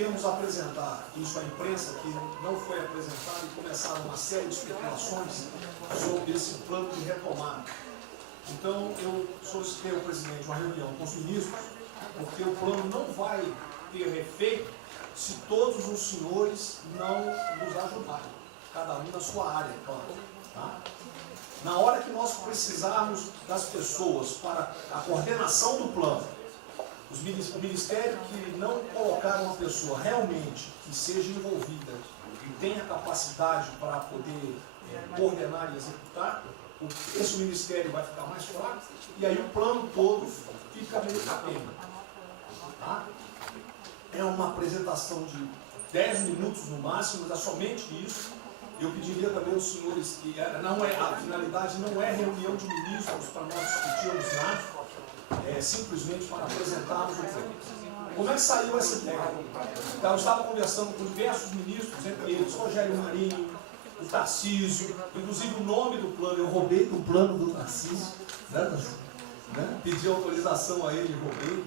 iríamos apresentar isso à imprensa, que não foi apresentado, e começaram uma série de especulações sobre esse plano de retomada. Então, eu solicitei ao presidente uma reunião com os ministros, porque o plano não vai ter efeito se todos os senhores não nos ajudarem, cada um na sua área, claro. Tá? Na hora que nós precisarmos das pessoas para a coordenação do plano, o Ministério que não colocar uma pessoa realmente que seja envolvida e tenha capacidade para poder coordenar e executar, esse Ministério vai ficar mais fraco e aí o plano todo fica meio capenga. Tá? É uma apresentação de 10 minutos no máximo, mas é somente isso. Eu pediria também aos senhores que a finalidade não é reunião de ministros para nós discutirmos nada, simplesmente para apresentarmos o plano. Como é que saiu essa ideia? Então, eu estava conversando com diversos ministros, entre eles Rogério Marinho, o Tarcísio, inclusive o nome do plano, eu roubei do plano do Tarcísio, né? Pedi autorização a ele e roubei.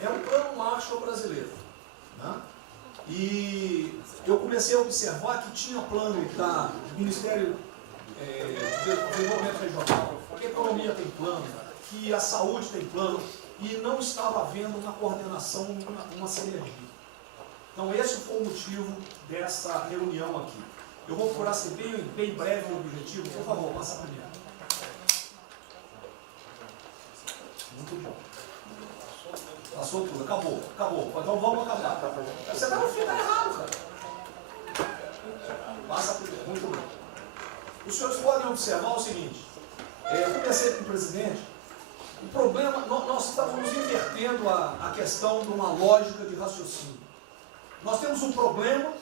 É um plano Marshall brasileiro. Né? E eu comecei a observar que tinha plano do Ministério de Desenvolvimento Regional, que a economia tem plano, que a saúde tem plano, e não estava havendo uma coordenação, uma sinergia. Então esse foi o motivo dessa reunião aqui. Eu vou procurar ser bem breve no objetivo. Por favor, passa para mim. Muito bom. Passou tudo, acabou. Então vamos acabar. Você está no fim, está errado, cara. Passa primeiro, muito bem. Os senhores podem observar o seguinte. Eu comecei com o presidente. O problema, nós estamos invertendo a questão de uma lógica de raciocínio. Nós temos um problema,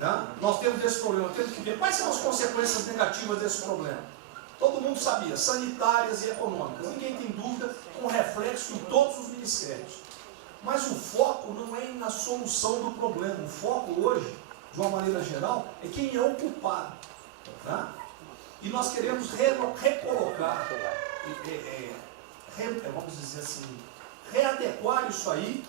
né? Nós temos esse problema, temos que ver quais são as consequências negativas desse problema. Todo mundo sabia, sanitárias e econômicas. Ninguém tem dúvida, com reflexo em todos os ministérios. Mas o foco não é na solução do problema. O foco hoje, de uma maneira geral, é quem é o culpado. Tá? E nós queremos recolocar, vamos dizer assim, readequar isso aí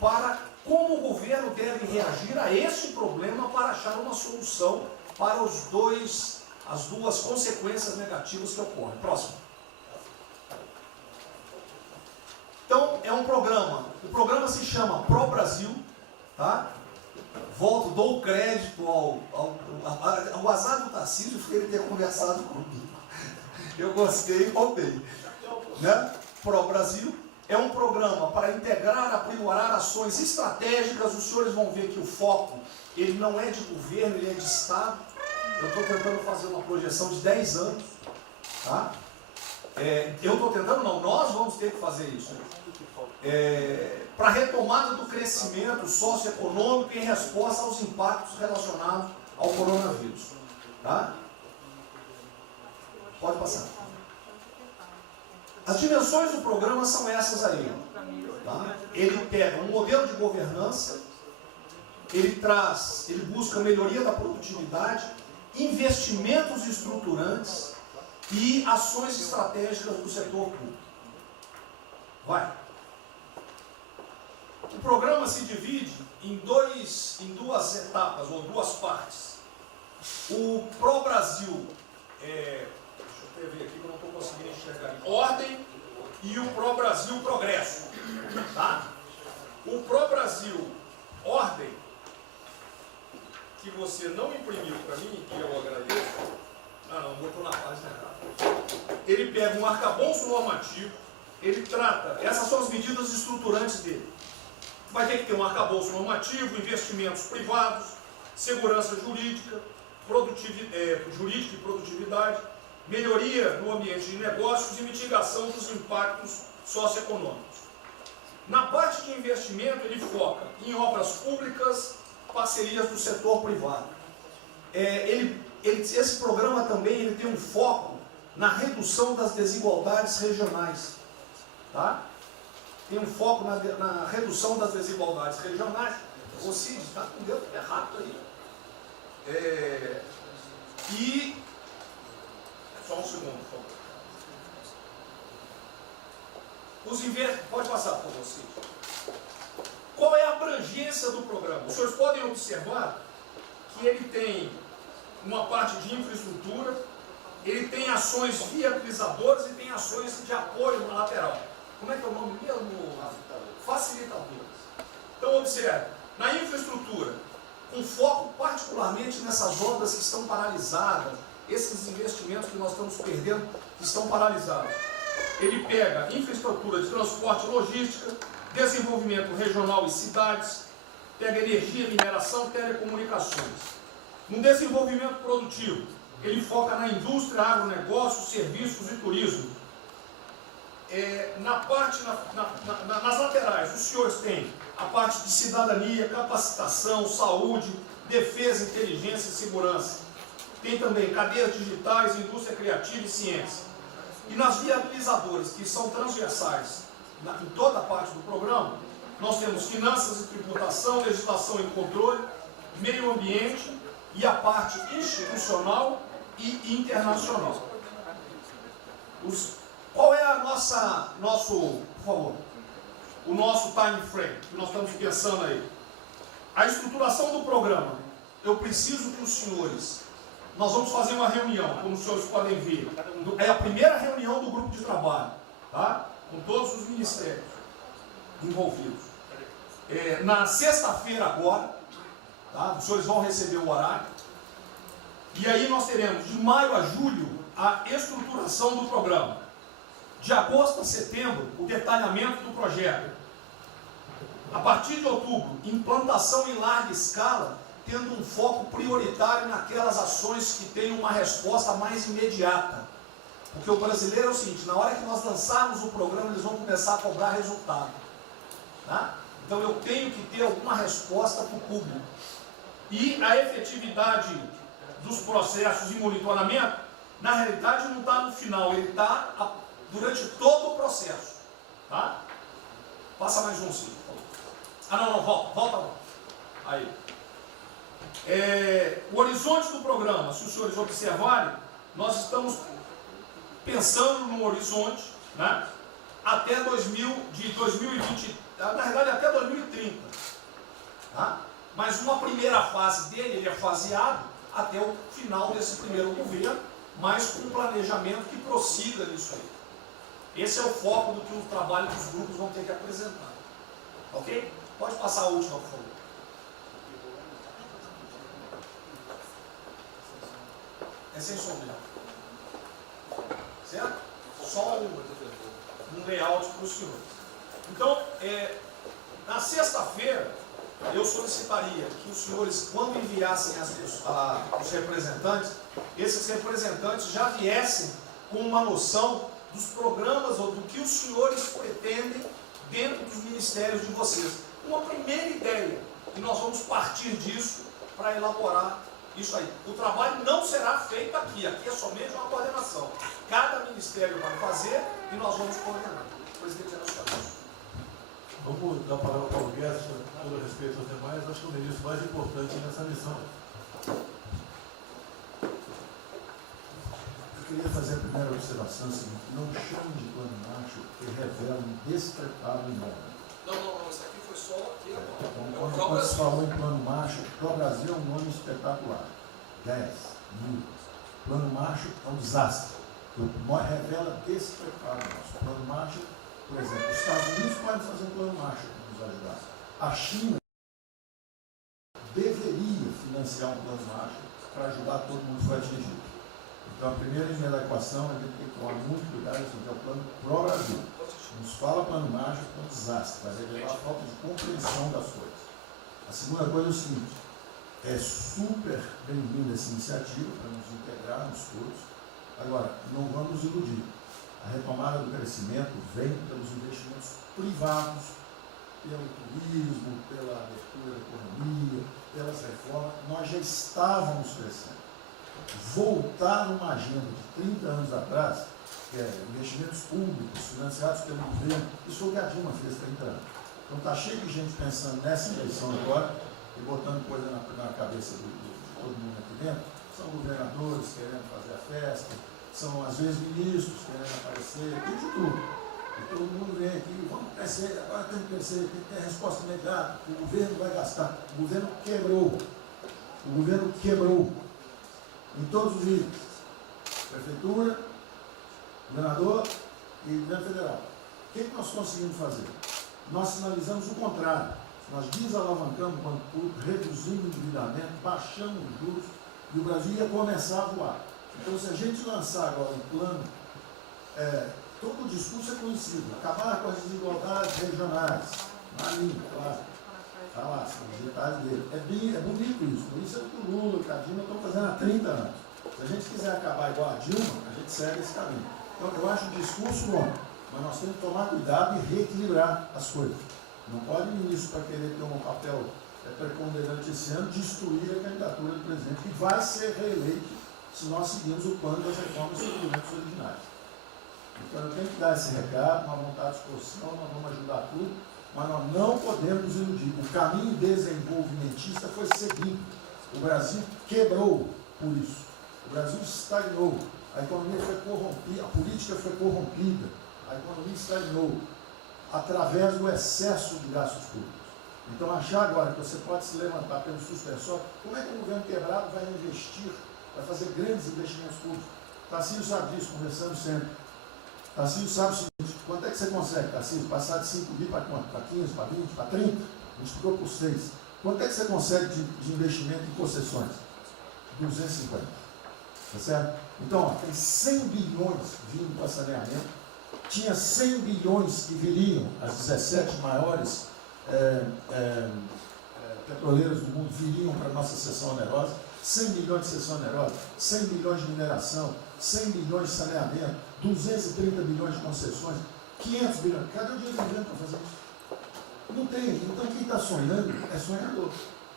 para como o governo deve reagir a esse problema para achar uma solução para as duas consequências negativas que ocorrem. Próximo. Então, é um programa. O programa se chama Pro Brasil. Tá? Dou crédito ao azar do Tarcísio foi ele ter conversado comigo. Eu gostei e roubei. Né? Pro Brasil é um programa para integrar, aprimorar ações estratégicas. Os senhores vão ver que o foco, ele não é de governo, ele é de Estado. Eu estou tentando fazer uma projeção de 10 anos. Tá? Nós vamos ter que fazer isso. Para a retomada do crescimento socioeconômico em resposta aos impactos relacionados ao coronavírus. Tá? Pode passar. As dimensões do programa são essas aí. Tá? Ele pega um modelo de governança, ele busca melhoria da produtividade, investimentos estruturantes e ações estratégicas do setor público. Vai. O programa se divide em duas etapas, ou duas partes. O Pro Brasil, deixa eu ver aqui que eu não estou conseguindo enxergar. Ordem e o Pro Brasil Progresso. Tá? O Pro Brasil Ordem, que você não imprimiu para mim, que eu agradeço. Não, botou na página errada. Ele pega um arcabouço normativo, ele trata, essas são as medidas estruturantes dele. Vai ter que ter um arcabouço normativo, investimentos privados, segurança jurídica, jurídica e produtividade, melhoria no ambiente de negócios e mitigação dos impactos socioeconômicos. Na parte de investimento, ele foca em obras públicas, parcerias do setor privado. Esse programa também ele tem um foco na redução das desigualdades regionais. Tá? Tem um foco na redução das desigualdades regionais. O Cid está com o dedo errado aí. Só um segundo, por favor. Pode passar, por favor, Cid. Qual é a abrangência do programa? Os senhores podem observar que ele tem uma parte de infraestrutura, ele tem ações viabilizadoras e tem ações de apoio na lateral. Como é que é o nome mesmo? Facilitadoras. Então, observe, na infraestrutura, com foco particularmente nessas obras que estão paralisadas, esses investimentos que nós estamos perdendo, que estão paralisados. Ele pega infraestrutura de transporte e logística, desenvolvimento regional e cidades, pega energia, mineração, telecomunicações. No desenvolvimento produtivo, ele foca na indústria, agronegócio, serviços e turismo. Nas laterais, os senhores têm a parte de cidadania, capacitação, saúde, defesa, inteligência e segurança. Tem também cadeias digitais, indústria criativa e ciência. E nas viabilizadoras, que são transversais em toda a parte do programa, nós temos finanças e tributação, legislação e controle, meio ambiente e a parte institucional e internacional. Qual é por favor, o nosso time frame que nós estamos pensando aí? A estruturação do programa. Eu preciso que os senhores, nós vamos fazer uma reunião, como os senhores podem ver. É a primeira reunião do grupo de trabalho, tá? Com todos os ministérios envolvidos. Na sexta-feira agora, tá? Os senhores vão receber o horário. E aí nós teremos de maio a julho a estruturação do programa. De agosto a setembro, o detalhamento do projeto. A partir de outubro, implantação em larga escala, tendo um foco prioritário naquelas ações que têm uma resposta mais imediata. Porque o brasileiro é o seguinte, na hora que nós lançarmos o programa, eles vão começar a cobrar resultado. Tá? Então eu tenho que ter alguma resposta para o público. E a efetividade dos processos e monitoramento, na realidade não está no final, ele está durante todo o processo. Tá? Passa mais um, sim. Volta. Aí. O horizonte do programa, se os senhores observarem, nós estamos pensando no horizonte, né, até 2020, na verdade até 2030. Tá? Mas uma primeira fase dele, ele é faseado até o final desse primeiro governo, mas com um planejamento que prossiga nisso aí. Esse é o foco do que o trabalho que os grupos vão ter que apresentar. Ok? Pode passar a última, por favor. É sem som mesmo. Certo? Só um layout para os senhores. Então, na sexta-feira, eu solicitaria que os senhores, quando enviassem os representantes, esses representantes já viessem com uma noção dos programas ou do que os senhores pretendem dentro dos ministérios de vocês. Uma primeira ideia, e nós vamos partir disso para elaborar isso aí. O trabalho não será feito aqui é somente uma coordenação. Cada ministério vai fazer e nós vamos coordenar. Presidente Geraldo. Vamos dar a palavra para o Guedes, com todo respeito aos demais, acho que o ministro mais importante nessa missão. Eu queria fazer a primeira observação seguinte: não chame de plano macho que revela um despreparo enorme. Não, isso aqui foi só aqui agora. Quando se falou em plano macho, Pro Brasil é um nome espetacular. 10.000. Plano macho é um desastre. Revela despreparo nosso. Plano macho, por exemplo, os Estados Unidos podem fazer um plano macho para nos ajudar. A China deveria financiar um plano macho para ajudar todo mundo que foi atingido. Então, a primeira linha da equação, a gente tem que tomar muito cuidado, que é o plano Pro Brasil. Não se fala plano mágico, é um desastre, vai revelar a falta de compreensão das coisas. A segunda coisa é o seguinte: é super bem-vinda essa iniciativa para nos integrarmos todos. Agora, não vamos iludir. A retomada do crescimento vem pelos investimentos privados, pelo turismo, pela abertura da economia, pelas reformas. Nós já estávamos crescendo. Voltar numa agenda de 30 anos atrás, que é investimentos públicos financiados pelo governo, isso foi o que a Dilma fez 30 anos. Então está cheio de gente pensando nessa eleição agora e botando coisa na cabeça de todo mundo aqui dentro. São governadores querendo fazer a festa, são às vezes ministros querendo aparecer, tem de tudo. E todo mundo vem aqui, vamos crescer, agora tem que crescer, tem que ter resposta imediata, o governo vai gastar. O governo quebrou. O governo quebrou. Em todos os níveis. Prefeitura, governador e governo federal. O que nós conseguimos fazer? Nós sinalizamos o contrário. Nós desalavancamos o banco público, reduzimos o endividamento, baixamos os juros e o Brasil ia começar a voar. Então, se a gente lançar agora um plano, todo o discurso é conhecido, acabar com as desigualdades regionais, marinho, claro, está lá, são os detalhes dele. É bonito isso, por isso é que o Lula e a Dilma estão fazendo há 30 anos. Se a gente quiser acabar igual a Dilma, a gente segue esse caminho. Então, eu acho o discurso bom, mas nós temos que tomar cuidado e reequilibrar as coisas. Não pode o ministro, para querer ter um papel preponderante esse ano, destruir a candidatura do presidente, que vai ser reeleito se nós seguirmos o plano das reformas dos documentos originários. Então, eu tenho que dar esse recado, uma vontade de disposição, nós vamos ajudar tudo, mas nós não podemos nos iludir. O caminho desenvolvimentista foi seguido. O Brasil quebrou por isso. O Brasil estagnou. A economia foi corrompida, a política foi corrompida. A economia estagnou através do excesso de gastos públicos. Então, achar agora que você pode se levantar pelo suspensório, como é que o governo quebrado vai investir, vai fazer grandes investimentos públicos? Tarcísio sabe disso, conversamos sempre. Tarcísio sabe o seguinte, quanto é que você consegue, Tarcísio? Passar de 5 bi para quanto? Para 15, para 20, para 30? Multiplicou por 6. Quanto é que você consegue de investimento em concessões? 250. Tá certo? Então, ó, tem 100 bilhões vindo para saneamento. Tinha 100 bilhões que viriam, as 17 maiores petroleiras do mundo viriam para a nossa seção onerosa, 100 bilhões de seção onerosa, 100 bilhões de mineração, 100 bilhões de saneamento, 230 bilhões de concessões, 500 bilhões. Cadê o dinheiro do governo para fazer isso? Não tem. Então quem está sonhando é sonhador.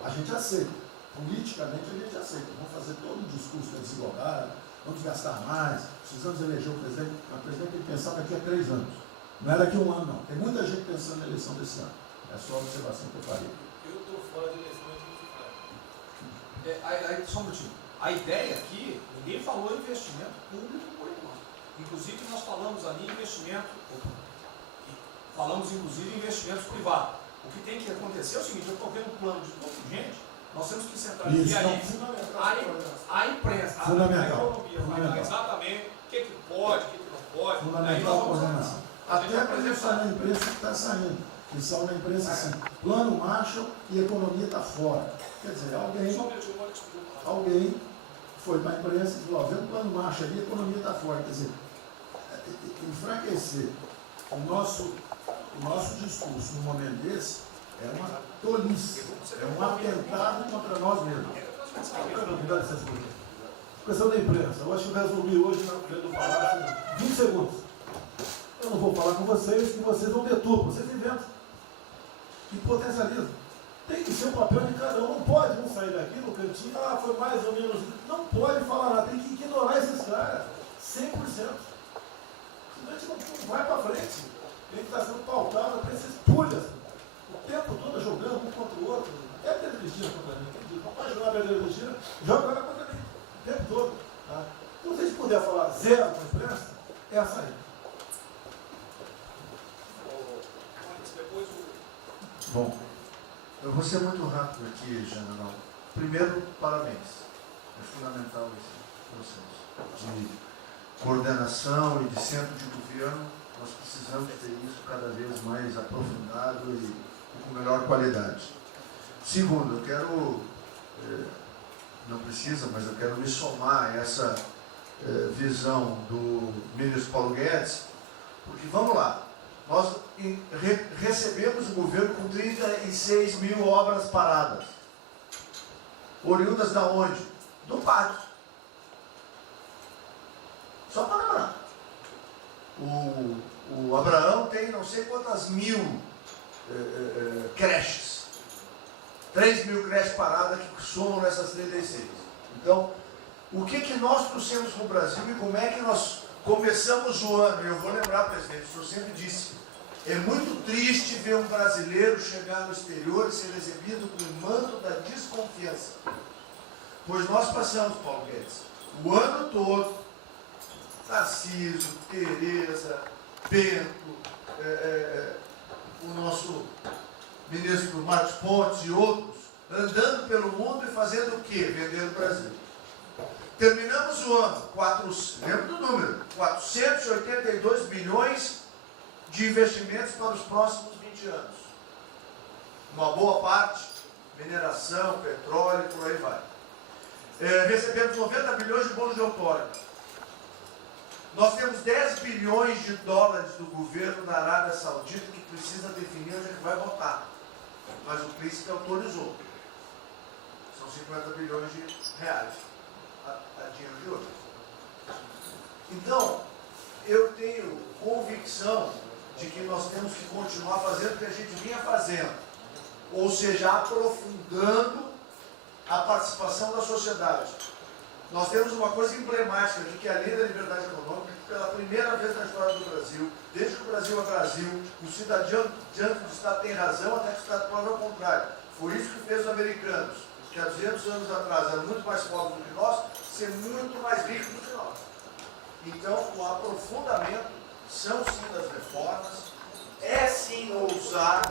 A gente aceita. Politicamente a gente aceita. Vamos fazer todo um discurso da desigualdade, vamos gastar mais, precisamos eleger o presidente. Mas o presidente tem que pensar daqui a 3 anos. Não é daqui a 1 ano, não. Tem muita gente pensando na eleição desse ano. É só a observação que eu farei. Eu estou fora da eleição de 24. Só um minutinho. A ideia aqui, ninguém falou em investimento público por enquanto. Inclusive, nós falamos ali em investimento, falamos inclusive em investimentos privados. O que tem que acontecer é o seguinte, eu estou vendo um plano de tanta gente, nós temos que sentar aqui e aí a imprensa, a economia, vai exatamente o que pode, o que não pode. Fundamental a coordenação. Até para isso na imprensa que está saindo. Que saiu na imprensa assim, plano Marshall e economia está fora. Quer dizer, alguém foi para a imprensa e falou, vê um plano Marshall ali, a economia está fora. Quer dizer, enfraquecer o nosso discurso num momento desse é uma tolice, é um atentado contra nós mesmos. Questão da imprensa. Eu acho que eu resumi hoje no Palácio 20 segundos. Eu não vou falar com vocês, que vocês vão deturpar, vocês inventam e potencializam. Tem que ser o papel de cada um. Não pode um sair daqui no cantinho, foi mais ou menos. Não pode falar nada, tem que ignorar esses caras, 100%. Senão a gente não vai para frente. Tem que estar sendo pautado para esses pulhas. O tempo todo jogando um contra o outro. É a Pedro Cristina contra mim. Não pode jogar a Pedro Cristina, joga ela contra mim. O tempo todo. Tá? Se vocês puderem falar zero com a imprensa, é a saída. Bom, eu vou ser muito rápido aqui, general. Primeiro, parabéns. É fundamental esse processo de coordenação e de centro de governo. Nós precisamos ter isso cada vez mais aprofundado e com melhor qualidade. Segundo, eu quero, não precisa, mas eu quero me somar a essa visão do ministro Paulo Guedes, porque vamos lá. Nós recebemos o governo com 36 mil obras paradas. Oriundas da onde? Do PAC. Só para lembrar. O Abraão tem não sei quantas mil creches. 3 mil creches paradas que somam nessas 36. Então, o que nós trouxemos para o Brasil e como é que nós começamos o ano? Eu vou lembrar, presidente, o senhor sempre disse, é muito triste ver um brasileiro chegar no exterior e ser recebido com o manto da desconfiança. Pois nós passamos, Paulo Guedes, o ano todo, Tarcísio, Tereza, Bento, o nosso ministro Marcos Pontes e outros, andando pelo mundo e fazendo o quê? Vendendo o Brasil. Terminamos o ano, lembra do número, 482 bilhões de investimentos para os próximos 20 anos. Uma boa parte, mineração, petróleo, por aí vai. Recebemos 90 bilhões de bônus de outorga. Nós temos 10 bilhões de dólares do governo da Arábia Saudita que precisa definir onde é que vai votar. Mas o príncipe autorizou. São 50 bilhões de reais a dinheiro de hoje. Então, eu tenho convicção de que nós temos que continuar fazendo o que a gente vinha fazendo. Ou seja, aprofundando a participação da sociedade. Nós temos uma coisa emblemática de que a lei da liberdade econômica, que pela primeira vez na história do Brasil, desde que o Brasil é Brasil, o cidadão diante do Estado tem razão até que o Estado prove ao contrário. Foi isso que fez os americanos, que há 200 anos atrás eram muito mais pobres do que nós, ser muito mais ricos do que nós. Então, o aprofundamento são sim das reformas, é sim ousar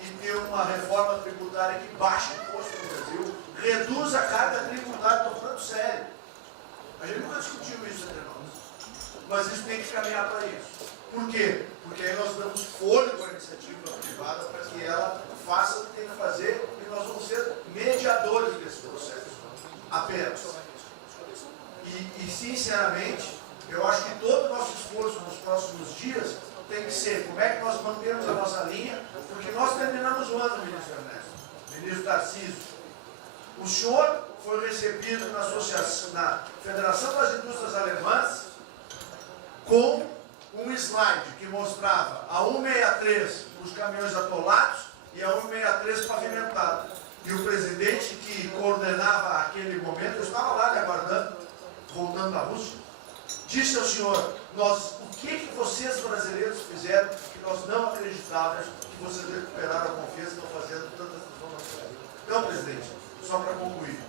e ter uma reforma tributária que baixe o imposto no Brasil, reduz a carga tributária, estou falando sério. A gente nunca discutiu isso entre nós. Mas isso tem que caminhar para isso. Por quê? Porque aí nós damos fôlego à iniciativa privada para que ela faça o que tem que fazer e nós vamos ser mediadores desse processo. Apenas. E sinceramente, eu acho que todo o nosso esforço nos próximos dias tem que ser como é que nós mantemos a nossa linha, porque nós terminamos o ano, ministro Ernesto, ministro Tarcísio. O senhor foi recebido na Federação das Indústrias Alemãs com um slide que mostrava a 163 os caminhões atolados e a 163 pavimentado. E o presidente que coordenava aquele momento, eu estava lá lhe aguardando, voltando da Rússia, disse ao senhor, o que vocês brasileiros fizeram que nós não acreditávamos que vocês recuperaram a confiança e estão fazendo tantas transformações. Então, presidente, só para concluir,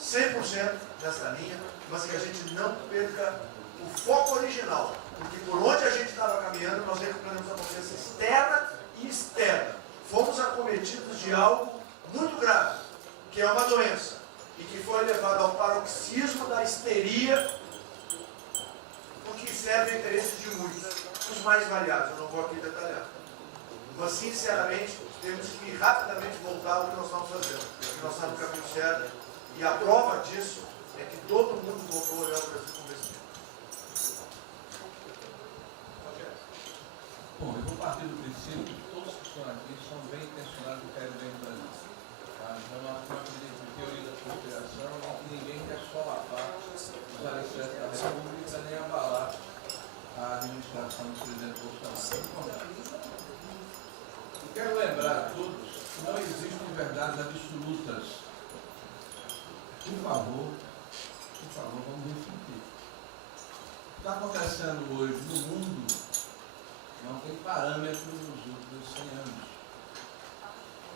100% nessa linha, mas que a gente não perca o foco original, porque por onde a gente estava caminhando, nós recuperamos a confiança externa e externa. Fomos acometidos de algo muito grave, que é uma doença, e que foi levado ao paroxismo da histeria, o que serve ao interesse de muitos, os mais variados, eu não vou aqui detalhar. Mas, sinceramente, temos que rapidamente voltar ao que nós estamos fazendo, porque nós estamos no caminho certo, e a prova disso é que todo mundo voltou a olhar o Brasil como esse. Bom, eu vou partir do princípio que todos que estão aqui são bem intencionados e querem bem o Brasil. Tá? Então, nós temos a teoria da conspiração e que ninguém quer solapar os alicerces da República nem abalar a administração do presidente Bolsonaro. Eu quero lembrar a todos que não existem verdades absolutas. Por favor, vamos refletir. O que está acontecendo hoje no mundo não tem parâmetro nos últimos 100 anos.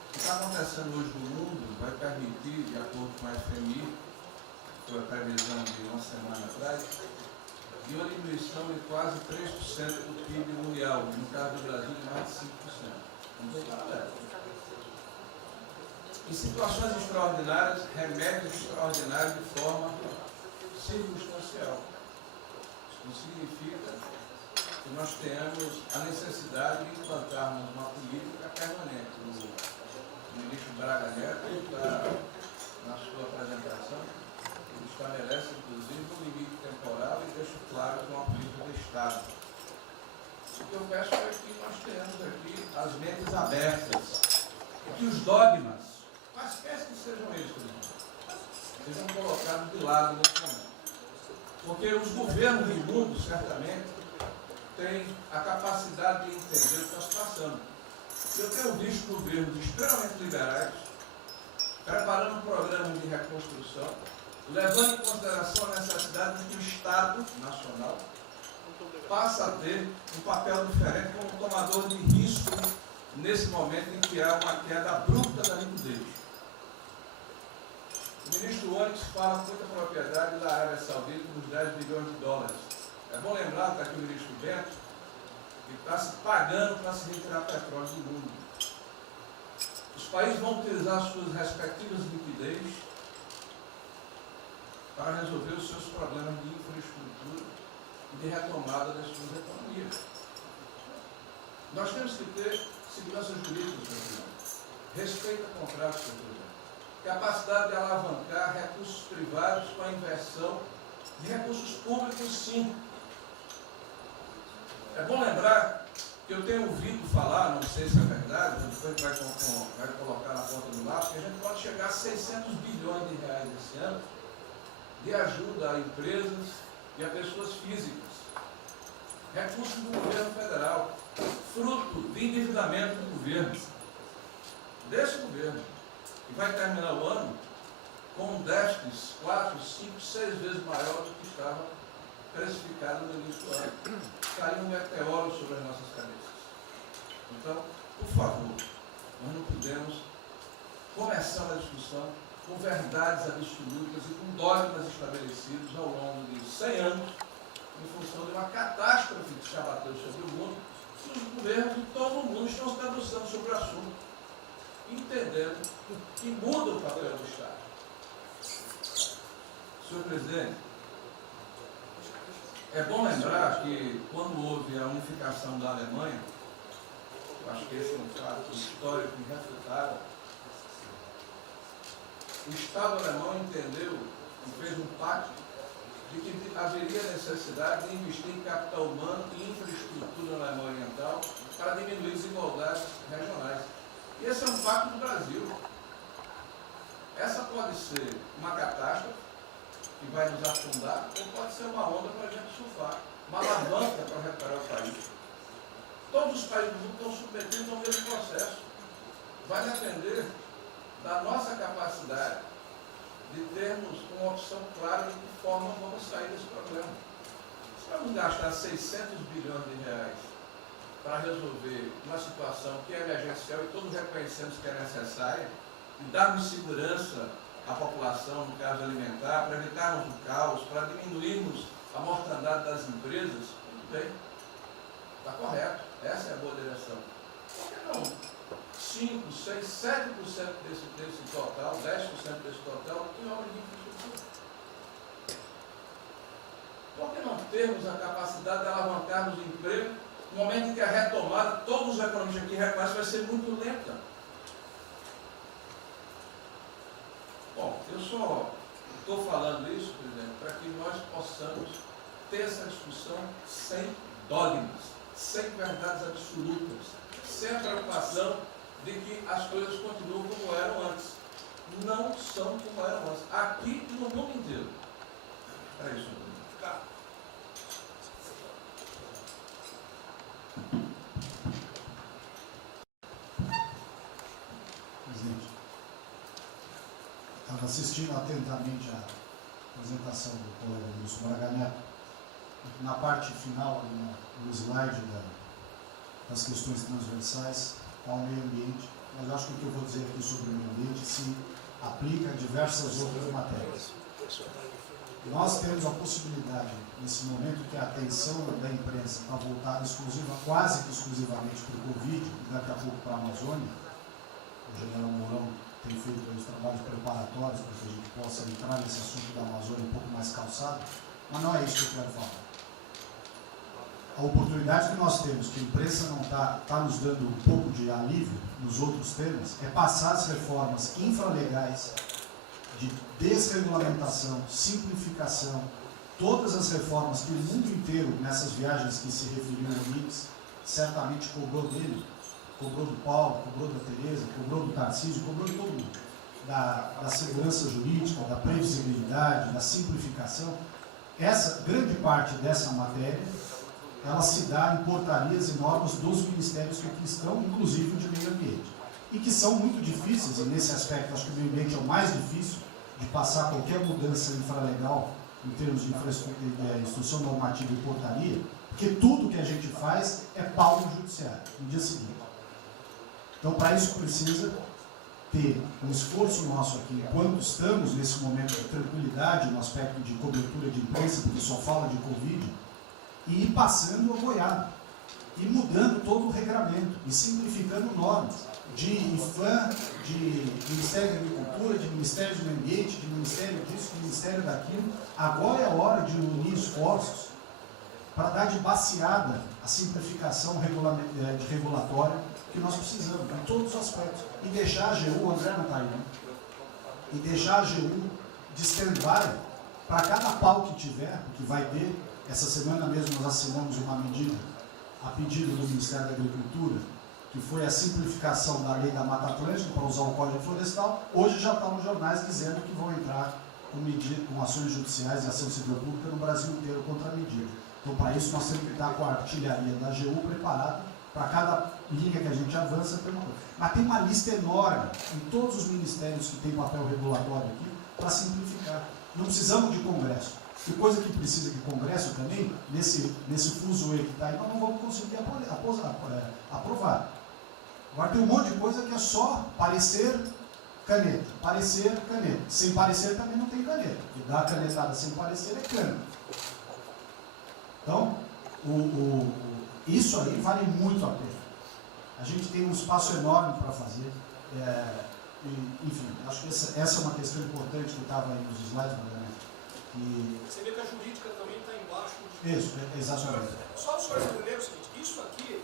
O que está acontecendo hoje no mundo vai permitir, de acordo com a FMI, que foi a previsão de uma semana atrás, de uma diminuição de quase 3% do PIB mundial, no caso do Brasil, de mais de 5%. Não tem paralelo. Em situações extraordinárias, remédios extraordinários de forma circunstancial. Isso não significa que nós tenhamos a necessidade de implantarmos uma política permanente. O ministro Braga Neto, na sua apresentação, ele estabelece, inclusive, um limite temporal e deixa claro que é uma política do Estado. O que eu peço é que nós tenhamos aqui as mentes abertas e que os dogmas, quaisquer que sejam eles, sejam colocados de lado nesse momento. Porque os governos do mundo, certamente, têm a capacidade de entender o que está se passando. Eu tenho visto governos extremamente liberais preparando programas de reconstrução, levando em consideração a necessidade de que o Estado Nacional passa a ter um papel diferente como tomador de risco nesse momento em que há uma queda abrupta da liquidez. O ministro Onyx fala com muita propriedade da Arábia Saudita nos 10 bilhões de dólares. É bom lembrar, está aqui o ministro Bento, que está se pagando para se retirar petróleo do mundo. Os países vão utilizar suas respectivas liquidez para resolver os seus problemas de infraestrutura e de retomada das suas economias. Nós temos que ter segurança jurídica, Sr. Presidente, respeito a contratos, Sr. Presidente, capacidade de alavancar recursos privados com a inversão de recursos públicos, sim. É bom lembrar que eu tenho ouvido falar, não sei se é verdade, depois vai colocar na ponta do lápis, que a gente pode chegar a 600 bilhões de reais esse ano de ajuda a empresas e a pessoas físicas. Recursos do governo federal, fruto de endividamento do governo, desse governo, que vai terminar o ano com um déficit 4, 5, 6 vezes maior do que estava precificado no início do ano. Caiu um meteoro sobre as nossas cabeças. Então, por favor, nós não podemos começar uma discussão com verdades absolutas e com dogmas estabelecidos ao longo de 100 anos, em função de uma catástrofe que se abateu sobre o mundo, que os governos de todo o mundo estão se debruçando sobre o assunto, entendendo que muda o papel do Estado. Senhor presidente, é bom lembrar que quando houve a unificação da Alemanha, eu acho que esse é um fato histórico irrefutável, o Estado alemão entendeu e fez um pacto de que haveria necessidade de investir em capital humano e infraestrutura na Alemanha Oriental para diminuir desigualdades regionais. E esse é um pacto do Brasil. Essa pode ser uma catástrofe que vai nos afundar, ou pode ser uma onda para a gente surfar, uma alavanca para recuperar o país. Todos os países do mundo estão submetidos ao mesmo processo. Vai depender da nossa capacidade de termos uma opção clara de que forma vamos sair desse problema. Se vamos gastar 600 bilhões de reais para resolver uma situação que é emergencial e todos reconhecemos que é necessária, e darmos segurança à população, no caso alimentar, para evitarmos o caos, para diminuirmos a mortandade das empresas, muito bem, está correto, essa é a boa direção. Por que não 5, 6, 7% desse total, 10% desse total, em obra de infraestrutura? Por que não termos a capacidade de alavancarmos o emprego no momento em que a retomada, todos os economistas aqui reconhecem, vai ser muito lenta? Bom, eu só estou falando isso, presidente, para que nós possamos ter essa discussão sem dogmas, sem verdades absolutas, sem a preocupação de que as coisas continuam como eram antes. Não são como eram antes. Aqui e no mundo inteiro. É isso. Tá. Presidente, estava assistindo atentamente a apresentação do colega Wilson Braga Neto. Na parte final, no slide das questões transversais, ao meio ambiente, mas acho que o que eu vou dizer aqui sobre o meio ambiente se aplica a diversas outras matérias. Nós temos a possibilidade, nesse momento que a atenção da imprensa está voltada quase que exclusivamente para o Covid, e daqui a pouco para a Amazônia, o general Mourão tem feito os trabalhos preparatórios para que a gente possa entrar nesse assunto da Amazônia um pouco mais calçado, mas não é isso que eu quero falar. A oportunidade que nós temos, que a imprensa não está nos dando um pouco de alívio nos outros temas, é passar as reformas infralegais de desregulamentação, simplificação, todas as reformas que o mundo inteiro, nessas viagens que se referiu ao Mix, certamente cobrou dele, cobrou do Paulo, cobrou da Tereza, cobrou do Tarcísio, cobrou de todo mundo, da segurança jurídica, da previsibilidade, da simplificação. Essa grande parte dessa matéria ela se dá em portarias e normas dos ministérios que aqui estão, inclusive o de meio ambiente. E que são muito difíceis, e nesse aspecto acho que o meio ambiente é o mais difícil de passar qualquer mudança infralegal em termos de instrução normativa e portaria, porque tudo que a gente faz é pau no judiciário, no dia seguinte. Então, para isso precisa ter um esforço nosso aqui, enquanto estamos nesse momento de tranquilidade no aspecto de cobertura de imprensa, porque só fala de Covid, e ir passando a boiada, e mudando todo o regramento, e simplificando normas, de IFAM, de Ministério da Agricultura, de Ministério do Meio Ambiente, de Ministério disso, de Ministério daquilo. Agora é a hora de unir esforços para dar de baseada a simplificação regulatória que nós precisamos, em todos os aspectos. E deixar a AGU, o André não está aí, né? E deixar a AGU de stand-by para cada pau que tiver, porque vai ter. Essa semana mesmo nós assinamos uma medida, a pedido do Ministério da Agricultura, que foi a simplificação da lei da Mata Atlântica para usar o Código Florestal. Hoje já está nos jornais dizendo que vão entrar com ações judiciais e ação civil pública no Brasil inteiro contra a medida. Então, para isso, nós temos que estar com a artilharia da AGU preparada para cada linha que a gente avança. Mas tem uma lista enorme em todos os ministérios que têm papel regulatório aqui para simplificar. Não precisamos de Congresso. E coisa que precisa de Congresso também, nesse fuzuê que está aí, nós não vamos conseguir aprovar. Agora tem um monte de coisa que é só parecer, caneta. Parecer, caneta. Sem parecer também não tem caneta. E dar canetada sem parecer é cana. Então, isso aí vale muito a pena. A gente tem um espaço enorme para fazer. Enfim, acho que essa é uma questão importante que estava aí nos slides, Você vê que a jurídica também está embaixo. Isso, exatamente. Só os senhores entenderem o seguinte, isso aqui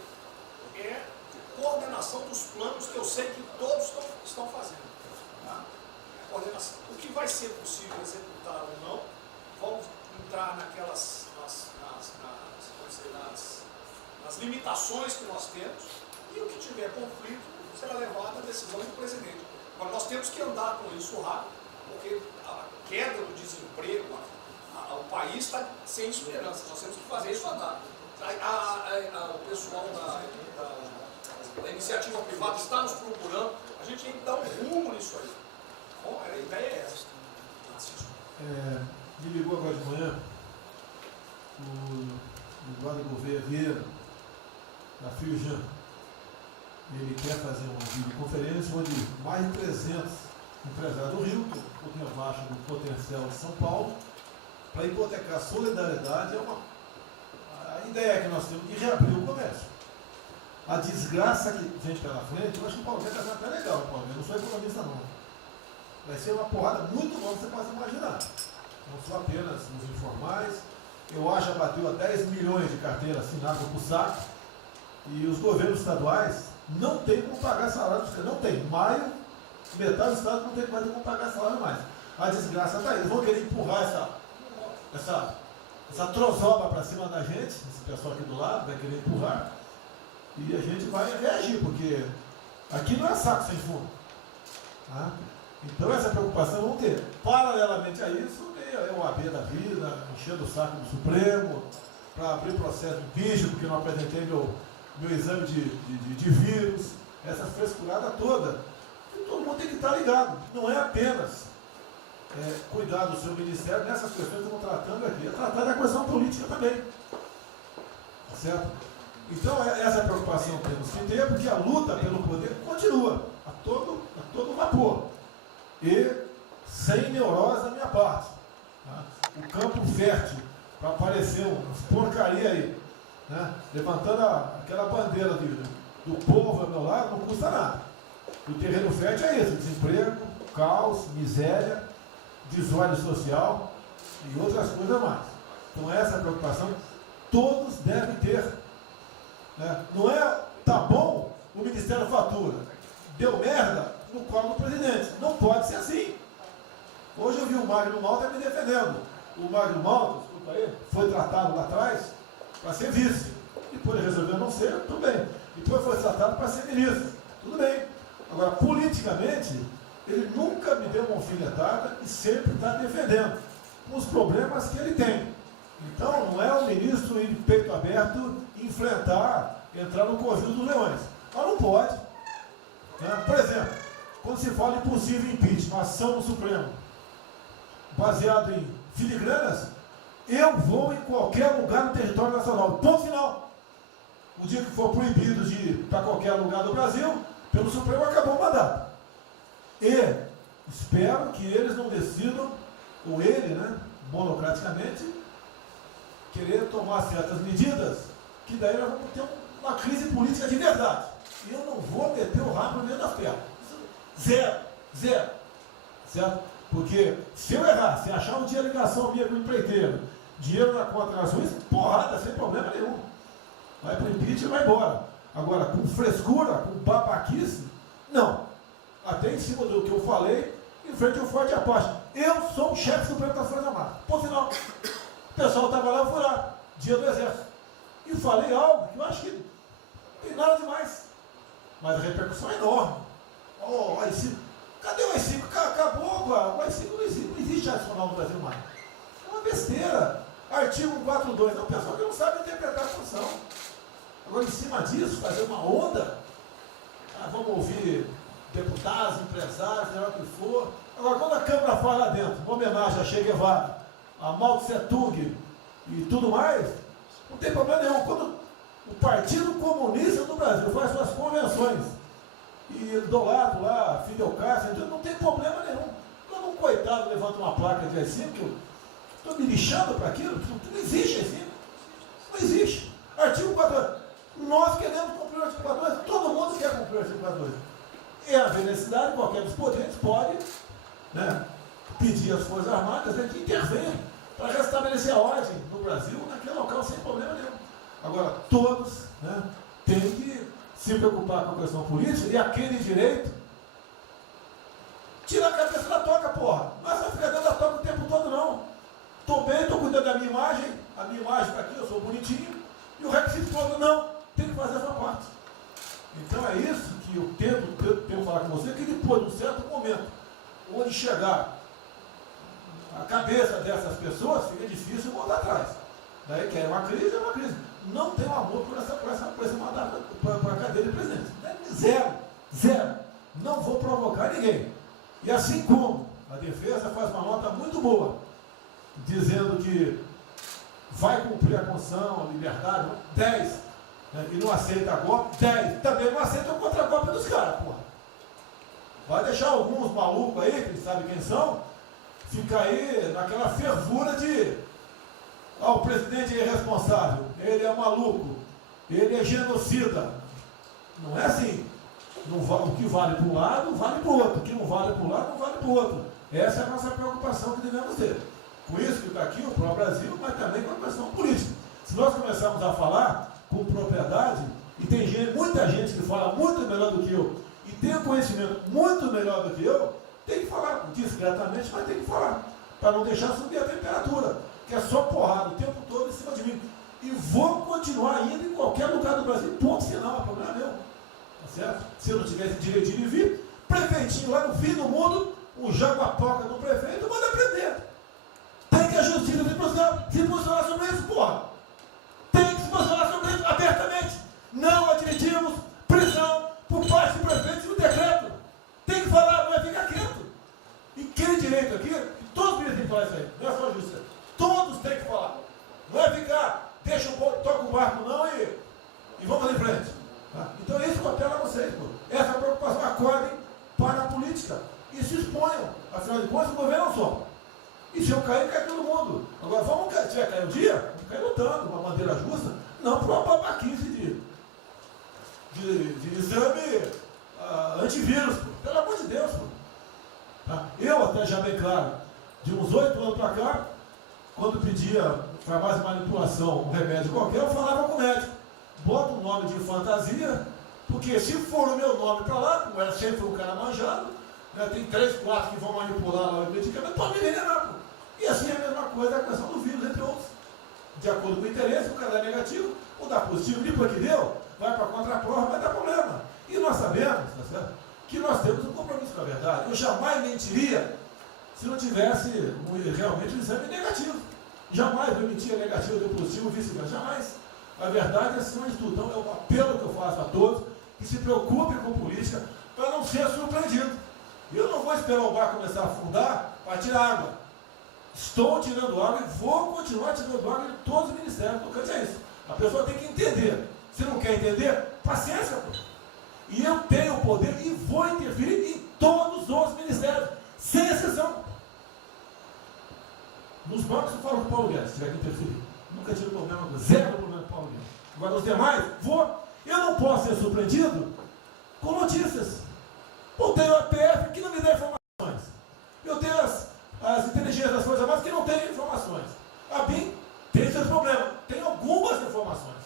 é coordenação dos planos que eu sei que todos estão fazendo. Tá? É coordenação. O que vai ser possível executar ou não, vamos entrar naquelas nas limitações que nós temos, e o que tiver conflito será levado à decisão do presidente. Agora nós temos que andar com isso rápido, porque a queda do desemprego, o país está sem esperança, nós temos que fazer isso andar. O pessoal da iniciativa privada está nos procurando, a gente tem que dar um rumo nisso aí. Bom, a ideia é essa. Me ligou agora de manhã o Eduardo Gouveia Vieira, da Firjan. Ele quer fazer uma videoconferência onde mais de 300 empresários do Rio, um pouquinho abaixo do potencial de São Paulo, para hipotecar solidariedade. A ideia que nós temos de reabrir o comércio. A desgraça que vem pela frente, eu acho que o Paulo Guedes está até legal, Paulo. Eu não sou economista não. Vai ser uma porrada muito longa, você pode imaginar. Não são apenas os informais. Eu acho que bateu a 10 milhões de carteiras assinadas por saco. E os governos estaduais não têm como pagar salário. Não tem. Em maio, metade do estado não tem mais como pagar salário mais. A desgraça está aí. Eles vão querer empurrar essa trozoba para cima da gente. Esse pessoal aqui do lado vai querer empurrar. E a gente vai reagir, porque aqui não é saco sem fundo. Tá? Então essa preocupação vamos ter. Paralelamente a isso, é o AB da vida, enchendo o saco do Supremo, para abrir processo de impeachment, porque não apresentei meu exame de vírus, essa frescurada toda. E todo mundo tem que estar ligado. Não é apenas cuidar do seu ministério nessas questões que estamos tratando aqui, é tratar da questão política também. Tá certo? Então essa preocupação temos que ter, porque a luta pelo poder continua a todo vapor. E sem neurose da minha parte. Tá? O campo fértil para aparecer umas porcaria aí, né? Levantando aquela bandeira do povo ao meu lado, não custa nada. O terreno fértil é isso: desemprego, caos, miséria, desordem social e outras coisas mais. Então essa preocupação todos devem ter. Né? Não é, tá bom, o Ministério fatura, deu merda no colo do presidente. Não pode ser assim. Hoje eu vi o Magno Malta me defendendo. O Magno Malta, desculpa aí, foi tratado lá atrás para ser vice. Depois ele resolveu não ser, tudo bem. Depois foi tratado para ser ministro, tudo bem. Agora, politicamente, ele nunca me deu uma alfinetada e sempre está defendendo os problemas que ele tem. Então, não é o ministro ir de peito aberto enfrentar, entrar no covil dos leões. Mas não pode. Né? Por exemplo, quando se fala em possível impeachment, ação no Supremo, baseado em filigranas, eu vou em qualquer lugar no território nacional. Ponto final. O dia que for proibido de ir para qualquer lugar do Brasil, pelo Supremo acabou o mandato. E espero que eles não decidam, ou ele, né, monocraticamente, querer tomar certas medidas, que daí nós vamos ter uma crise política de verdade. E eu não vou meter o rabo no meio das pernas. Zero. Certo? Porque se eu errar, se achar um dia ligação minha com o empreiteiro, dinheiro na conta na Suíça, porrada, sem problema nenhum. Vai para o impeachment e vai embora. Agora, com frescura, com babaquice, não. Até em cima do que eu falei, em frente ao Forte Apache. Eu sou o chefe supremo das Forças Armadas. Por sinal, o pessoal estava lá, eu fui lá, dia do Exército. E falei algo que eu acho que não tem nada demais. Mas a repercussão é enorme. Oh, o AI-5, cadê o AI-5? Acabou, o AI-5 não existe adicional no Brasil mais. É uma besteira. Artigo 142, é o pessoal que não sabe interpretar a função. Agora, em cima disso, fazer uma onda, vamos ouvir deputados, empresários, seja o que for. Agora, quando a Câmara fala lá dentro, uma homenagem a Che Guevara, a Mao Tse Tung e tudo mais, não tem problema nenhum. Quando o Partido Comunista do Brasil faz suas convenções e do lado lá, Fidel Castro, então não tem problema nenhum. Quando um coitado levanta uma placa de AI-5, eu estou me lixando para aquilo, não existe AI-5. Não existe. Artigo 42. Nós queremos cumprir o artigo 42, todo mundo quer cumprir o artigo 42. É haver necessidade, qualquer dos poderes pode, né, pedir às Forças Armadas, que intervenham para restabelecer a ordem no Brasil, naquele local, sem problema nenhum. Agora, todos, né, têm que se preocupar com a questão política e aquele direito tira a cabeça da toca, porra. Não é só ficar dentro da toca o tempo todo, não. Estou bem, estou cuidando da minha imagem, a minha imagem está aqui, eu sou bonitinho, e o requisito todo, não, tem que fazer essa parte. Então é isso que eu tento falar com você, que depois de um certo momento, onde chegar a cabeça dessas pessoas, fica difícil voltar atrás. Daí que é uma crise, Não tenho amor por esse mandato, para a cadeira de presidente. Zero. Não vou provocar ninguém. E assim como a defesa faz uma nota muito boa, dizendo que vai cumprir a Constituição, a liberdade, 10, né, e não aceita golpe, 10, também não aceita o contra-golpe dos caras, porra. Vai deixar alguns malucos aí, que eles sabem quem são, ficar aí naquela fervura de o presidente é irresponsável, ele é maluco, ele é genocida. Não é assim. O que vale para um lado, vale para o outro. O que não vale para um lado, não vale para o outro. Essa é a nossa preocupação que devemos ter. Com isso que está aqui, o próprio Brasil, mas também com a questão política. Se nós começarmos a falar com propriedade, e tem muita gente que fala muito melhor do que eu, e tem um conhecimento muito melhor do que eu, tem que falar discretamente, mas tem que falar, para não deixar subir a temperatura, que é só porrada o tempo todo em cima de mim. E vou continuar indo em qualquer lugar do Brasil, ponto final, é problema meu. Tá certo? Se eu não tivesse direitinho de vir, prefeitinho lá no fim do mundo, o jaguapoca do prefeito, manda prender. Tem que a justiça se posicionar sobre isso, porra. Tem que se posicionar sobre isso abertamente. Não admitimos prisão por parte do prefeito e o decreto. Tem que falar, não é ficar quieto. E quem direito aqui, todos têm que falar isso aí, não é só a justiça. Todos têm que falar. Não é ficar, toca o barco não e vamos em frente. Tá? Então é isso que eu apelo a vocês, pô. Essa preocupação, acordem para a política e se exponham. Afinal de contas, o governo não só. E se eu cair, cai todo mundo. Agora, se vai cair um dia, vamos cair lutando, uma maneira justa, não para uma babaquice de exame antivírus, pô. Pelo amor de Deus, pô. Tá? Eu, até já bem claro, de uns 8 anos para cá, quando pedia farmácia de manipulação, um remédio qualquer, eu falava com o médico. Bota um nome de fantasia, porque se for o meu nome para lá, como era sempre um cara manjado, né, tem 3, 4 que vão manipular lá o medicamento, pode me envenenar, pô. E assim é a mesma coisa a questão do vírus, entre outros. De acordo com o interesse, o cara dá negativo, ou dá positivo, depois que deu, vai para a contraprova, vai dar problema. E nós sabemos, tá certo, que nós temos um compromisso com a verdade. Eu jamais mentiria se não tivesse realmente um exame negativo. Jamais eu mentia negativo, deu positivo, vice-versa. Jamais. A verdade é acima de tudo. Então é um apelo que eu faço a todos que se preocupem com política para não ser surpreendido. Eu não vou esperar o bar começar a afundar para tirar água. Estou tirando água e vou continuar tirando água de todos os ministérios. Tocante é isso. A pessoa tem que entender. Se não quer entender, paciência, pô. E eu tenho o poder e vou interferir em todos os ministérios, sem exceção. Nos bancos eu falo com o Paulo Guedes, se tiver que interferir. Nunca tive problema com zero problema com Paulo Guedes. Agora os demais, eu não posso ser surpreendido com notícias. Eu tenho a PF que não me dá informações. Eu tenho as inteligências das Forças Armadas que não têm informações. A BIM tem seus problemas, tem algumas informações.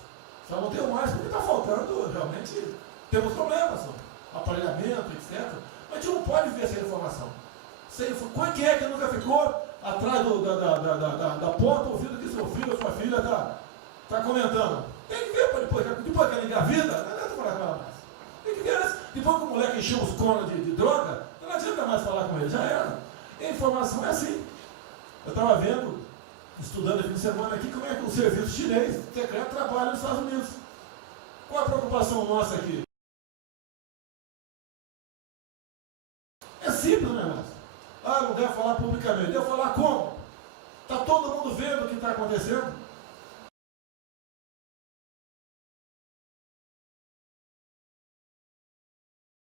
Só não tenho mais porque está faltando, realmente, temos problemas, aparelhamento, etc. Mas a gente não pode viver sem informação. Quem é que nunca ficou atrás da porta ouvindo que seu filho ou sua filha está comentando? Tem que ver, depois que ela engravida, não adianta falar com ela mais. Tem que ver, né? Depois que o moleque encheu os conos de droga, não adianta mais falar com ele, já era. E a informação é assim. Eu estava vendo, estudando esse fim de semana aqui, como é que o serviço chinês secreto trabalha nos Estados Unidos. Qual a preocupação nossa aqui? É simples o negócio. Não deve falar publicamente. Deve falar como? Está todo mundo vendo o que está acontecendo?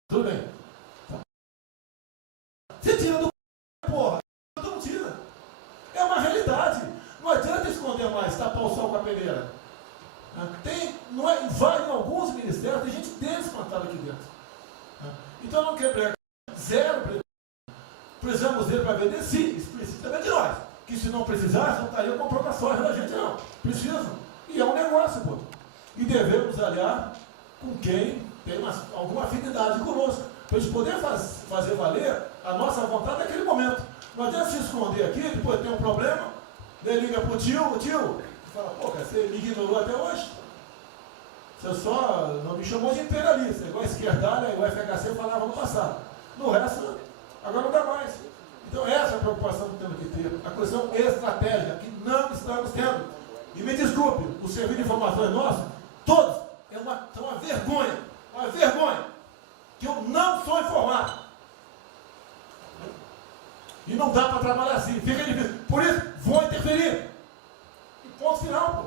Tudo bem. Você tira do porra. Não tira. É uma realidade. Não adianta esconder mais, tapar o sol com a peneira. Vai em alguns ministérios, tem gente desespantada aqui dentro. Então não quer pregar. Zero. Precisamos dele para vender? Sim, isso precisa também de nós. Que se não precisasse, não estaria comprando a soja da gente, não. Precisam. E é um negócio, pô. E devemos aliar com quem tem alguma afinidade conosco. Para a gente poder fazer valer a nossa vontade naquele momento. Não adianta se esconder aqui, depois tem um problema, daí liga para o tio, fala, pô, cara, você me ignorou até hoje. Você só não me chamou de imperialista, igual a esquerdalha, igual a FHC falava no passado. No resto, agora não dá mais. Então essa é a preocupação que temos que ter. A questão estratégica, que não estamos tendo. E me desculpe, o serviço de informações nosso, todos, são uma vergonha, que eu não sou informado. E não dá para trabalhar assim, fica difícil. Por isso, vou interferir. E ponto final, pô.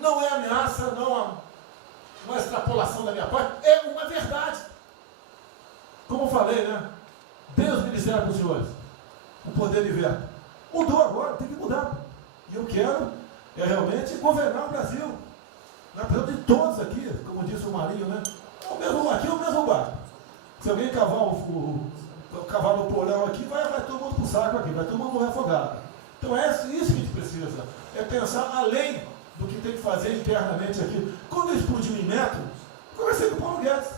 Não é ameaça, não é extrapolação da minha parte, é uma verdade. Como eu falei, né? Deus ministério para os senhores. O poder de veto. Mudou agora, tem que mudar. E eu quero realmente governar o Brasil. Nós precisamos de todos aqui, como disse o Marinho, né? Aqui é o mesmo barco. Se alguém cavar o cavalo no porão aqui, vai todo mundo para o saco aqui, vai todo mundo morrer afogado. Então é isso que a gente precisa. É pensar além do que tem que fazer internamente aqui. Quando eu explodi em metro, conversei com o Paulo Guedes.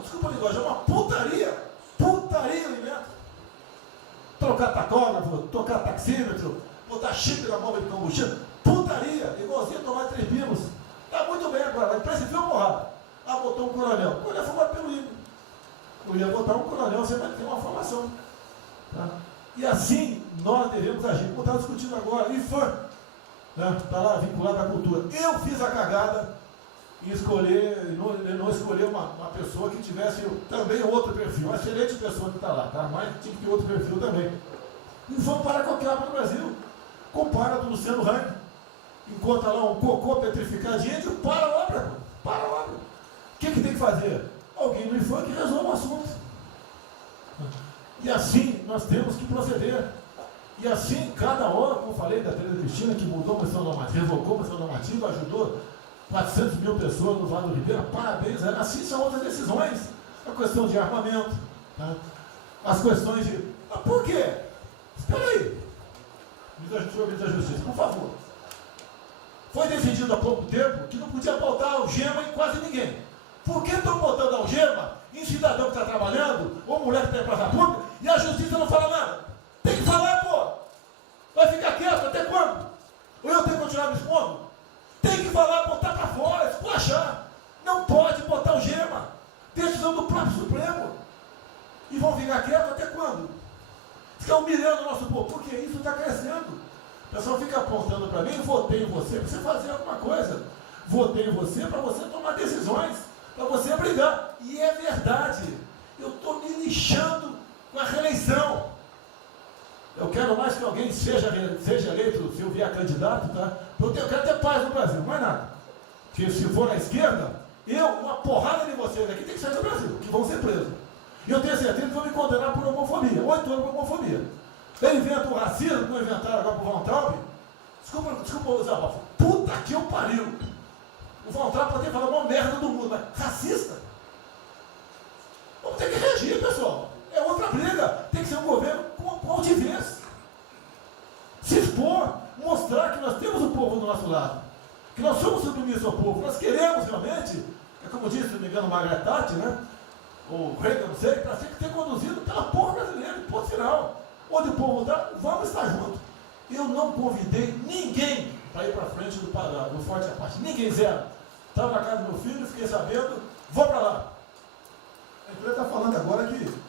Desculpa a linguagem, é uma putaria em metro. Trocar tacógrafo, trocar taxímetro, botar chip na bomba de combustível, putaria, igualzinho tomar 3 pinos. Está muito bem agora, mas precipiou porrada. Botou um coronel. O coronel foi pelo hino. Eu ia botar um coronel, você vai ter uma formação. Tá? E assim nós devemos agir. Como está discutindo agora, IFAM, está lá vinculado à cultura. Eu fiz a cagada em escolher, não escolher uma pessoa que tivesse também outro perfil. Uma excelente pessoa que está lá, tá? Mas tinha que ter outro perfil também. E vamos parar qualquer obra no Brasil. Compara do Luciano Hang. Encontra lá um cocô petrificado de índio, para a obra. Para a obra. O que tem que fazer? Alguém no IFAM que resolva o assunto. E assim nós temos que proceder. E assim, cada hora, como eu falei da Tereza Cristina, que mudou a questão normativa, revocou a questão normativa, ajudou 400 mil pessoas no Vale do Ribeira, parabéns. Assim são outras decisões. A questão de armamento, tá? As questões de... por quê? Espera aí. Ministro da Justiça, por favor. Foi decidido há pouco tempo que não podia botar algema em quase ninguém. Por que estão botando algema em cidadão que está trabalhando, ou mulher que está em praça pública, e a justiça não fala nada? Tem que falar, pô! Vai ficar quieto até quando? Ou eu tenho que continuar me expondo? Tem que falar, botar para fora, esculachar. Não pode botar algema. Decisão do próprio Supremo. E vão ficar quietos até quando? Estão humilhando o nosso povo, porque isso está crescendo. O pessoal fica apontando para mim, votei em você para você fazer alguma coisa. Votei em você para você tomar decisões, para você brigar. E é verdade. Eu estou me lixando com a reeleição. Eu quero mais que alguém seja eleito, se eu vier candidato, tá? Eu quero ter paz no Brasil, mais nada. Porque se for na esquerda, uma porrada de vocês aqui tem que sair do Brasil, que vão ser presos. E eu tenho certeza que vão me condenar por homofobia, 8 anos por homofobia. Ele inventa o racismo, como inventaram agora por Von Traub, desculpa usar a palavra, puta que eu pariu. O Von Trapp pode falar uma merda do mundo, mas racista. Vamos ter que reagir, pessoal. É outra briga. Tem que ser um governo com altivez. Se expor, mostrar que nós temos o povo do nosso lado. Que nós somos submissos ao povo. Nós queremos realmente, é como disse, se não me engano, Margaret Thatcher, né? Ou Reagan, não sei, para ter conduzido pela povo brasileiro, ponto final. Onde o povo está, vamos estar juntos. Eu não convidei ninguém para ir para frente do Forte Apache. Ninguém, zero. Estava na casa do meu filho, fiquei sabendo, vou para lá. A empresa está falando agora que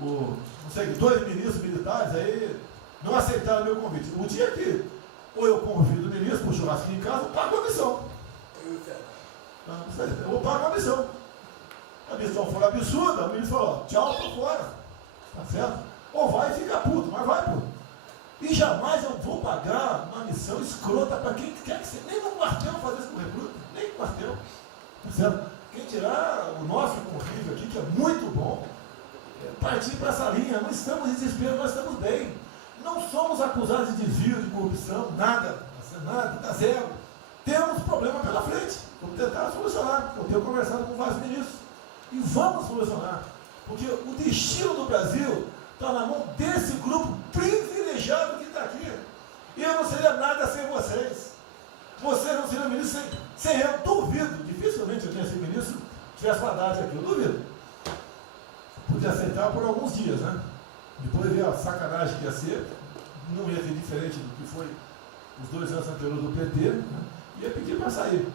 não sei, 2 ministros militares aí não aceitaram meu convite. O dia que ou eu convido o ministro para o churrasquinho em casa, eu pago a missão. Eu vou pagar a missão. A missão foi absurda, o ministro falou, tchau, estou fora. Tá certo? Ou vai e fica puto, mas vai, pô. E jamais eu vou pagar uma missão escrota para quem quer que seja. Nem no quartel fazer isso com o recruta, nem no quartel. Tá certo? Quem tirar o nosso convívio aqui, que é muito bom, partir para essa linha. Não estamos em desespero, nós estamos bem. Não somos acusados de desvio, de corrupção, nada, está zero. Temos problema pela frente. Vamos tentar solucionar. Eu tenho conversado com vários ministros. E vamos solucionar. Porque o destino do Brasil está na mão desse grupo privilegiado que está aqui. E eu não seria nada sem vocês. Vocês não seriam ministros sem eu. Duvido. Dificilmente eu tenha sido ministro se tivesse Haddad aqui. Eu duvido. Podia aceitar por alguns dias, né? Depois ver a sacanagem que ia ser. Não ia ser diferente do que foi os 2 anos anteriores do PT. Né? Ia pedir para sair.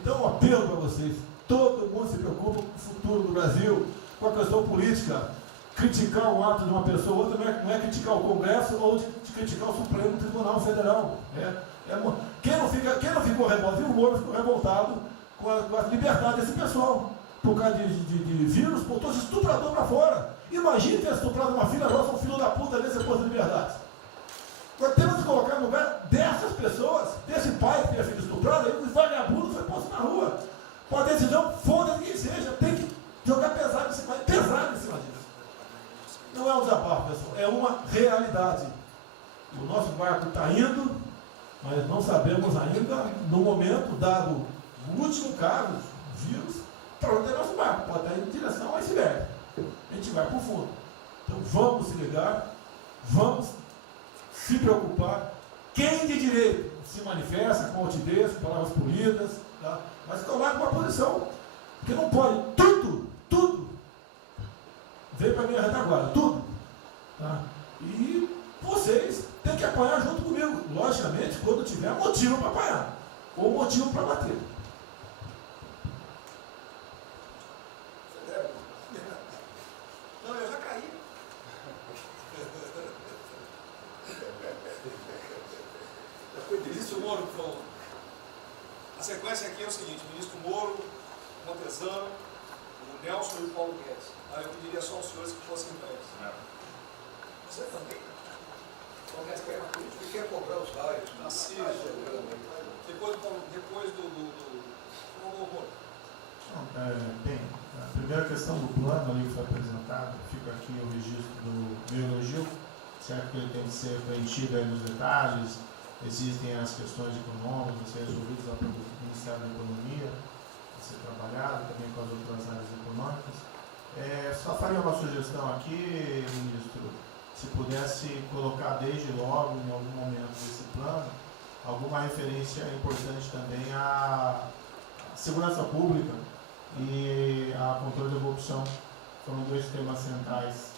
Então, um apelo para vocês. Todo mundo se preocupa com o futuro do Brasil, com a questão política. Criticar um ato de uma pessoa ou outra não é criticar o Congresso ou de criticar o Supremo Tribunal Federal. Quem não ficou revoltado, o Moro ficou revoltado com a liberdade desse pessoal. Por causa de vírus, botou esse estuprador para fora. Imagine ter estuprado uma filha nossa, um filho da puta desse posto de liberdade. Nós temos que colocar no lugar dessas pessoas, desse pai que tinha sido estuprado, aí o vagabundo foi posto na rua. Com a decisão, foda-se quem seja, tem que jogar pesado em cima disso. Não é um desabafo, pessoal, é uma realidade. O nosso barco está indo, mas não sabemos ainda, no momento, dado o último caso, o vírus, para onde é nosso barco. Pode estar indo em direção ao iceberg. A gente vai para o fundo. Então vamos se ligar, vamos se preocupar. Quem de direito se manifesta com altivez, com palavras polidas, tá? Mas tomar uma posição. Porque não pode tudo veio para a minha retaguarda, tudo. Tá? E vocês têm que apanhar junto comigo. Logicamente, quando tiver motivo para apanhar. Ou motivo para bater. Não, eu já caí. Ministro Moro, por favor. A sequência aqui é o seguinte: ministro Moro, Montezano, o Nelson e o Paulo Guedes. Aí eu pediria só aos senhores que fossem breves. Você também? Paulo Guedes quer uma política e quer cobrar os raios. Depois do Moro. Bem, a primeira questão do plano ali que foi apresentado, fica aqui o registro do meu elogio, certo que ele tem que ser preenchido aí nos detalhes, existem as questões econômicas a ser resolvidas lá pelo Ministério da Economia, a ser trabalhado também com as outras áreas econômicas. Só faria uma sugestão aqui, ministro, se pudesse colocar desde logo, em algum momento desse plano, alguma referência importante também à segurança pública e a controle da corrupção. Foram 2 temas centrais,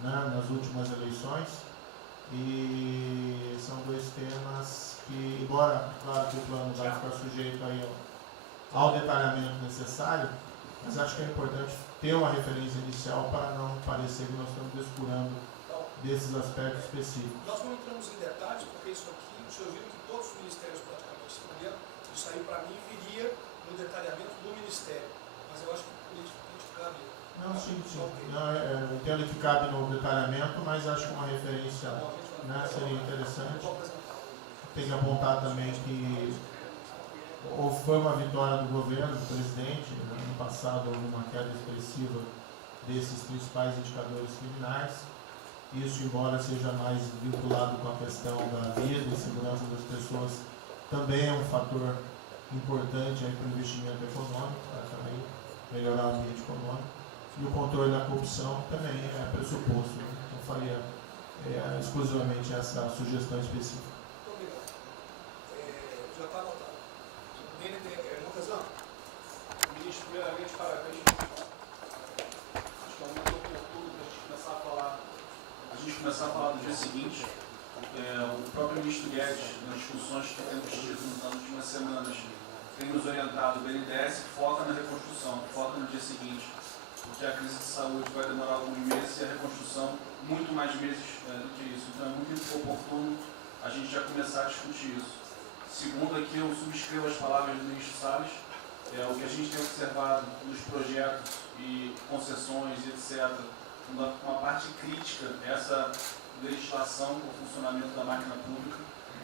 né, nas últimas eleições, e são 2 temas que, embora, claro que o plano vai ficar sujeito aí ao detalhamento necessário, mas acho que é importante ter uma referência inicial para não parecer que nós estamos descurando desses aspectos específicos. Nós não entramos em detalhes, porque isso aqui, o senhor viu que todos os ministérios praticamente responderam, isso aí para mim viria no detalhamento do ministério, mas eu acho que politicamente cabe. Não, sim. Não, eu entendo que cabe no detalhamento, mas acho que uma referência, né, seria interessante. Tem que apontar também que foi uma vitória do governo, do presidente. No ano passado houve uma queda expressiva desses principais indicadores criminais. Isso, embora seja mais vinculado com a questão da vida e segurança das pessoas, também é um fator importante para o investimento econômico, para também melhorar o ambiente econômico. E o controle da corrupção também é pressuposto. Né? Então, faria exclusivamente essa sugestão específica. Muito obrigado. Já está anotado. Montezano? Ministro, primeiramente, parabéns. Acho que é um momento oportuno para a gente começar a falar no dia seguinte. O próprio ministro Guedes, nas discussões que temos tido nas últimas semanas, tem nos orientado. O BNDES foca na reconstrução, foca no dia seguinte, porque a crise de saúde vai demorar alguns meses e a reconstrução muito mais meses do que isso. Então é muito oportuno a gente já começar a discutir isso. Segundo, aqui eu subscrevo as palavras do ministro Salles. O que a gente tem observado nos projetos e concessões, etc., uma parte crítica essa legislação para o funcionamento da máquina pública.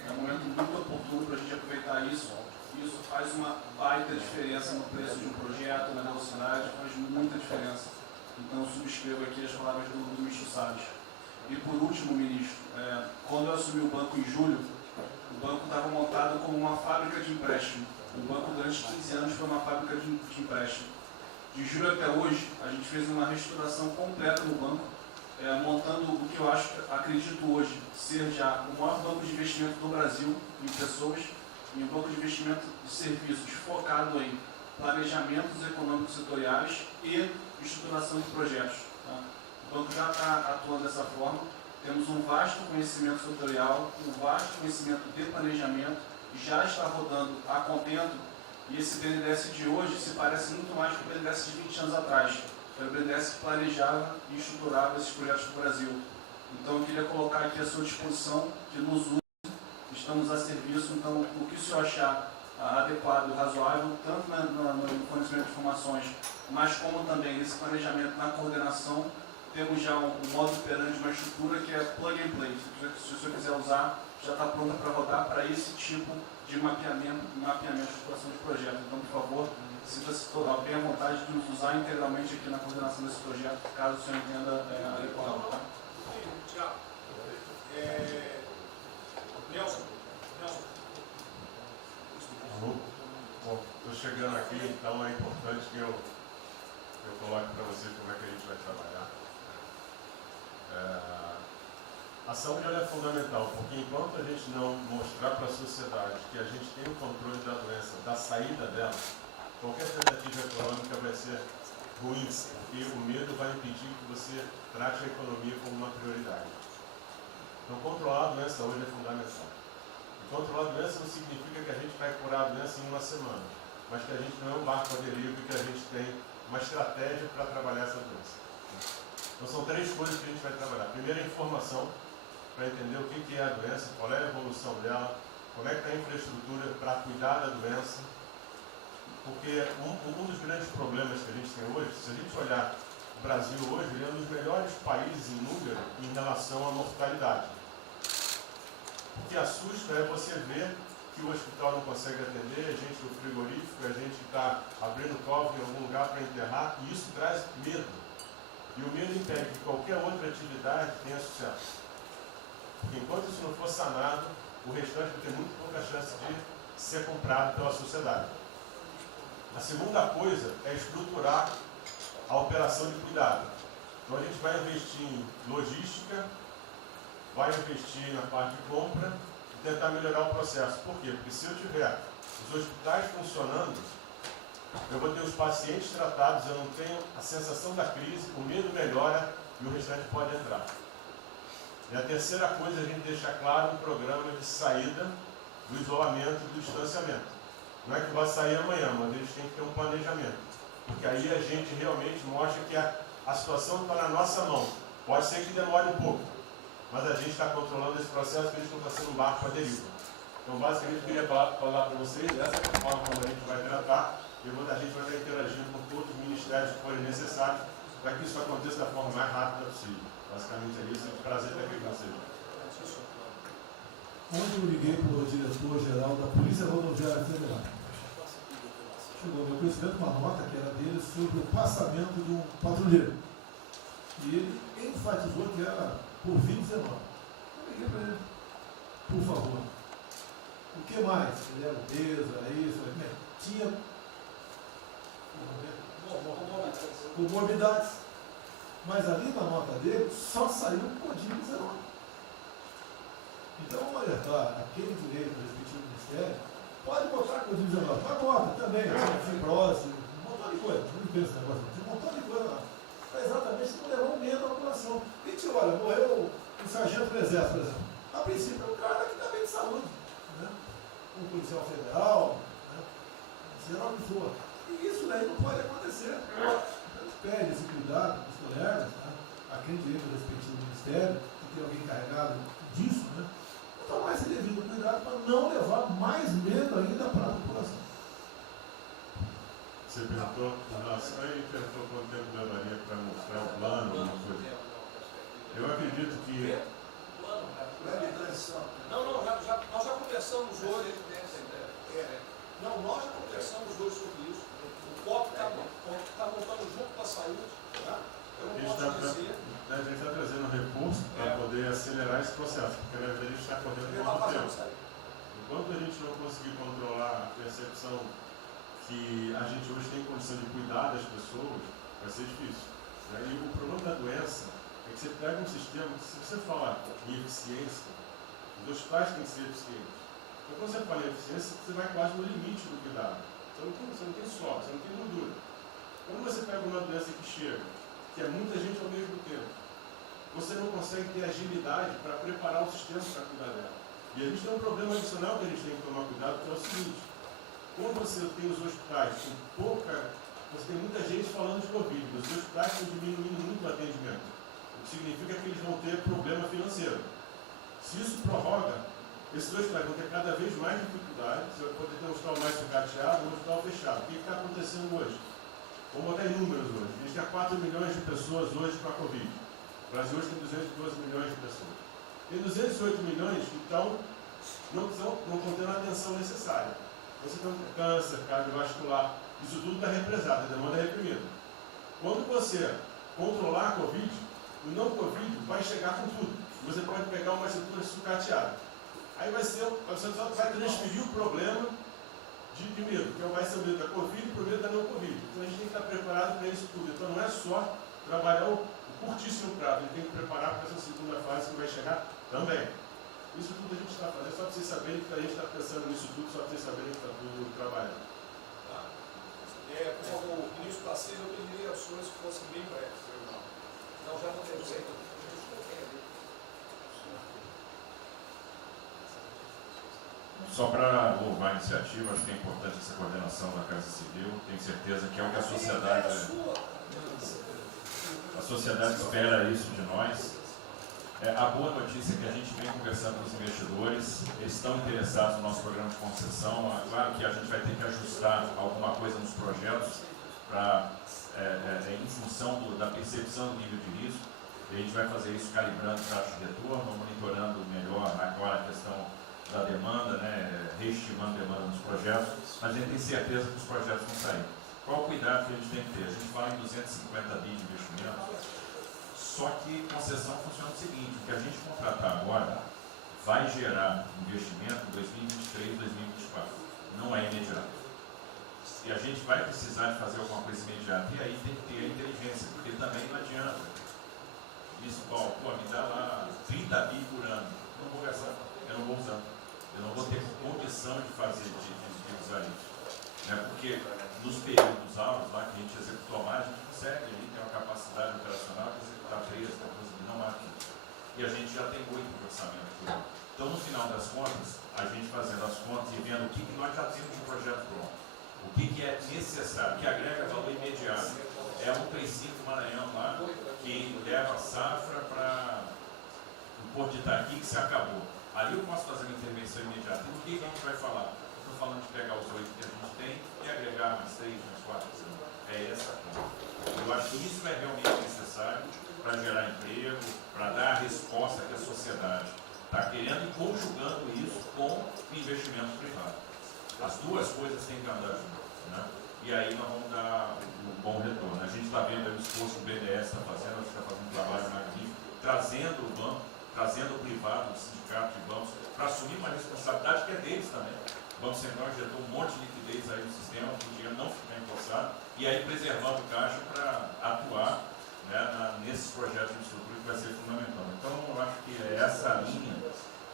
É um momento muito oportuno para a gente aproveitar isso. Isso faz uma baita diferença no preço de um projeto, na velocidade, faz muita diferença. Então, eu subscrevo aqui as palavras do ministro Salles. E, por último, ministro, quando eu assumi o banco em julho, o banco estava montado como uma fábrica de empréstimo. O banco, durante 15 anos, foi uma fábrica de empréstimo. De julho até hoje, a gente fez uma reestruturação completa no banco, montando o que eu acredito hoje ser já o maior banco de investimento do Brasil em pessoas, e um banco de investimento de serviços focado em planejamentos econômicos setoriais e estruturação de projetos. Tá? O banco já está atuando dessa forma. Temos um vasto conhecimento setorial, um vasto conhecimento de planejamento, já está rodando a contento, e esse BNDES de hoje se parece muito mais com o BNDES de 20 anos atrás, que era o BNDES que planejava e estruturava esses projetos no Brasil. Então, eu queria colocar aqui à sua disposição, que nos use, estamos a serviço. Então, o que o senhor achar adequado e razoável, tanto no fornecimento de informações, mas como também nesse planejamento, na coordenação, temos já um modo operante, uma estrutura que é plug and play. Se o senhor quiser usar, já está pronta para rodar para esse tipo de mapeamento e estruturação de projeto. Então, por favor, sinta-se bem à vontade de nos usar integralmente aqui na coordenação desse projeto, caso o senhor entenda adequado. Tá? Tiago. Nelson. Bom, estou chegando aqui, então é importante que eu coloque para vocês como é que a gente vai trabalhar. A saúde é fundamental, porque enquanto a gente não mostrar para a sociedade que a gente tem o controle da doença, da saída dela, qualquer tentativa econômica vai ser ruim, porque o medo vai impedir que você trate a economia como uma prioridade. Então, controlar a doença hoje é fundamental. E controlar a doença não significa que a gente vai curar a doença em uma semana, mas que a gente não é um barco à deriva e que a gente tem uma estratégia para trabalhar essa doença. Então, são 3 coisas que a gente vai trabalhar. Primeiro, a informação, para entender o que é a doença, qual é a evolução dela, como é que está a infraestrutura para cuidar da doença. Porque um dos grandes problemas que a gente tem hoje, se a gente olhar o Brasil hoje, ele é um dos melhores países em número em relação à mortalidade. O que assusta é você ver que o hospital não consegue atender, a gente do frigorífico, a gente está abrindo cofre em algum lugar para enterrar, e isso traz medo. E o medo impede que qualquer outra atividade tenha sucesso. Porque enquanto isso não for sanado, o restante vai ter muito pouca chance de ser comprado pela sociedade. A segunda coisa é estruturar a operação de cuidado. Então a gente vai investir em logística, vai investir na parte de compra e tentar melhorar o processo. Por quê? Porque se eu tiver os hospitais funcionando, eu vou ter os pacientes tratados, eu não tenho a sensação da crise, o medo melhora e o restante pode entrar. E a terceira coisa é a gente deixar claro um programa de saída do isolamento e do distanciamento. Não é que vai sair amanhã, mas a gente tem que ter um planejamento. Porque aí a gente realmente mostra que a situação está na nossa mão. Pode ser que demore um pouco, mas a gente está controlando esse processo, que a gente não está sendo um barco à deriva. Então, basicamente, eu queria falar para vocês, essa é a forma como a gente vai tratar, e a gente vai estar interagindo com todos os ministérios que forem necessários, para que isso aconteça da forma mais rápida possível. Basicamente é isso, é um prazer estar aqui com vocês. Ontem eu liguei para o diretor-geral da Polícia Rodoviária Federal. Chegou ao meu conhecimento uma nota que era dele sobre o passamento de um patrulheiro. E ele enfatizou que era por 2019. Eu liguei para ele, por favor. O que mais? Ele era obeso, era isso, tinha comorbidades. Mas ali na nota dele só saiu Covid-19. Então, olha, aquele direito do respectivo ministério pode botar Covid-19, mas bota também, fibrose, um montão de coisa. Não pensa nesse negócio, tem um montão de coisa lá. Para exatamente não levar um medo à população. A gente olha, morreu um sargento do exército, por exemplo. A princípio é um cara que está bem de saúde, né? Um policial federal, né? Seja lá o que for. E isso daí não pode acontecer. Então, a gente pede esse cuidado dos colegas, né? Acredito no respectivo ministério, que tem alguém encarregado disso, né? Tomar esse devido cuidado para não levar mais medo ainda para a população. Você perguntou, aí perguntou quanto tempo levaria para mostrar o plano, alguma coisa. Eu acredito que. Não, nós já conversamos hoje. Não, nós já conversamos hoje sobre isso. O COP está montando junto com a saúde. Tá? Eu não posso dizer. A gente está trazendo recurso para poder acelerar esse processo, porque na verdade a gente está correndo muito tempo. Enquanto a gente não conseguir controlar a percepção que a gente hoje tem condição de cuidar das pessoas, vai ser difícil. E o problema da doença é que você pega um sistema que, se você falar em eficiência, os hospitais têm que ser eficientes. Então, quando você fala em eficiência, você vai quase no limite do cuidado. Você não tem sobra, você não tem gordura. Quando você pega uma doença que chega, que é muita gente ao mesmo tempo, você não consegue ter agilidade para preparar o sistema para cuidar dela. E a gente tem um problema adicional que a gente tem que tomar cuidado, que é o seguinte: quando você tem os hospitais com você tem muita gente falando de Covid, os hospitais estão diminuindo muito o atendimento, o que significa que eles vão ter problema financeiro. Se isso prorroga, esses hospitais vão ter cada vez mais dificuldade, você vai poder ter um hospital mais sucateado, um hospital fechado. O que está acontecendo hoje? Vamos botar em números hoje. A gente tem 4 milhões de pessoas hoje com a Covid. O Brasil hoje tem 212 milhões de pessoas. Tem 208 milhões que não estão tendo a atenção necessária. Você tem câncer, cardiovascular, isso tudo está represado, a demanda é reprimida. Quando você controlar a Covid, o não Covid vai chegar com tudo. Você pode pegar uma estrutura sucateada. Aí você só vai transferir o problema de medo, que vai ser o medo da Covid para o medo da não Covid. Então a gente tem que estar preparado para isso tudo. Então não é só trabalhar o curtíssimo prazo, a gente tem que preparar para essa segunda fase que vai chegar também. Isso tudo a gente está fazendo, só para vocês saberem que a gente está pensando nisso tudo, só para vocês saberem que está tudo trabalhando. Como o ministro Tarcísio, eu pediria aos senhores que fossem bem breves. Não, já não temos tempo. Só para louvar a iniciativa, acho que é importante essa coordenação da Casa Civil. Tenho certeza que é o que a sociedade espera isso de nós. A boa notícia é que a gente vem conversando com os investidores, eles estão interessados no nosso programa de concessão. Claro que a gente vai ter que ajustar alguma coisa nos projetos em função da percepção do nível de risco. E a gente vai fazer isso calibrando taxa de retorno, monitorando melhor agora a questão da demanda, reestimando a demanda nos projetos, mas a gente tem certeza que os projetos vão sair. Qual o cuidado que a gente tem que ter? A gente fala em 250 bi de investimento, só que concessão funciona o seguinte: o que a gente contratar agora vai gerar investimento em 2023, 2024, não é imediato. E a gente vai precisar de fazer alguma coisa imediata, e aí tem que ter a inteligência, porque também não adianta. Isso, me dá lá 30 bi por ano, não vou gastar, eu não vou usar. Eu não vou ter condição de fazer, de usar isso. Porque nos períodos altos lá que a gente executou mais, a gente consegue ali ter uma capacidade operacional de executar 13, 14 milhões máquinas. E a gente já tem 8 de orçamento. Então, no final das contas, a gente fazendo as contas e vendo o que nós já temos de projeto pronto, o que é necessário, que agrega valor imediato. É um princípio Maranhão lá, que leva a safra para o Porto de Itaqui, que se acabou. Ali eu posso fazer uma intervenção imediata. E no que a gente vai falar? Estou falando de pegar os 8 que a gente tem e agregar mais 3, mais 4. É essa a conta. Eu acho que isso é realmente necessário para gerar emprego, para dar a resposta que a sociedade está querendo e conjugando isso com investimento privado. As duas coisas têm que andar juntas, E aí nós vamos dar um bom retorno. A gente está vendo aí o esforço que o BNDES está fazendo, a gente está fazendo um trabalho magnífico, trazendo o banco, trazendo o privado, o sindicato de bancos, para assumir uma responsabilidade que é deles também. O Banco Central injetou um monte de liquidez aí no sistema, para o dinheiro não ficar empossado, e aí preservando o caixa para atuar, né, nesses projetos de infraestrutura que vai ser fundamental. Então, eu acho que é essa a linha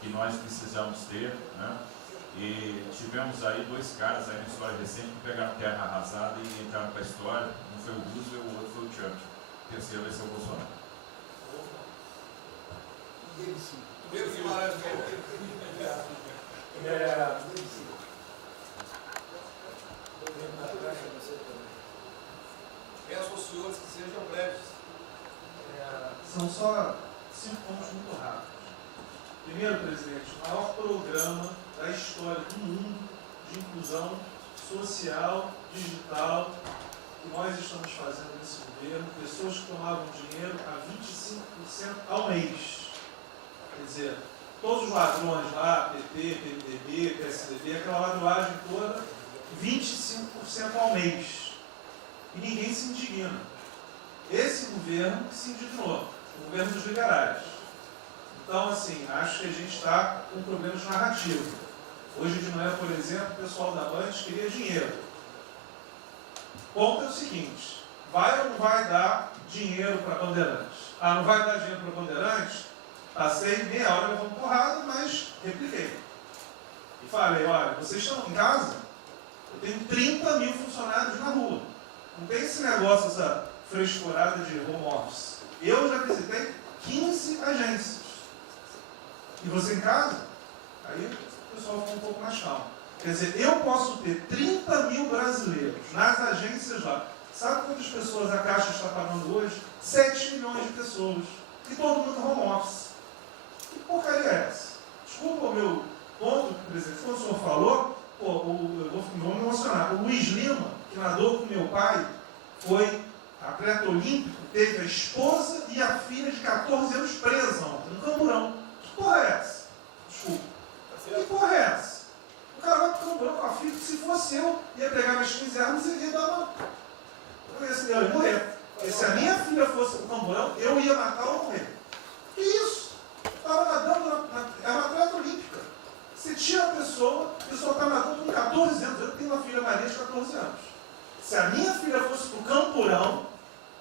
que nós precisamos ter, né? E tivemos aí dois caras aí na história recente que pegaram terra arrasada e entraram para a história. Um foi o Roosevelt, o outro foi o Churchill. O terceiro vai ser o Bolsonaro. Peço aos senhores que sejam breves. São só 5 pontos muito rápidos. Primeiro, presidente, o maior programa da história do mundo de inclusão social, digital, que nós estamos fazendo nesse governo, pessoas que tomavam dinheiro a 25% ao mês. Quer dizer, todos os ladrões lá, PT, PMDB, PSDB, aquela ladroagem toda, 25% ao mês. E ninguém se indigna. Esse governo se indignou, o governo dos liberais. Então, assim, acho que a gente está com problemas narrativos. Hoje de manhã, por exemplo, o pessoal da Band queria dinheiro. O ponto é o seguinte, vai ou não vai dar dinheiro para Bandeirantes? Ah, não vai dar dinheiro para Bandeirantes? Passei meia hora levando porrada, mas repliquei. E falei, olha, vocês estão em casa? Eu tenho 30 mil funcionários na rua. Não tem esse negócio, essa frescurada de home office. Eu já visitei 15 agências. E você em casa? Aí o pessoal ficou um pouco mais calmo. Quer dizer, eu posso ter 30 mil brasileiros nas agências lá. Sabe quantas pessoas a Caixa está pagando hoje? 7 milhões de pessoas. E todo mundo home office. Que porcaria é essa? Desculpa o meu ponto, presidente. Quando o senhor falou, eu vou me emocionar. O Luiz Lima, que nadou com meu pai, foi atleta olímpico, teve a esposa e a filha de 14 anos presa ontem, no Camburão. Que porra é essa? Desculpa. Que porra é essa? O cara vai pro Camburão com a filha, que se fosse eu, ia pegar minhas 15 armas e ia dar uma... Eu ia morrer. Porque se a minha filha fosse pro Camburão, eu ia matar ou morrer. Que isso? Estava nadando, é uma atleta olímpica. Você tira a pessoa está nadando com 14 anos. Eu tenho uma filha Maria de 14 anos. Se a minha filha fosse pro Camburão,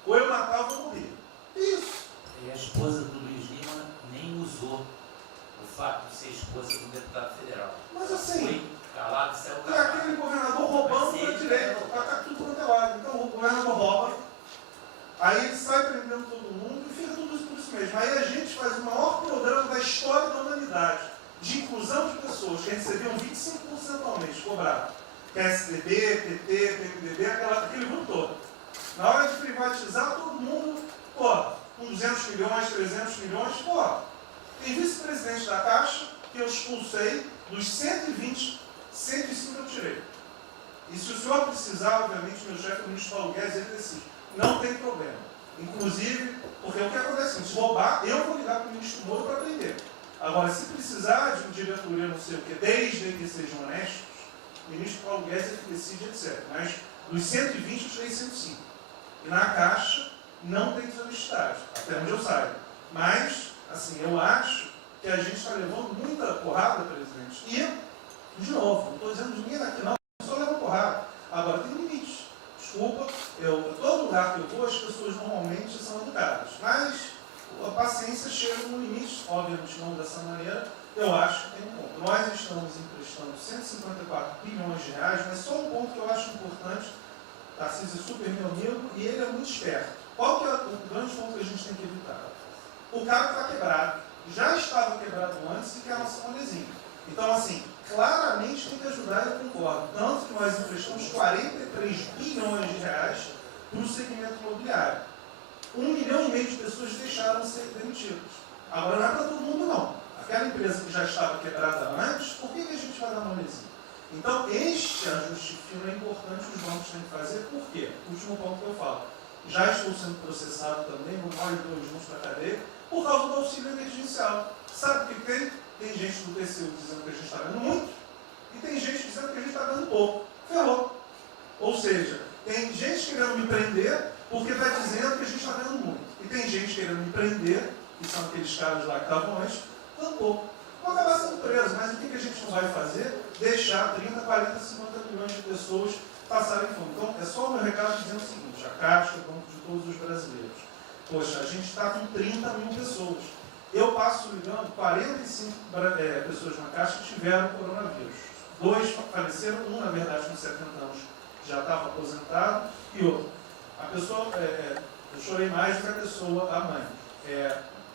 ou eu matava ou morria. Isso. E a esposa do Luiz Lima nem usou o fato de ser esposa do deputado federal. Mas assim, foi calado, saiu é calado. aquele governador roubando para direito. Está tudo quanto é lado. Então o governador rouba, aí ele sai prendendo todo mundo e fica tudo isso por isso mesmo. Aí a gente faz o maior programa da história da humanidade de inclusão de pessoas que recebiam 25% ao mês cobrado. PSDB, PT, PMDB, aquele grupo todo. Na hora de privatizar, todo mundo, com 200 milhões, 300 milhões, tem vice-presidente da Caixa que eu expulsei, dos 120, 105 eu tirei. E se o senhor precisar, obviamente, meu chefe, o ministro Paulo Guedes, ele decide. Não tem problema. Inclusive, porque o que acontece? Se roubar, eu vou ligar para o ministro Moro para prender. Agora, se precisar de um diretoria, não sei o quê, desde que sejam honestos, o ministro Paulo Guedes é que decide, etc. Mas dos 120, eu tirei 105. E na Caixa não tem desonestidade, até onde eu saiba. Mas, assim, eu acho que a gente está levando muita porrada, presidente. E, de novo, não estou dizendo de ninguém daqui não, só leva porrada. Agora, tem limite. Desculpa, todo lugar que eu vou, as pessoas normalmente são educadas. Mas a paciência chega no limite, obviamente não dessa maneira, eu acho que tem um ponto. Nós estamos emprestando 154 bilhões de reais, mas só um ponto que eu acho importante. Tarcísio é super meu amigo e ele é muito esperto. Qual que é o grande ponto que a gente tem que evitar? O cara está quebrado. Já estava quebrado antes e quer a nossa molezinha. Então, assim, claramente tem que ajudar, eu concordo. Tanto que nós emprestamos 43 bilhões de reais para o segmento imobiliário. 1,5 milhão de pessoas deixaram de ser demitidas. Agora não é para todo mundo, não. Aquela empresa que já estava quebrada antes, por que a gente vai dar molezinha? Então, este ajuste fino é importante, os bancos têm que fazer. Por quê? O último ponto que eu falo. Já estou sendo processado também, vou mais de 2 juntos para a cadeia, por causa do auxílio emergencial. Sabe o que tem? Tem gente do TCU dizendo que a gente está ganhando muito, e tem gente dizendo que a gente está ganhando pouco. Ferrou. Ou seja, tem gente querendo me prender porque está dizendo que a gente está ganhando muito. E tem gente querendo me prender que são aqueles caras lá que estavam antes, tampou. Vão acabar sendo presos, mas o que a gente não vai fazer? Deixar 30, 40, 50 milhões de pessoas passarem fome. Então, é só o meu recado dizendo o seguinte: a Caixa, o Banco de todos os brasileiros. Poxa, a gente está com 30 mil pessoas. Eu passo ligando, 45 pessoas na Caixa tiveram coronavírus. 2 faleceram, um, na verdade, com 70 anos, já estava aposentado, e outro. A pessoa, eu chorei mais do que a pessoa, a mãe.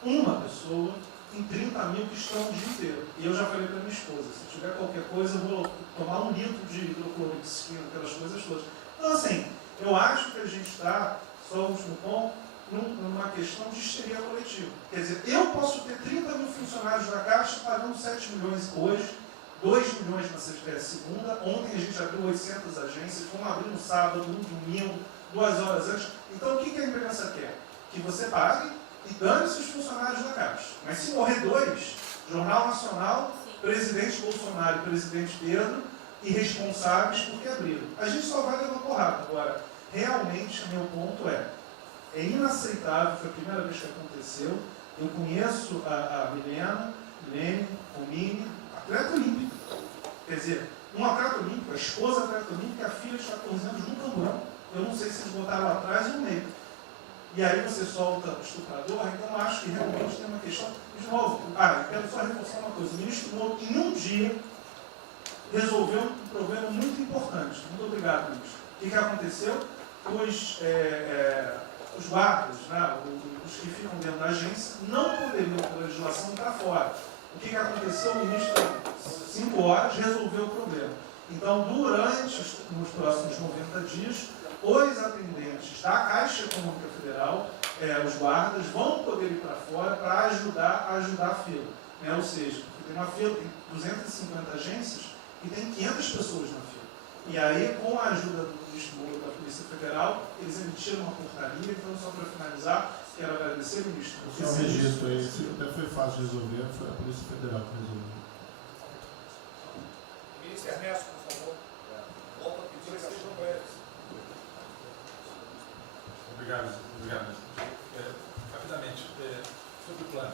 Uma pessoa em 30 mil que estão o dia inteiro. E eu já falei para minha esposa, se tiver qualquer coisa, eu vou tomar 1 litro de hidrocloroquina, aquelas coisas todas. Então, assim, eu acho que a gente está, só o último ponto, numa questão de histeria coletiva. Quer dizer, eu posso ter 30 mil funcionários da Caixa pagando 7 milhões hoje, 2 milhões na segunda, ontem a gente abriu 800 agências, vamos abrir no sábado, no domingo, 2 horas antes. Então, o que a imprensa quer? Que você pague e dane-se os funcionários da Caixa. Mas se morrer 2, Jornal Nacional, presidente Bolsonaro e presidente Pedro, irresponsáveis porque abriram. A gente só vai levar porrada. Agora, realmente, meu ponto é inaceitável, foi a primeira vez que aconteceu. Eu conheço a Milena, Lene, Romine, atleta olímpico. Quer dizer, um atleta olímpico, a esposa atleta olímpica, a filha de 14 anos num camburão. Eu não sei se eles botaram lá atrás ou no meio. E aí você solta o estuprador, então eu acho que realmente tem uma questão. De novo, eu quero só reforçar uma coisa. O ministro Moro, em um dia, resolveu um problema muito importante. Muito obrigado, ministro. O que aconteceu? Os guardas, né, os que ficam dentro da agência, não poderiam, por legislação, estar fora. O que aconteceu? O ministro, 5 horas, resolveu o problema. Então, nos próximos 90 dias, os atendentes da Caixa Econômica Federal, os guardas, vão poder ir para fora para ajudar a fila. Né? Ou seja, tem uma fila, tem 250 agências e tem 500 pessoas na fila. E aí, com a ajuda do ministro Moro da Polícia Federal, eles emitiram uma portaria. Então, só para finalizar, quero agradecer, ministro. É um registro aí, até foi fácil de resolver, foi a Polícia Federal que resolveu. Ministro Ernesto, por favor. Volta a pedir que sejam breves. Obrigado. Rapidamente, sobre o plano. A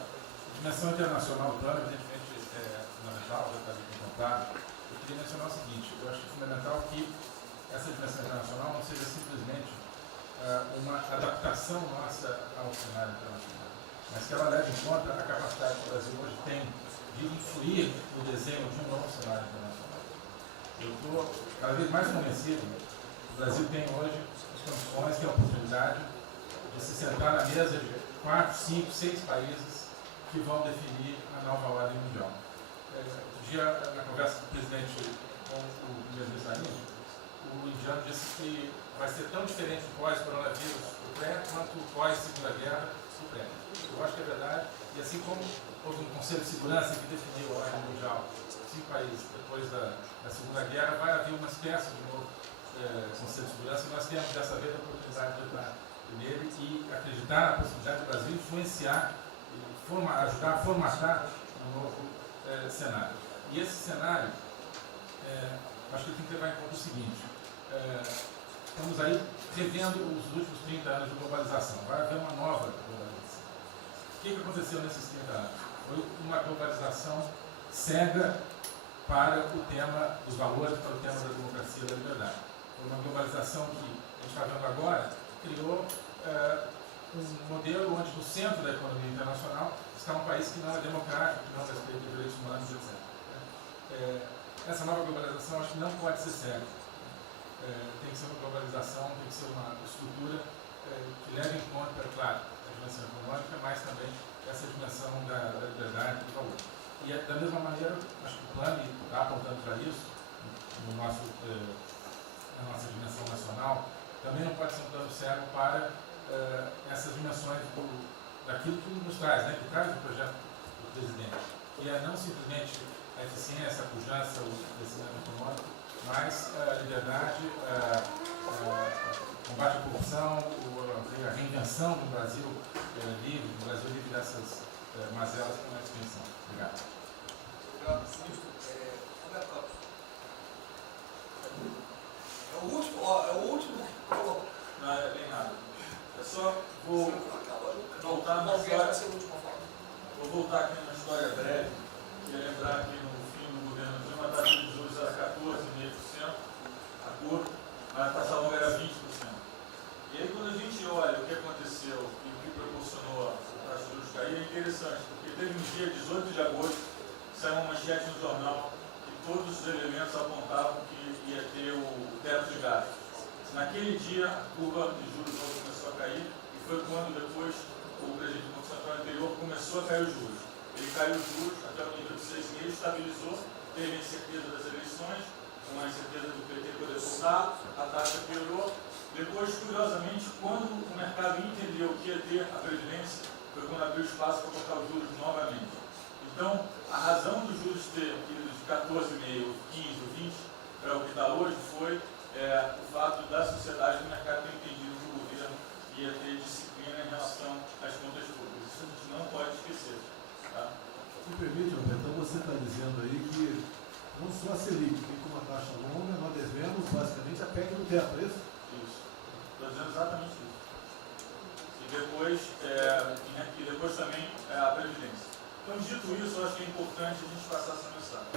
dimensão internacional do plano, evidentemente, é fundamental, já está aqui contemplado. Eu queria mencionar o seguinte: eu acho que é fundamental que essa dimensão internacional não seja simplesmente uma adaptação nossa ao cenário internacional, mas que ela leve em conta a capacidade que o Brasil hoje tem de influir no desenho de um novo cenário internacional. Eu estou cada vez mais convencido que o Brasil tem hoje as condições, tem a oportunidade de se sentar na mesa de 4, 5, 6 países que vão definir a nova ordem mundial. Um dia, na conversa do presidente com o primeiro-ministro, o indiano disse que vai ser tão diferente o pós-coronavírus, o pré, quanto o pós-segunda guerra, o pré. Eu acho que é verdade, e assim como houve um Conselho de Segurança que definiu a ordem mundial, 5 países depois da Segunda Guerra, vai haver uma espécie de novo Conselho de Segurança, e nós temos dessa vez a oportunidade de entrar nele e acreditar na possibilidade do Brasil influenciar, ajudar a formatar um novo cenário. E esse cenário, acho que tem que levar em conta o seguinte: estamos aí revendo os últimos 30 anos de globalização. Vai haver uma nova globalização. O que aconteceu nesses 30 anos? Foi uma globalização cega para o tema dos valores, para o tema da democracia e da liberdade. Foi uma globalização que a gente está vendo agora, criou um modelo onde no centro da economia internacional está um país que não é democrático, que não respeita os direitos humanos, etc. Essa nova globalização acho que não pode ser cega. Tem que ser uma globalização, tem que ser uma estrutura que leve em conta, claro, a dimensão econômica, mas também essa dimensão da liberdade e do valor. E da mesma maneira, acho que o plano está apontando para isso, na nossa dimensão nacional, também não pode ser um plano cego para essas dimensões daquilo que nos traz, né, que traz o projeto do presidente, que é não simplesmente a eficiência, a pujança, o crescimento econômico, mas a liberdade, o combate à corrupção, a reinvenção do Brasil livre, do Brasil livre dessas mazelas que nós pensamos. Obrigado. Obrigado, ministro. É o último que colocou. Não, é bem rápido. Eu só vou voltar na história. história breve, queria lembrar que no fim do governo Dilma a taxa de juros era 14,5%, a curva, mas a taxa longa era 20%. E aí quando a gente olha o que aconteceu e o que proporcionou a taxa de juros cair, é interessante, porque teve um dia, 18 de agosto, saiu uma manchete no jornal que todos os elementos apontavam que ia ter o teto de gastos. Naquele dia, a curva de juros começou a cair, e foi quando depois o presidente do Banco Central anterior começou a cair os juros. Ele caiu os juros até o nível de 6,5%, estabilizou, teve a incerteza das eleições, com a incerteza do PT poder voltar, a taxa piorou. Depois, curiosamente, quando o mercado entendeu que ia ter a Previdência, foi quando abriu espaço para botar os juros novamente. Então, a razão dos juros ter ido de 14,5%, 15% ou 20% para o que está hoje foi o fato da sociedade e do mercado ter entendido que o governo ia ter disciplina em relação às contas públicas. Isso a gente não pode esquecer. Tá? Me permite, Roberto, então você está dizendo aí que não só a Selic tem como uma taxa longa, nós devemos basicamente a PEC do teto, é isso? Isso. Estou dizendo exatamente isso. E depois também a Previdência. Então, dito isso, eu acho que é importante a gente passar essa mensagem.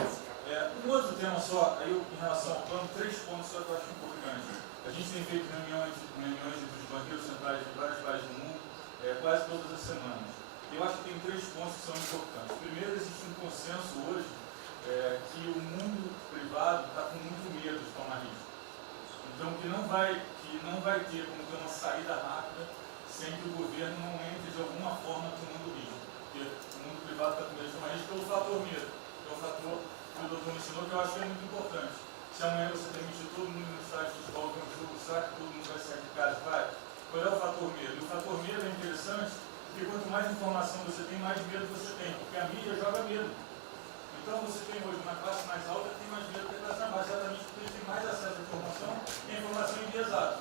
Um outro tema só, aí em relação ao plano, 3 pontos só que eu acho importantes. A gente tem feito reuniões entre os banqueiros centrais de vários países do mundo, quase todas as semanas. Eu acho que tem 3 pontos que são importantes. Primeiro, existe um consenso hoje que o mundo privado está com muito medo de tomar risco. Então, que não vai ter como ter uma saída rápida sem que o governo não entre de alguma forma no mundo risco. Porque o mundo privado está com medo de tomar risco pelo fator medo. Que é o fator que o doutor mencionou, que eu acho que é muito importante. Se amanhã você permitir todo mundo no estádio de futebol com o jogo, será que todo mundo vai sair de casa? Vai. Qual é o fator medo? E o fator medo é interessante, porque quanto mais informação você tem, mais medo você tem. Porque a mídia joga medo. Então você tem hoje uma classe mais alta que tem mais medo que a classe mais baixa, exatamente porque eles têm mais acesso à informação e a informação enviesada.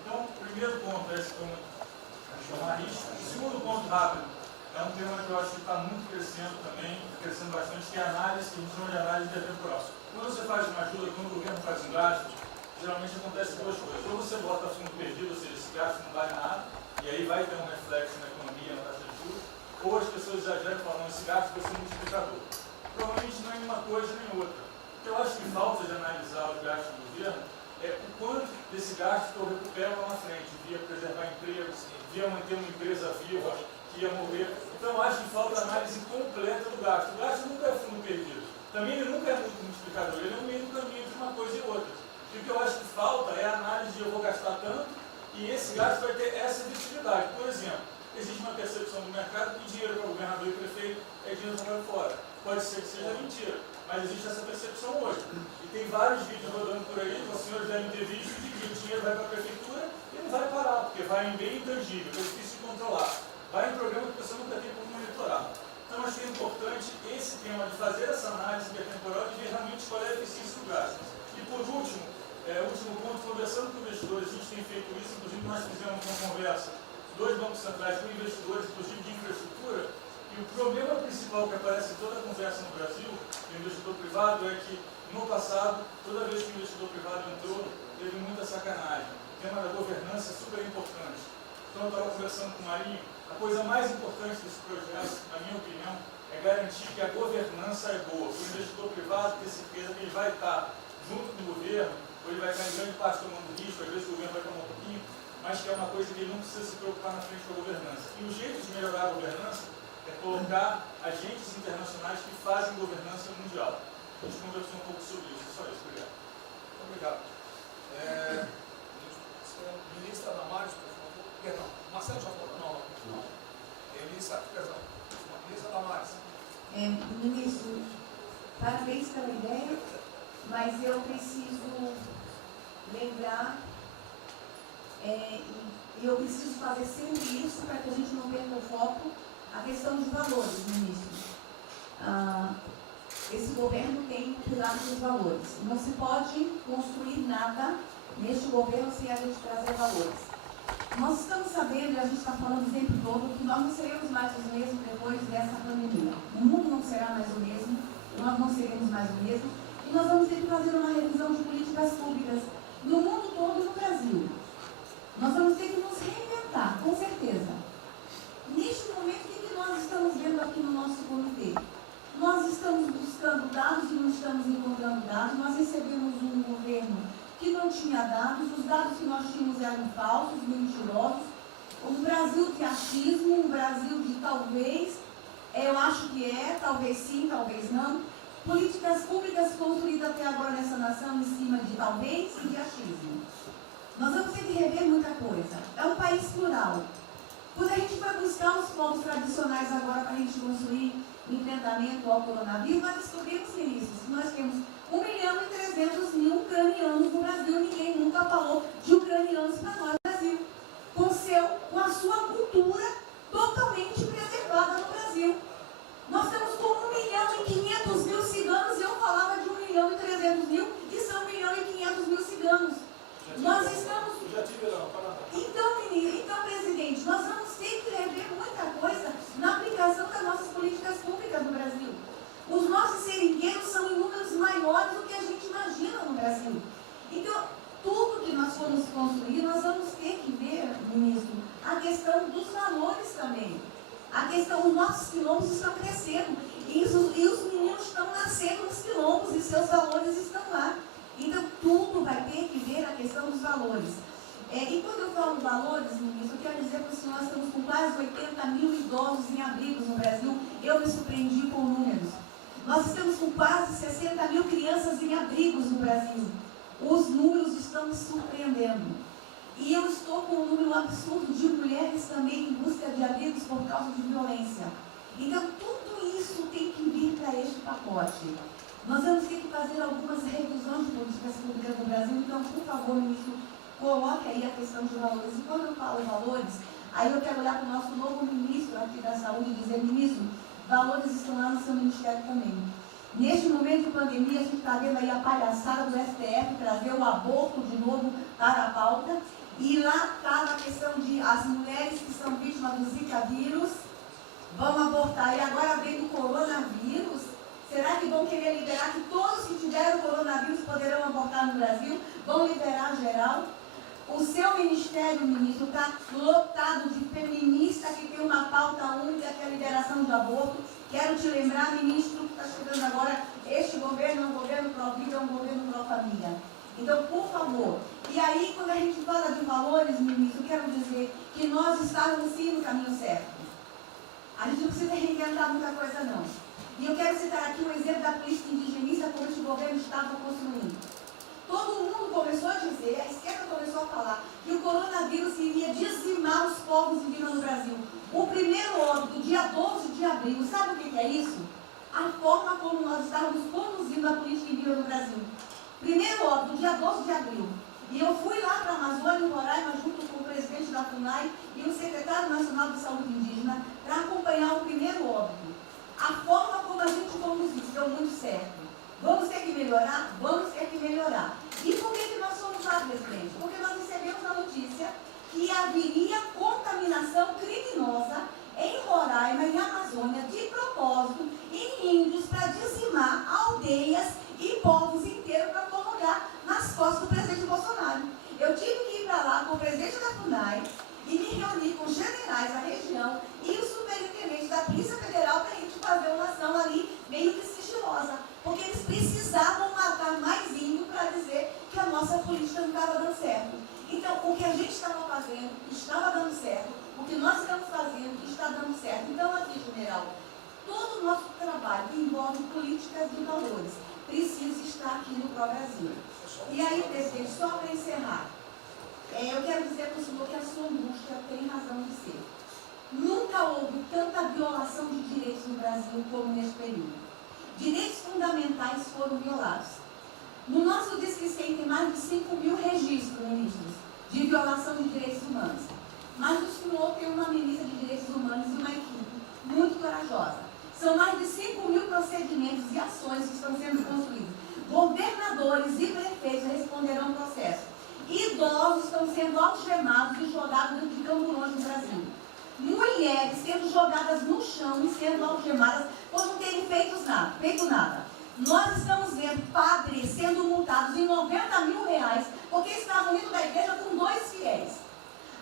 Então, o primeiro ponto é esse tomar risco. O segundo ponto rápido é um tema que eu acho que está muito crescendo também, crescendo bastante, que é a análise, que a gente chama de análise intertemporal. Quando você faz uma ajuda, quando o governo faz um gasto, geralmente acontece 2 coisas. Ou você bota fundo perdido, ou seja, esse gasto não vale nada, e aí vai ter um reflexo na economia, na taxa de juros, ou as pessoas exageram e falam, esse gasto vai ser multiplicador. Provavelmente não é nenhuma coisa nem outra. O que eu acho que falta de analisar os gastos do governo é o quanto desse gasto que eu recupero lá na frente, via preservar empregos, via manter uma empresa viva, que ia morrer. Então eu acho que falta a análise completa do gasto. O gasto nunca é fundo perdido. Também ele nunca é muito multiplicador, ele é um meio do caminho de uma coisa e outra. E o que eu acho que falta é a análise de eu vou gastar tanto e esse gasto vai ter essa visibilidade. Por exemplo, existe uma percepção do mercado que dinheiro para o governador e prefeito é dinheiro jogado fora. Pode ser que seja mentira, mas existe essa percepção hoje. E tem vários vídeos rodando por aí, os senhores devem ter visto, de que o dinheiro vai para a prefeitura e não vai parar, porque vai em bem intangível, que é difícil de controlar. Vai em programa que a pessoa nunca tem como monitorar. Então, acho que é importante esse tema de fazer essa análise intertemporal e ver realmente qual é a eficiência do gasto. E, por último, último ponto, conversando com investidores, a gente tem feito isso, inclusive nós fizemos uma conversa, 2 bancos centrais com investidores, inclusive de infraestrutura, e o problema principal que aparece em toda a conversa no Brasil, do investidor privado, é que, no passado, toda vez que o investidor privado entrou, teve muita sacanagem. O tema da governança é super importante. Então, eu estava conversando com o Marinho, a coisa mais importante desse projeto, na minha opinião, é garantir que a governança é boa. O investidor privado ter certeza que ele vai estar junto com o governo, ou ele vai estar em grande parte tomando risco, às vezes o governo vai tomar um pouquinho, mas que é uma coisa que ele não precisa se preocupar na frente com a governança. E o jeito de melhorar a governança é colocar agentes internacionais que fazem governança mundial. A gente conversou um pouco sobre isso. Só isso. Obrigado. Obrigado. Ministra Damares, por favor. Perdão, Marcelo já falou. Não. Ministra, perdão. Ministra Damares. Ministro, parabéns pela ideia, mas eu preciso lembrar e eu preciso fazer sempre isso para que a gente não perca o foco, a questão dos valores, ministro. Esse governo tem o pilar dos valores. Não se pode construir nada neste governo sem a gente trazer valores. Nós estamos sabendo, e a gente está falando o tempo todo, que nós não seremos mais os mesmos depois dessa pandemia. O mundo não será mais o mesmo, nós não seremos mais o mesmo, e nós vamos ter que fazer uma revisão de políticas públicas no mundo todo e no Brasil. Nós vamos ter que nos reinventar, com certeza. Neste momento, o que nós estamos vendo aqui no nosso comitê? buscando dados e não estamos encontrando dados. Nós recebemos um governo que não tinha dados, os dados que nós tínhamos eram falsos, mentirosos, um Brasil de achismo, um Brasil de talvez, eu acho que é, talvez sim, talvez não, políticas públicas construídas até agora nessa nação em cima de talvez e de achismo. Nós vamos ter que rever muita coisa. É um país plural. Quando a gente foi buscar os povos tradicionais agora para a gente construir enfrentamento ao coronavírus, nós descobrimos, ministros, que nós temos 1.300.000 ucranianos no Brasil. Ninguém nunca falou de ucranianos para nós no Brasil. Com a sua cultura totalmente preservada no Brasil. Nós estamos com 1.500.000 ciganos, eu falava de 1.300.000 e são 1.500.000 ciganos. Nós estamos... Então, presidente, nós vamos ter que rever muita coisa na aplicação das nossas políticas públicas no Brasil. Os nossos seringueiros são em números maiores do que a gente imagina no Brasil. Então, tudo que nós formos construir, nós vamos ter que ver, ministro, a questão dos valores também. A questão, os nossos quilombos estão crescendo e os meninos estão nascendo nos quilombos e seus valores estão lá. Então, tudo vai ter que ver a questão dos valores. E quando eu falo valores, ministro, eu quero dizer para o senhor, nós estamos com quase 80.000 idosos em abrigos no Brasil. Eu me surpreendi com números. Nós estamos com quase 60.000 crianças em abrigos no Brasil. Os números estão me surpreendendo. E eu estou com um número absurdo de mulheres também em busca de abrigos por causa de violência. Então, tudo isso tem que vir para este pacote. Nós vamos ter que fazer algumas revisões de políticas públicas no Brasil. Então, por favor, ministro, coloque aí a questão de valores. E quando eu falo valores, aí eu quero olhar para o nosso novo ministro aqui da Saúde e dizer, ministro, valores estão lá no seu ministério também. Neste momento de pandemia, a gente está vendo aí a palhaçada do STF trazer o aborto de novo para a pauta. E lá está a questão de as mulheres que são vítimas do Zika vírus vão abortar. E agora vem do coronavírus. Será que vão querer liberar que todos que tiveram coronavírus poderão abortar no Brasil? Vão liberar geral? O seu ministério, ministro, está lotado de feminista que tem uma pauta única, que é a liberação do aborto. Quero te lembrar, ministro, que está chegando agora, este governo é um governo pró-vida, é um governo pró-família. Então, por favor. E aí, quando a gente fala de valores, ministro, quero dizer que nós estávamos sim no caminho certo. A gente não precisa reinventar muita coisa, não. E eu quero citar aqui um exemplo da política indigenista como este governo estava construindo. Todo mundo começou a dizer, a esquerda começou a falar, que o coronavírus iria dizimar os povos indígenas no Brasil. O primeiro óbito, dia 12 de abril, sabe o que é isso? A forma como nós estávamos conduzindo a política indígena no Brasil. Primeiro óbito, dia 12 de abril. E eu fui lá para a Amazônia, em Roraima, junto com o presidente da FUNAI e o secretário nacional de saúde indígena, para acompanhar o primeiro óbito. A forma como a gente conduziu deu muito certo. Vamos ter que melhorar? Vamos ter que melhorar. E por que nós fomos lá, presidente? Porque nós recebemos a notícia que haveria contaminação criminosa em Roraima, em Amazônia, de propósito, em índios, para dizimar aldeias e povos inteiros para colocar nas costas do presidente Bolsonaro. Eu tive que ir para lá com o presidente da FUNAI e me reunir com os generais da região e o superintendente da Polícia Federal para a gente fazer uma ação ali meio que sigilosa, porque eles precisavam matar mais índio para dizer que a nossa política não estava dando certo. Então, o que a gente estava fazendo estava dando certo, o que nós estamos fazendo está dando certo. Então, aqui, general, todo o nosso trabalho que envolve políticas de valores precisa estar aqui no Pró-Brasil. E aí, presidente, só para encerrar, eu quero dizer para o senhor que a sua angústia tem razão de ser. Nunca houve tanta violação de direitos no Brasil como neste período. Direitos fundamentais foram violados. No nosso Disque 100 tem mais de 5.000 registros, ministros, de violação de direitos humanos. Mas o senhor tem uma ministra de direitos humanos e uma equipe muito corajosa. São mais de 5.000 procedimentos e ações que estão sendo construídos. Governadores e prefeitos responderão ao processo. Idosos estão sendo algemados e jogados dentro de camburões no Brasil. Mulheres sendo jogadas no chão e sendo algemadas por não terem feito nada. Nós estamos vendo padres sendo multados em R$90.000 porque estavam indo da igreja com 2 fiéis.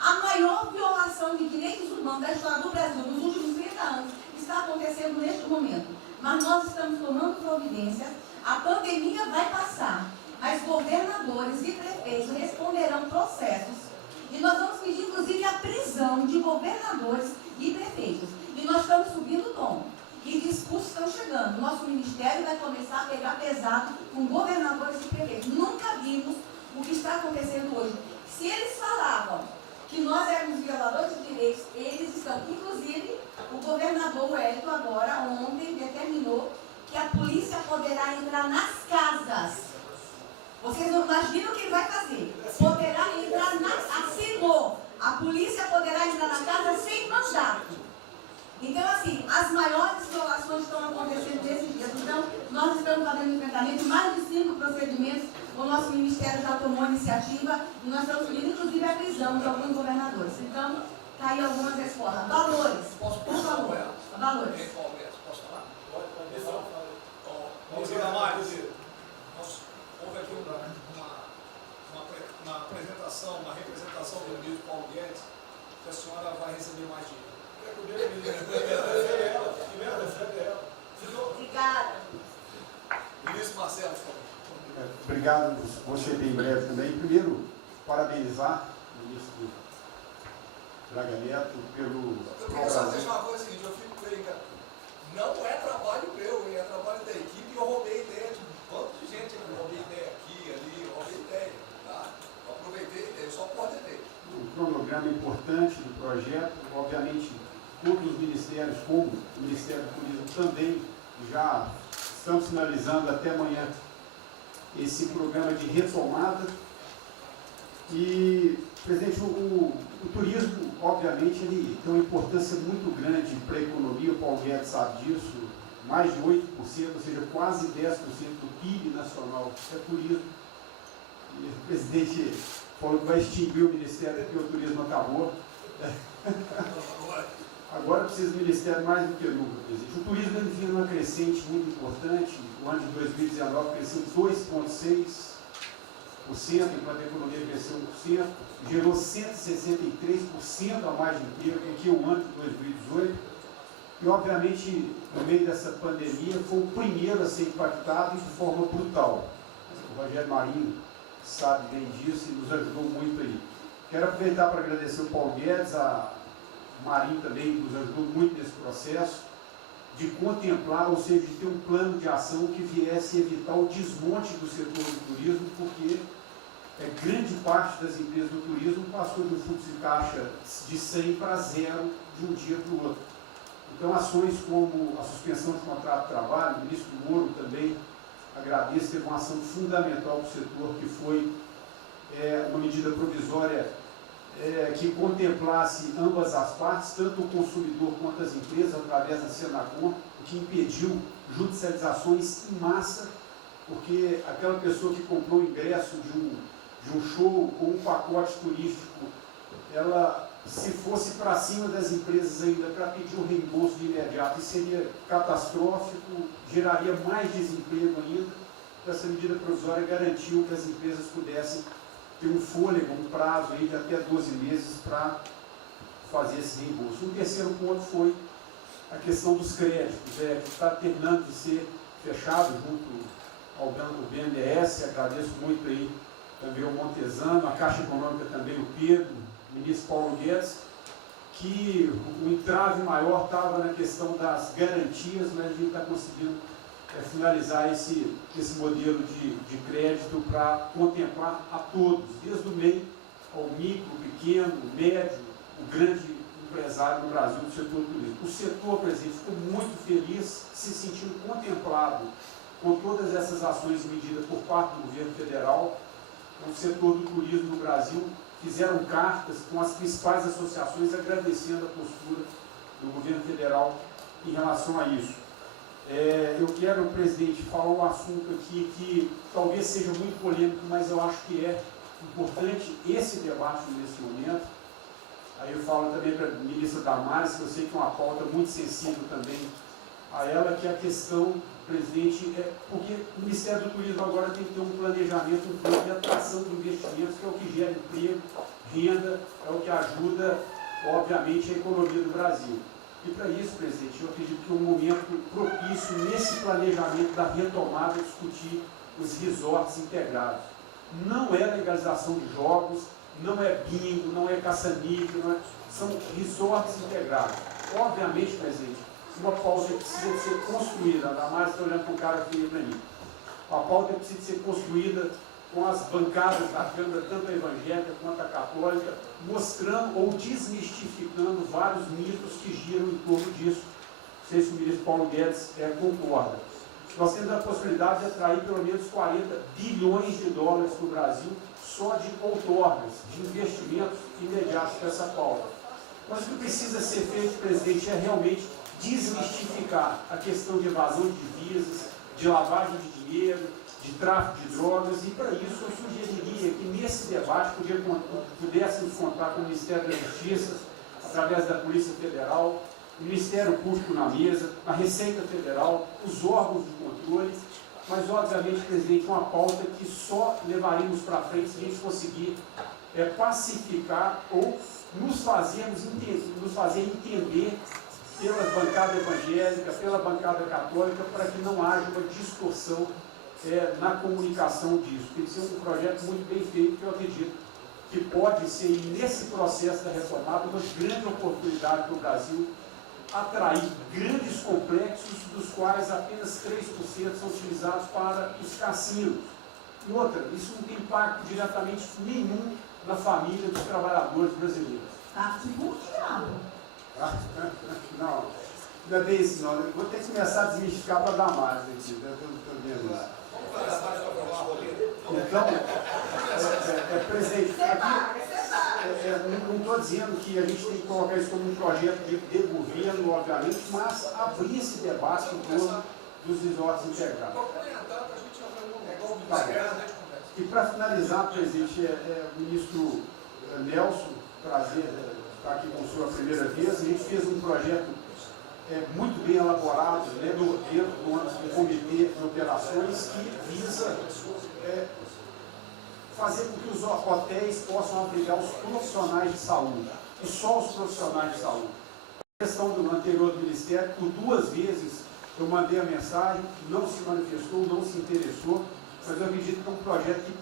A maior violação de direitos humanos da história do Brasil nos últimos 30 anos está acontecendo neste momento. mas nós estamos tomando providências. A pandemia vai passar, mas governadores e prefeitos responderão processos. E nós vamos pedir, inclusive, a prisão de governadores e prefeitos. E nós estamos subindo o tom. E discursos estão chegando. Nosso ministério vai começar a pegar pesado com governadores e prefeitos. Nunca vimos o que está acontecendo hoje. Se eles falavam que nós éramos violadores de direitos, eles estão. Inclusive, o governador Wellington agora, ontem, determinou que a polícia poderá entrar nas casas. Vocês não imaginam o que ele vai fazer. Poderá entrar assinou. A polícia poderá entrar na casa sem mandato. Então, assim, as maiores violações estão acontecendo nesses dias. Então, nós estamos fazendo enfrentamento de mais de 5 procedimentos. O nosso Ministério já tomou a iniciativa e nós estamos pedindo, inclusive, a prisão de alguns governadores. Então, está aí algumas respostas. Valores. Por favor. Valores. Posso falar? Pode. Damares, houve aqui uma apresentação, uma representação do ministro Paulo Guedes, que a senhora vai receber mais dinheiro. Obrigada. Ministro Marcelo, por favor. Obrigado, vou ser bem breve também. Primeiro, parabenizar o ministro Braga Neto pelo... Eu queria só deixar uma coisa seguinte, eu fico brincando. Não é trabalho meu, é trabalho da equipe e eu roubei ideia de um bando de gente. Eu roubei ideia aqui, ali, eu roubei ideia. Tá? Eu aproveitei a ideia, eu só coordenei. Um cronograma importante do projeto, obviamente, todos os ministérios, como o Ministério do Turismo também, já estamos finalizando até amanhã esse programa de retomada. E, presidente, o turismo, obviamente, ele tem uma importância muito grande para a economia, o Paulo Guedes sabe disso, mais de 8%, ou seja, quase 10% do PIB nacional é turismo. E o presidente falou que vai extinguir o Ministério porque o turismo acabou. Agora precisa do Ministério mais do que nunca, presidente. O turismo ele vinha numa crescente muito importante. O ano de 2019 cresceu 2,6%, enquanto a economia cresceu 1%, gerou 163% a mais de emprego do que o ano de 2018. E, obviamente, no meio dessa pandemia, foi o primeiro a ser impactado de forma brutal. O Rogério Marinho sabe bem disso e nos ajudou muito aí. Quero aproveitar para agradecer o Paulo Guedes, a Marinho também nos ajudou muito nesse processo, de contemplar, ou seja, de ter um plano de ação que viesse evitar o desmonte do setor do turismo, porque grande parte das empresas do turismo passou de um fluxo de caixa de 100 para 0 de um dia para o outro. Então, ações como a suspensão de contrato de trabalho, o ministro Moro também agradeço, teve uma ação fundamental para o setor, que foi uma medida provisória que contemplasse ambas as partes, tanto o consumidor quanto as empresas, através da Senacom, o que impediu judicializações em massa, porque aquela pessoa que comprou o ingresso de um show ou um pacote turístico, ela, se fosse para cima das empresas ainda para pedir o reembolso de imediato, isso seria catastrófico, geraria mais desemprego ainda. Essa medida provisória garantiu que as empresas pudessem ter um fôlego, um prazo aí de até 12 meses para fazer esse reembolso. O terceiro ponto foi a questão dos créditos, que está terminando de ser fechado junto ao BNDES. Agradeço muito aí também o Montesano, a Caixa Econômica também, o Pedro, o ministro Paulo Guedes, que o entrave maior estava na questão das garantias, mas a gente está conseguindo finalizar esse modelo de crédito para contemplar a todos, desde o MEI ao micro, pequeno, médio, o grande empresário no Brasil do setor turístico. O setor, presidente, ficou muito feliz, se sentindo contemplado com todas essas ações e medidas por parte do governo federal. O setor do turismo no Brasil fizeram cartas com as principais associações agradecendo a postura do governo federal em relação a isso. Eu quero, presidente, falar um assunto aqui que talvez seja muito polêmico, mas eu acho que é importante esse debate nesse momento. Aí eu falo também para a ministra Damares, que eu sei que é uma pauta muito sensível também a ela, que é a questão, presidente, porque o Ministério do Turismo agora tem que ter um planejamento, um plano de atração de investimentos, que é o que gera emprego, renda, é o que ajuda, obviamente, a economia do Brasil. E para isso, presidente, eu acredito que é um momento propício nesse planejamento da retomada discutir os resorts integrados. Não é legalização de jogos, não é bingo, não é caça-níquel, são resorts integrados. Obviamente, presidente, uma pauta precisa ser construída, ainda mais estou olhando para um cara aqui para mim. A pauta precisa ser construída com as bancadas da Câmara, tanto a evangélica quanto a católica, mostrando ou desmistificando vários mitos que giram em torno disso. Não sei se o ministro Paulo Guedes concorda. Nós temos a possibilidade de atrair pelo menos 40 bilhões de dólares para o Brasil só de outorgas, de investimentos imediatos para essa pauta. Mas o que precisa ser feito, presidente, é realmente desmistificar a questão de evasão de divisas, de lavagem de dinheiro, de tráfico de drogas, e para isso eu sugeriria que nesse debate pudéssemos contar com o Ministério da Justiça, através da Polícia Federal, o Ministério Público na mesa, a Receita Federal, os órgãos de controle, mas obviamente, presidente, uma pauta que só levaremos para frente se a gente conseguir pacificar ou nos fazer entender pela bancada evangélica, pela bancada católica, para que não haja uma distorção na comunicação disso. Tem que ser um projeto muito bem feito, que eu acredito que pode ser, nesse processo da retomada, uma grande oportunidade para o Brasil atrair grandes complexos, dos quais apenas 3% são utilizados para os cassinos. E outra, isso não tem impacto diretamente nenhum na família dos trabalhadores brasileiros. Tá tipo diabo. Não, não é bem isso não. Eu vou ter que começar a desmistificar para dar mais aqui. Estou vendo isso. Então, presidente, aqui, não estou dizendo que a gente tem que colocar isso como um projeto de governo, obviamente, mas abrir esse debate em torno dos resorts integrados. Tá. E para finalizar, presidente, o ministro Nelson, prazer estar aqui com o senhor a primeira vez, a gente fez um projeto muito bem elaborado, dentro do comitê de operações, que visa fazer com que os hotéis possam abrigar os profissionais de saúde, e só os profissionais de saúde. A questão do anterior do Ministério, por 2 vezes eu mandei a mensagem, não se manifestou, não se interessou, mas eu acredito que é um projeto que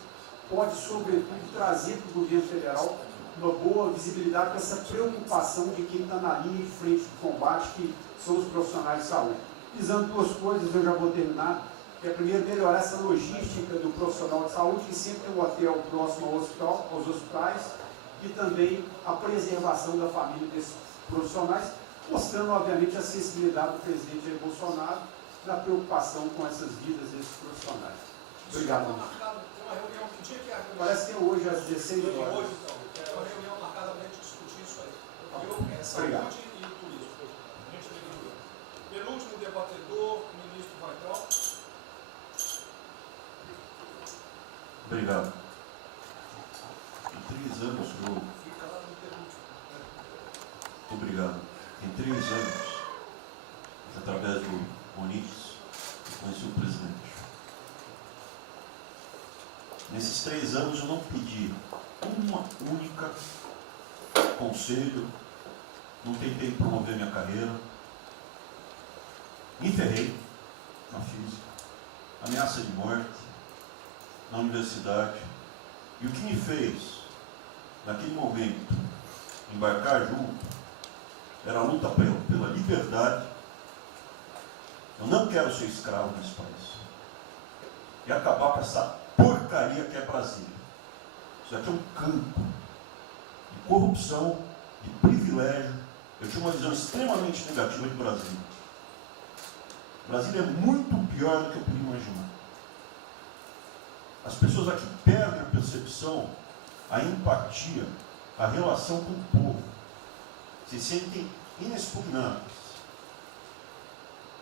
pode, sobretudo, trazer para o governo federal uma boa visibilidade com essa preocupação de quem está na linha de frente de combate, que são os profissionais de saúde. Visando 2 coisas, eu já vou terminar, que é primeiro melhorar essa logística do profissional de saúde, que sempre tem um hotel próximo ao hospital, aos hospitais, e também a preservação da família desses profissionais, mostrando, obviamente, a sensibilidade do presidente Jair Bolsonaro na preocupação com essas vidas desses profissionais. Obrigado. Parece que é hoje às 16 horas. Hoje, então, é uma reunião marcada para a gente discutir isso aí. Obrigado. Saúde e turismo. Penúltimo debatedor, o ministro Weintraub. Obrigado. Em 3 anos, Fica lá no penúltimo. Obrigado. Em 3 anos, através do Onix, eu conheci o presidente. Nesses 3 anos eu não pedi uma única conselho, não tentei promover minha carreira, me ferrei na física, ameaça de morte, na universidade, e o que me fez, naquele momento, embarcar junto, era a luta pela liberdade. Eu não quero ser escravo nesse país. E acabar com essa porcaria que é Brasília. Isso aqui é um campo de corrupção, de privilégio. Eu tinha uma visão extremamente negativa de Brasília. Brasília é muito pior do que eu podia imaginar. As pessoas aqui perdem a percepção, a empatia, a relação com o povo. Se sentem inexpugnáveis.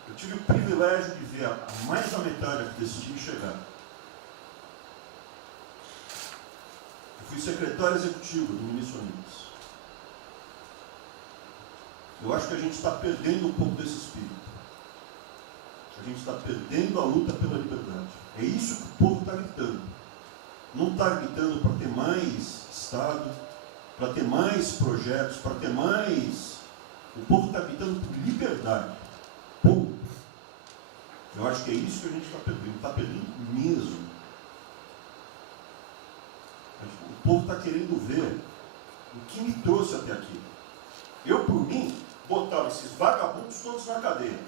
Eu tive o privilégio de ver a mais da metade aqui desse time chegar. Eu fui secretário executivo do ministro Onix. Eu acho que a gente está perdendo um pouco desse espírito. A gente está perdendo a luta pela liberdade. É isso que o povo está gritando. Não está gritando para ter mais Estado, para ter mais projetos, para ter mais O povo está gritando por liberdade. Ponto. Eu acho que é isso que a gente está perdendo. Está perdendo mesmo. O povo está querendo ver o que me trouxe até aqui. Eu, por mim, botava esses vagabundos todos na cadeia.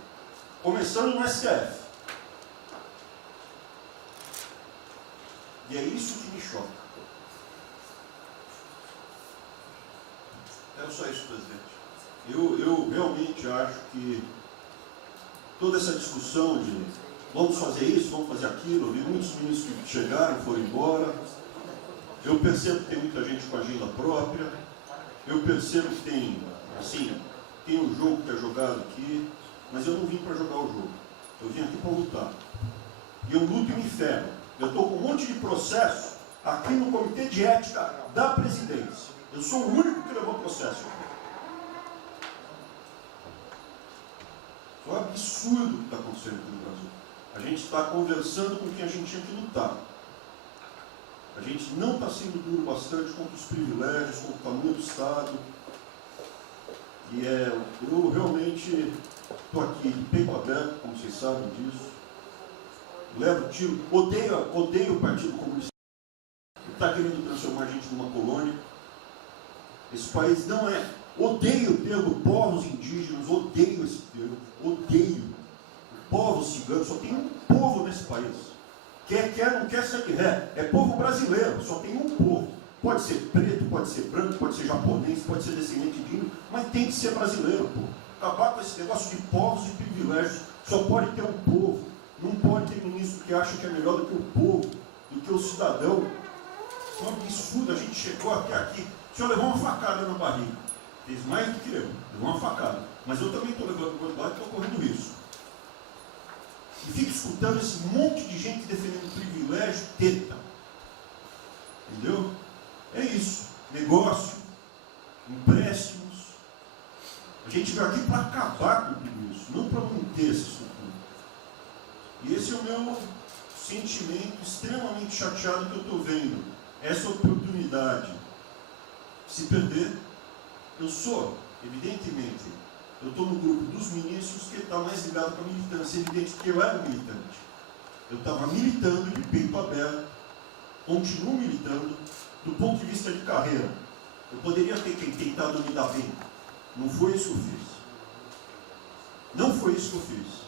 Começando no STF. E é isso que me choca. Era só isso, presidente. Eu realmente acho que toda essa discussão de vamos fazer isso, vamos fazer aquilo, eu vi muitos ministros que chegaram, foram embora. Eu percebo que tem muita gente com agenda própria. Eu percebo que tem, assim, tem um jogo que é jogado aqui, mas eu não vim para jogar o jogo. Eu vim aqui para lutar. E eu luto e me ferro. Eu estou com um monte de processo aqui no Comitê de Ética da Presidência. Eu sou o único que levou processo. É um absurdo o que está acontecendo aqui no Brasil. A gente está conversando com quem a gente tinha que lutar. A gente não está sendo duro bastante contra os privilégios, contra o tamanho do Estado. E eu realmente estou aqui de peito aberto, como vocês sabem disso. Levo tiro, odeio o Partido Comunista. Está querendo transformar a gente numa colônia. Esse país não é. Odeio o termo povos indígenas, odeio esse termo, odeio. Povos ciganos, só tem um povo nesse país. Não quer ser que é povo brasileiro, só tem um povo. Pode ser preto, pode ser branco, pode ser japonês, pode ser descendente de índio, mas tem que ser brasileiro, pô. Acabar com esse negócio de povos e privilégios. Só pode ter um povo. Não pode ter ministro que acha que é melhor do que o povo, do que o cidadão. Isso é um absurdo, a gente chegou até aqui. O senhor levou uma facada na barriga. Fez mais do que levou uma facada. Mas eu também estou levando guardado e estou correndo risco. E fico escutando esse monte de gente defendendo privilégio, teta. Entendeu? É isso. Negócio, empréstimos. A gente veio aqui para acabar com tudo isso, não para manter essa estrutura. E esse é o meu sentimento extremamente chateado que eu estou vendo. Essa oportunidade se perder. Eu sou, evidentemente, eu estou no grupo dos ministros que está mais ligado com a militância. É evidente que eu era militante. Eu estava militando de peito aberto, continuo militando, do ponto de vista de carreira. Eu poderia ter tentado me dar bem. Não foi isso que eu fiz. Não foi isso que eu fiz.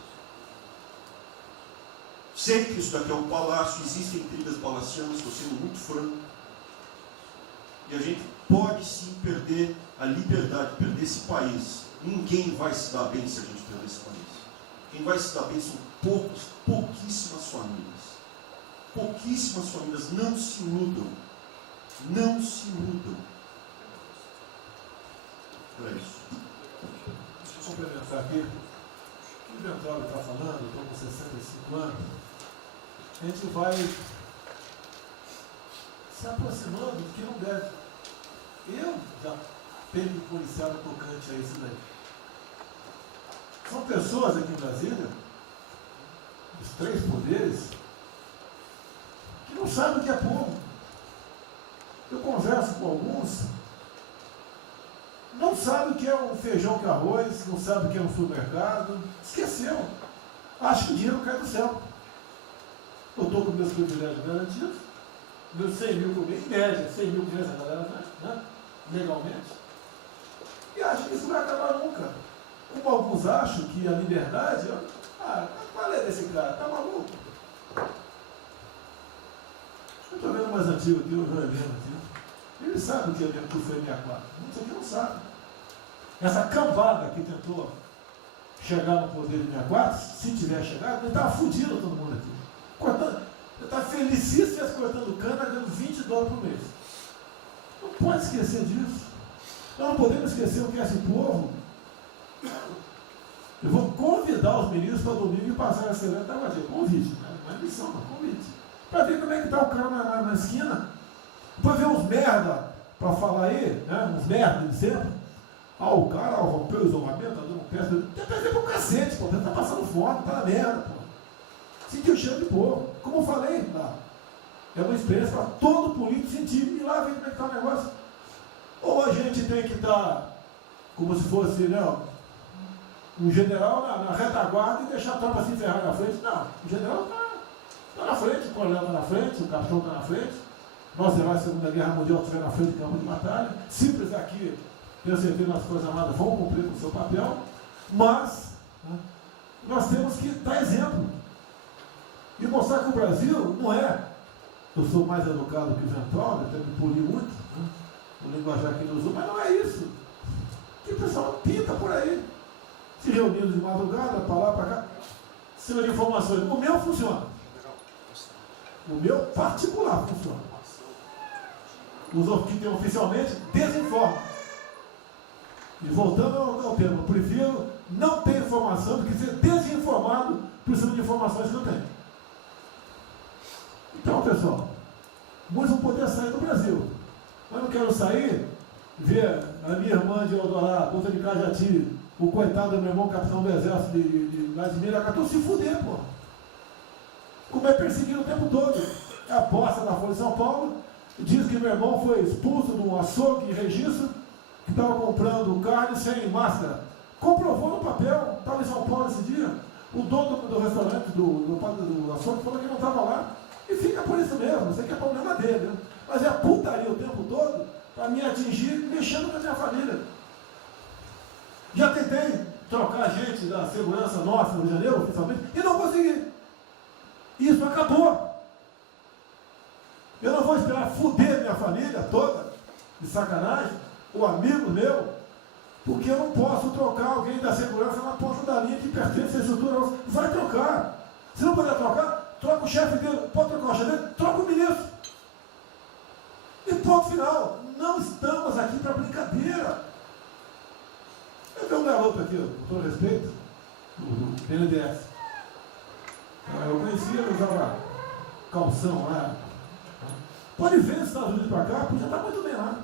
Sei que isso daqui é um palácio, existem intrigas palacianas, estou sendo muito franco. E a gente pode sim perder a liberdade, perder esse país. Ninguém vai se dar bem se a gente perder esse país. Quem vai se dar bem são pouquíssimas famílias. Pouquíssimas famílias. Não se iludam. Não se iludam. É isso. Deixa eu complementar aqui. O que o Ventório está falando, eu estou com 65 anos, a gente vai se aproximando do que não deve. Eu já tenho policial tocante a isso daí. São pessoas aqui em Brasília, os três poderes, que não sabem o que é povo. Eu converso com alguns, não sabem o que é um feijão com arroz, não sabem o que é um supermercado, esqueceu. Acho que o dinheiro cai do céu. Eu estou com meus privilégios garantidos, meus 100 mil por mês, em média, 100 mil por mês a galera, né? Legalmente. E acho que isso não vai acabar nunca. Como alguns acham que a liberdade, qual é desse cara? Tá maluco? Eu estou vendo mais antigo aqui, o João Helena aqui. Ele sabe o que é mesmo que foi 64. Muitos aqui não sabem. Essa cambada que tentou chegar no poder de 64, se tiver chegado, ele estava fudido todo mundo aqui. Cortando, ele está felicíssimo cortando cana, ganhando $20 por mês. Não pode esquecer disso. Nós não podemos esquecer o que é esse povo. Eu vou convidar os ministros para domingo e passar essa semana da Guadia. Convite, não é missão, não, convite. Para ver como é que está o cara na esquina. Depois ver uns merda para falar aí, né? Uns merda de sempre. O cara rompeu o isolamento, está dando peça. Tem que ver pro cacete, pô. Ele está passando fome, está na merda, pô. Sentiu o cheiro de povo. Como eu falei, lá. É uma experiência para todo político sentir. E lá ver como é que está o negócio. Ou a gente tem que estar como se fosse, né, o general na retaguarda e deixar a tropa se encerrar na frente. Não, o general está na frente, o coronel está na frente, o capitão está na frente. Nós, heróis da Segunda Guerra Mundial, estiver na frente do campo de batalha. Simples aqui, tenho certeza que as Forças Armadas vão cumprir com o seu papel, mas nós temos que dar exemplo e mostrar que o Brasil não é. Eu sou mais educado que o Ventral, até me poli muito, o linguajar que ele usou, mas não é isso. Que o pessoal pinta por aí, se reunindo de madrugada, para lá, para cá, cima de informações. O meu funciona. O meu particular funciona. Os que tem oficialmente desinformam. E voltando ao tema, eu prefiro não ter informação do que ser desinformado por cima de informações que eu tenho. Então, pessoal, muitos vão poder sair do Brasil. Mas não quero sair, ver a minha irmã de Eldorado, outra de Cajati, o coitado do meu irmão capitão do exército de Vladimir Aracatu se fuder, pô. Como é perseguido o tempo todo. É a bosta da Folha de São Paulo. Diz que meu irmão foi expulso de um açougue em Registro, que estava comprando carne sem máscara. Comprovou no papel, estava em São Paulo esse dia. O dono do restaurante, do açougue, falou que não estava lá. E fica por isso mesmo, isso aqui é problema dele. Né? Mas é putaria o tempo todo para me atingir, mexendo com a minha família. Já tentei trocar gente da segurança nossa no Rio de Janeiro, oficialmente, e não consegui. Isso acabou. Eu não vou esperar fuder minha família toda, de sacanagem, ou amigo meu, porque eu não posso trocar alguém da segurança na ponta da linha que pertence à estrutura. Vai trocar. Se não puder trocar, troca o chefe dele. Pode trocar o chefe dele? Troca o ministro. E ponto final. Não estamos aqui para brincadeira. Eu tenho um garoto aqui, com todo respeito, do BNDES. Eu conhecia, ele usava calção lá. Pode ver os Estados Unidos para cá, podia estar muito bem lá.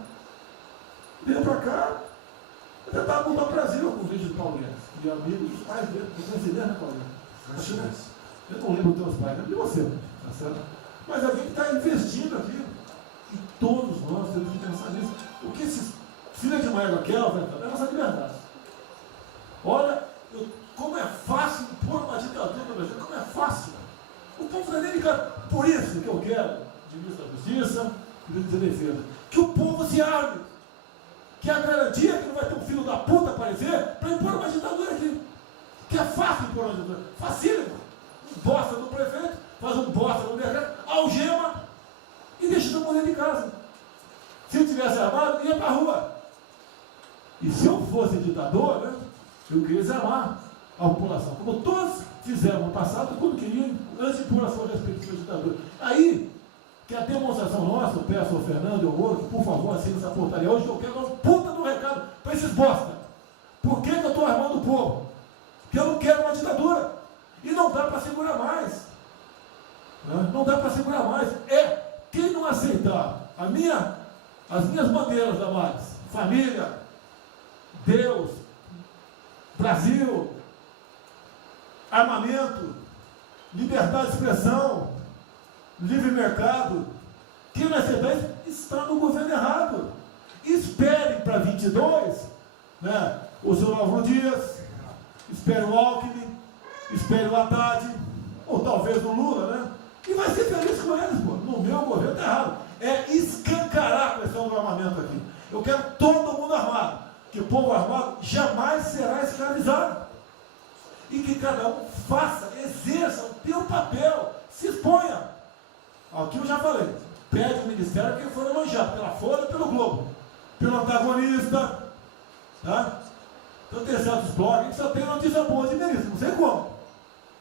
Veio para cá, eu tentava voltar ao Brasil com o vídeo de Paulinho. De amigos, pais dele, brasileiro, né, Paulinho? Eu não lembro dos teus pais, de você, tá certo? Mas alguém que está investindo aqui. E todos nós temos que pensar nisso. O que esses filhos de Maia Kelvin é a nossa liberdade. Olha, como é fácil impor uma ditadura no Brasil, como é fácil. O povo não é delicado. Por isso que eu quero, de ministro da Justiça e ministro da Defesa, que o povo se arme. Que é a garantia que não vai ter um filho da puta aparecer para impor uma ditadura aqui. Que é fácil impor uma ditadura. Facílimo. Um bosta do prefeito, faz um bosta no mercado, algema e deixa todo mundo dentro de casa. Se eu tivesse armado, ia para a rua. E se eu fosse ditador, né, eu queria desarmar a população. Como todos fizeram no passado, quando queriam, antes de pôr a sua respectiva ditadura. Aí, que a demonstração nossa, eu peço ao Fernando e ao Moro, que por favor assine essa portaria hoje, que eu quero uma puta do recado para esses bosta. Por que eu estou armando o povo? Porque eu não quero uma ditadura. E não dá para segurar mais. Não dá para segurar mais. Quem não aceitar as minhas bandeiras, Damares, família, Deus, Brasil, armamento, liberdade de expressão, livre mercado, quem não aceitar isso está no governo errado. Esperem para 22, né, o senhor Álvaro Dias, esperem o Alckmin, espere o Haddad, ou talvez o Lula, né? E vai ser feliz com eles, pô. No meu governo está errado. É escancarar a questão do armamento aqui. Eu quero todo mundo armado. Que o povo armado jamais será escravizado. E que cada um faça, exerça o teu papel, se exponha. Aqui eu já falei. Pede o ministério quem for elogiado, pela Folha e pelo Globo. Pelo antagonista, tá? Então tem certos blogs que só tem notícia boa de ministro, não sei como.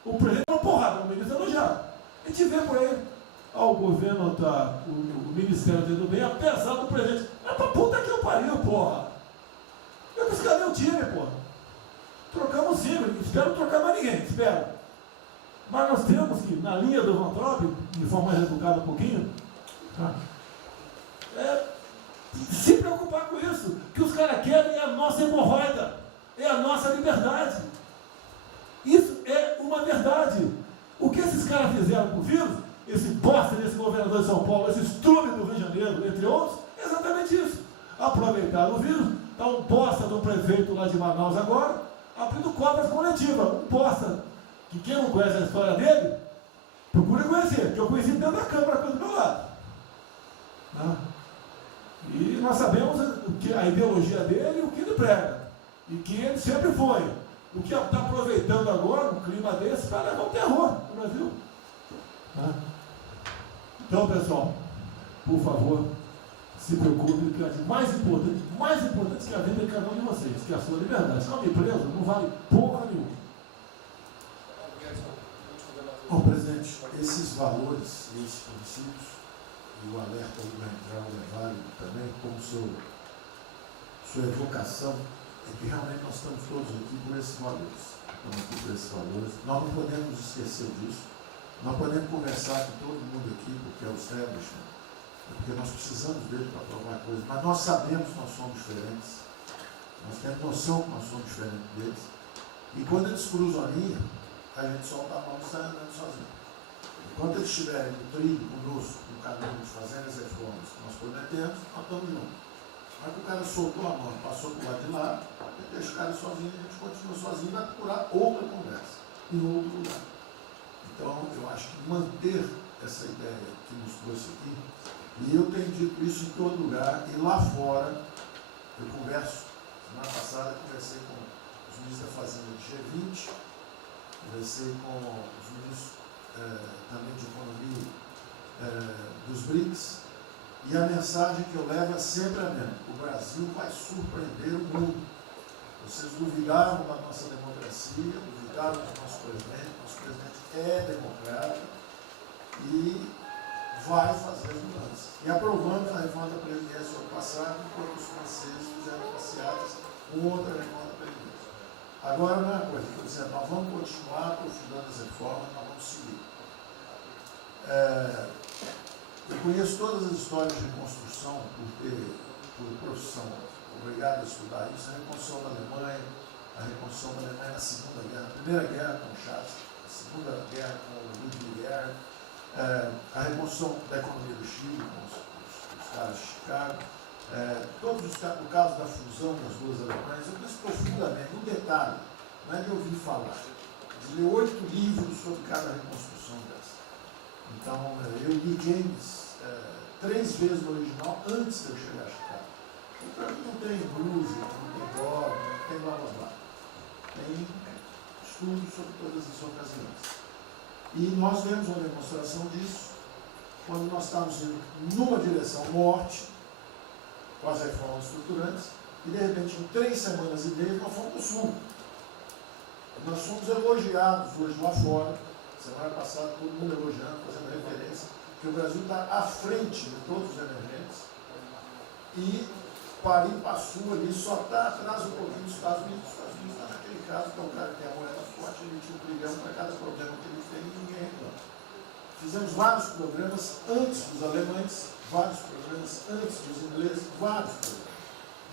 O presidente é uma porrada, o ministro é elogiado. A gente vê por aí, o governo tá, o Ministério do Bem, apesar do presidente. É pra puta que eu pariu, porra. Eu disse, cadê o time, porra? Trocamos sim, espero não trocar mais ninguém, espero. Mas nós temos que, na linha do Van Trop, de forma mais educada um pouquinho, se preocupar com isso. Que os caras querem é a nossa hemorroida, é a nossa liberdade. Isso é uma verdade. O que esses caras fizeram com o vírus, esse bosta desse governador de São Paulo, esse estrume do Rio de Janeiro, entre outros, é exatamente isso. Aproveitaram o vírus, está um bosta do prefeito lá de Manaus agora, abrindo cobras coletivas. Um posta que quem não conhece a história dele, procure conhecer, porque eu conheci dentro da Câmara aqui do meu lado. Né? E nós sabemos a ideologia dele e o que ele prega. E que ele sempre foi. O que está aproveitando agora, um clima desse, para levar o terror no Brasil. Né? Então, pessoal, por favor, se preocupe, que é mais importante que a vida de cada um de vocês, que é a sua liberdade. Se não me preso, não vale porra nenhuma. Bom, presidente, esses valores e esses princípios, e o alerta aí vai entrar, é válido também, como sua evocação, é que realmente nós estamos todos aqui por esses valores. Estamos aqui por esses valores. Nós não podemos esquecer disso. Nós podemos conversar com todo mundo aqui, porque é o establishment, porque nós precisamos dele para provar coisas, mas nós sabemos que nós somos diferentes. Nós temos noção que nós somos diferentes deles. E quando eles cruzam a linha, a gente solta a mão e sai andando sozinho. Enquanto eles estiverem no trilho conosco, no caminho, fazendo as reformas que nós prometemos, nós estamos juntos. Mas que o cara soltou a mão, passou para o lado de lá, deixa o cara sozinho, a gente continua sozinho e vai procurar outra conversa, em outro lugar. Então, eu acho que manter essa ideia que nos trouxe aqui, e eu tenho dito isso em todo lugar, e lá fora, eu converso, semana passada eu conversei com os ministros da Fazenda do G20, conversei com os ministros também de Economia dos BRICS, e a mensagem que eu levo é sempre a mesma: o Brasil vai surpreender o mundo. Vocês duvidaram da nossa democracia, duvidaram do nosso presidente é democrático e vai fazer as mudanças. E aprovamos a reforma da Previdência ano passado, enquanto os franceses fizeram passeadas com outra reforma da Previdência. Agora, não é uma coisa, por exemplo, nós vamos continuar aprofundando as reformas, nós vamos seguir. Eu conheço todas as histórias de reconstrução por profissão, obrigado a estudar isso, a reconstrução da Alemanha, na Segunda Guerra, a Primeira Guerra com o Chaves, a Segunda Guerra com o Ludwig Erhard, a reconstrução da economia do Chile com os caras de Chicago, todos o caso da fusão das duas Alemanhas. Eu conheço profundamente, no detalhe, não é de ouvir falar, de ler 8 livros sobre cada reconstrução dessa. Então, eu li James 3 vezes no original antes de eu chegar a Chicago. Então, não tem blues, não tem dog, não tem blá blá blá. Tem estudos sobre todas as ocasiões. E nós vemos uma demonstração disso quando nós estávamos indo numa direção norte, com as reformas estruturantes, e de repente, em 3 semanas e meia, nós fomos para o sul. Nós fomos elogiados hoje lá fora, semana passada, todo mundo elogiando, fazendo referência, que o Brasil está à frente de todos os emergentes, e Paris passou ali, só está atrás um pouquinho dos Estados Unidos. Os Estados Unidos está naquele caso, que é o cara que tem a moeda forte, ele tinha 1 trilhão para cada problema que ele tem e ninguém reclama. Fizemos vários programas antes dos alemães, vários programas antes dos ingleses, vários programas,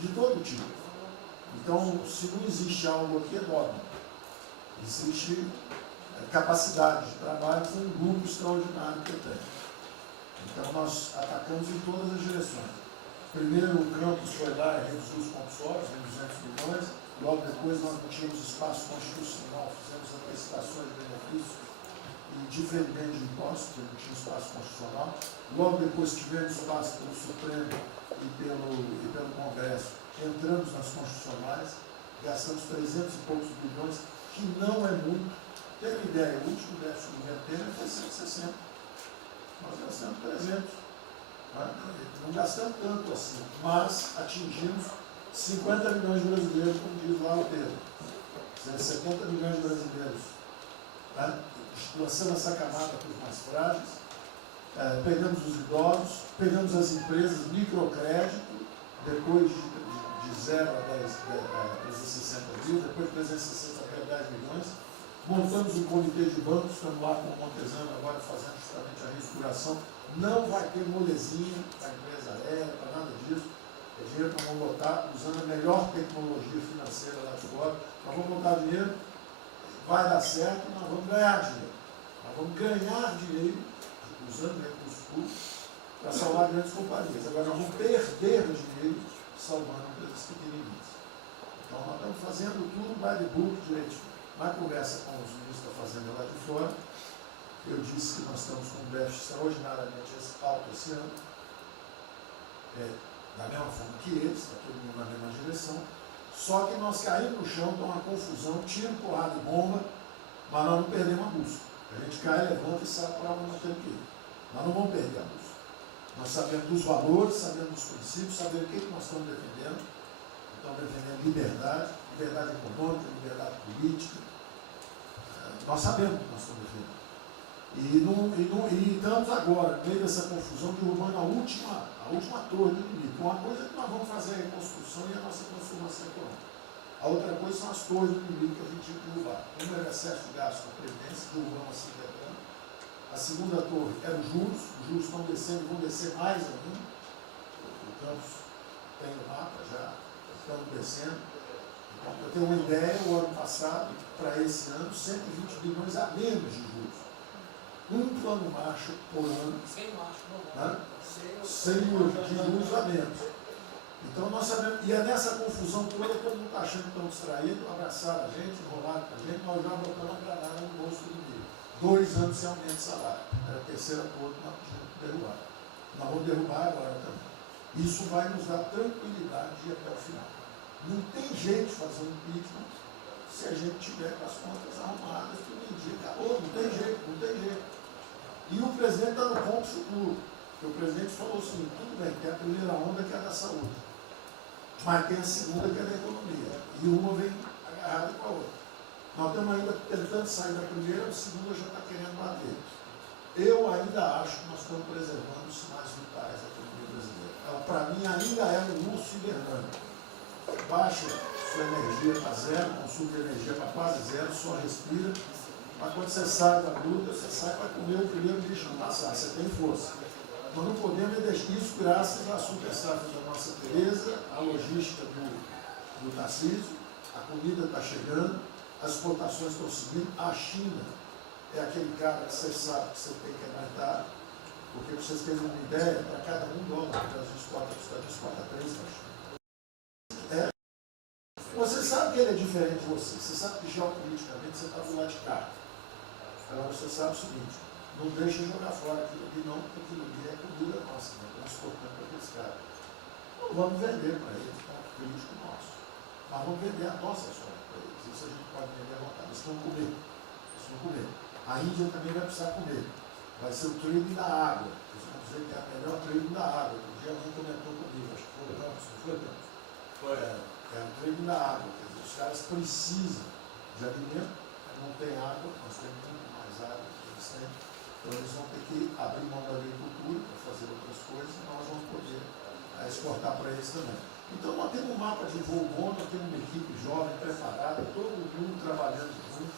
de todo tipo. Então, se não existe algo aqui, é dogma. Existe capacidade de trabalho com um grupo extraordinário que tem. Então, nós atacamos em todas as direções. Primeiro, o campus foi lá e reduziu os compulsórios em 200 milhões. Logo depois, nós não tínhamos espaço constitucional, fizemos antecipações de benefícios e diferimento de impostos, porque não tinha espaço constitucional. Logo depois, tivemos espaço pelo Supremo e pelo Congresso. Entramos nas constitucionais, gastamos 300 e poucos bilhões, que não é muito. Tem uma ideia, o último déficit do governo dele foi 160. Nós gastamos 300. Não gastamos tanto assim, mas atingimos 50 milhões de brasileiros, como diz lá o Pedro. 70 milhões de brasileiros. Lançando essa camada para os mais frágeis, pegamos os idosos, pegamos as empresas, microcrédito, depois de 0 a 360 mil, depois de 360 a 10 milhões. Montamos um comitê de bancos, estamos lá com o Montezano agora fazendo justamente a reestruturação. Não vai ter molezinha para a empresa aérea, para nada disso. É dinheiro que nós vamos botar usando a melhor tecnologia financeira lá de fora. Nós vamos botar dinheiro, vai dar certo, nós vamos ganhar dinheiro. Nós vamos ganhar dinheiro, usando recursos públicos, para salvar grandes companhias. Agora nós vamos perder dinheiro salvando empresas pequenininhas. Então, nós estamos fazendo tudo by the book direitinho. Na conversa com os ministros da Fazenda lá de fora, eu disse que nós estamos com um déficit extraordinariamente alto esse ano, da mesma forma que eles, está todo mundo na mesma direção, só que nós caímos no chão, está uma confusão, tiro, porrada e bomba, mas nós não perdemos a busca. A gente cai, levanta e sabe para onde nós temos que ir. Nós não vamos perder a busca. Nós sabemos dos valores, sabemos dos princípios, sabemos o que nós estamos defendendo. Estamos defendendo liberdade, liberdade econômica, liberdade política. Nós sabemos o que nós estamos defendendo. E estamos agora, no meio dessa confusão, derrubando a última torre do inimigo. Uma coisa é que nós vamos fazer a reconstrução e a nossa transformação econômica. A outra coisa são as torres do inimigo que a gente tinha que derrubar. Uma era o excesso de gasto da Previdência, derrubamos assim quebrando. A segunda torre era os juros estão descendo e vão descer mais ainda. O Campos tem o mapa já, estamos descendo. Então, eu tenho uma ideia, o ano passado, para esse ano, 120 bilhões a menos de juros. Um plano Marshall por ano, né? 100 mil de juros a menos. Então nós sabemos, e é nessa confusão toda que todo mundo está achando que estão distraídos, abraçaram a gente, enrolaram com a gente, nós já botamos a granada no bolso do inimigo. 2 anos sem aumento de salário. Era a terceira coisa que nós tínhamos que derrubar. Nós vamos derrubar agora também. Isso vai nos dar tranquilidade de ir até o final. Não tem jeito de fazer um impeachment se a gente tiver com as contas arrumadas, tudo em dia. Acabou, não tem jeito, não tem jeito. E o presidente está no ponto futuro. Porque o presidente falou o seguinte, tudo bem, tem a primeira onda que é da saúde, mas tem a segunda que é da economia. E uma vem agarrada com a outra. Nós estamos ainda tentando sair da primeira, a segunda já está querendo bater. Eu ainda acho que nós estamos preservando os sinais vitais da economia brasileira. Ela, para mim, ainda é um urso hibernando. Baixa sua energia para zero, consumo de energia para quase zero, só respira. Mas quando você sai da luta, você sai para comer o primeiro bicho não passar, você tem força. Nós não podemos deixar isso graças à super safra da nossa Tereza, à logística do Tarcísio, a comida está chegando, as exportações estão subindo, a China é aquele cara que você sabe que você tem que aguentar, porque para vocês terem uma ideia, para cada $1 que o Brasil exporta, os Estados Unidos exporta 3 para a China. Você sabe que ele é diferente de você sabe que geopoliticamente você está do lado de cá. Agora você sabe o seguinte, não deixa jogar fora aquilo ali não, porque aquilo ali é comida nossa, né? Nós exportando para aqueles caras. Não vamos vender para eles, é um político nosso. Mas vamos vender a nossa soja para eles. Isso a gente pode vender à vontade. Eles vão comer. Eles vão comer. A Índia também vai precisar comer. Vai ser o trading da água. Eles vão dizer que é a melhor trading da água. Um dia alguém comentou comigo, acho que foi o Ramos, não foi o Ramos? Foi. É o trading da água. Quer dizer, os caras precisam de alimento, não tem água, nós temos muito mais água que eles têm. Então eles vão ter que abrir mão da agricultura para fazer outras coisas e nós vamos poder exportar para eles também. Então nós temos um mapa de voo bom, nós temos uma equipe jovem, preparada, todo mundo trabalhando junto,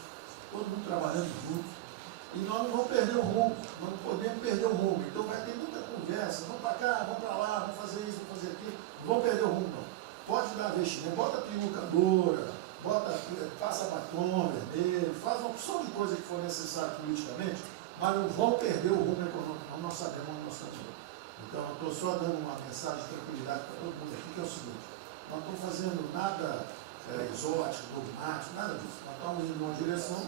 e nós não vamos perder o rumo, nós não podemos perder o rumo. Então vai ter muita conversa, vamos para cá, vamos para lá, vamos fazer isso, vamos fazer aquilo, não vamos perder o rumo não. Pode dar vestimento, bota peruca loura, passa batom vermelho, faz uma opção de coisa que for necessária politicamente, mas não vão perder o rumo econômico, não, nós sabemos onde nós estamos indo. Então, eu estou só dando uma mensagem de tranquilidade para todo mundo aqui, que é o seguinte, nós não estamos fazendo nada exótico, dogmático, nada disso. Nós estamos indo numa direção,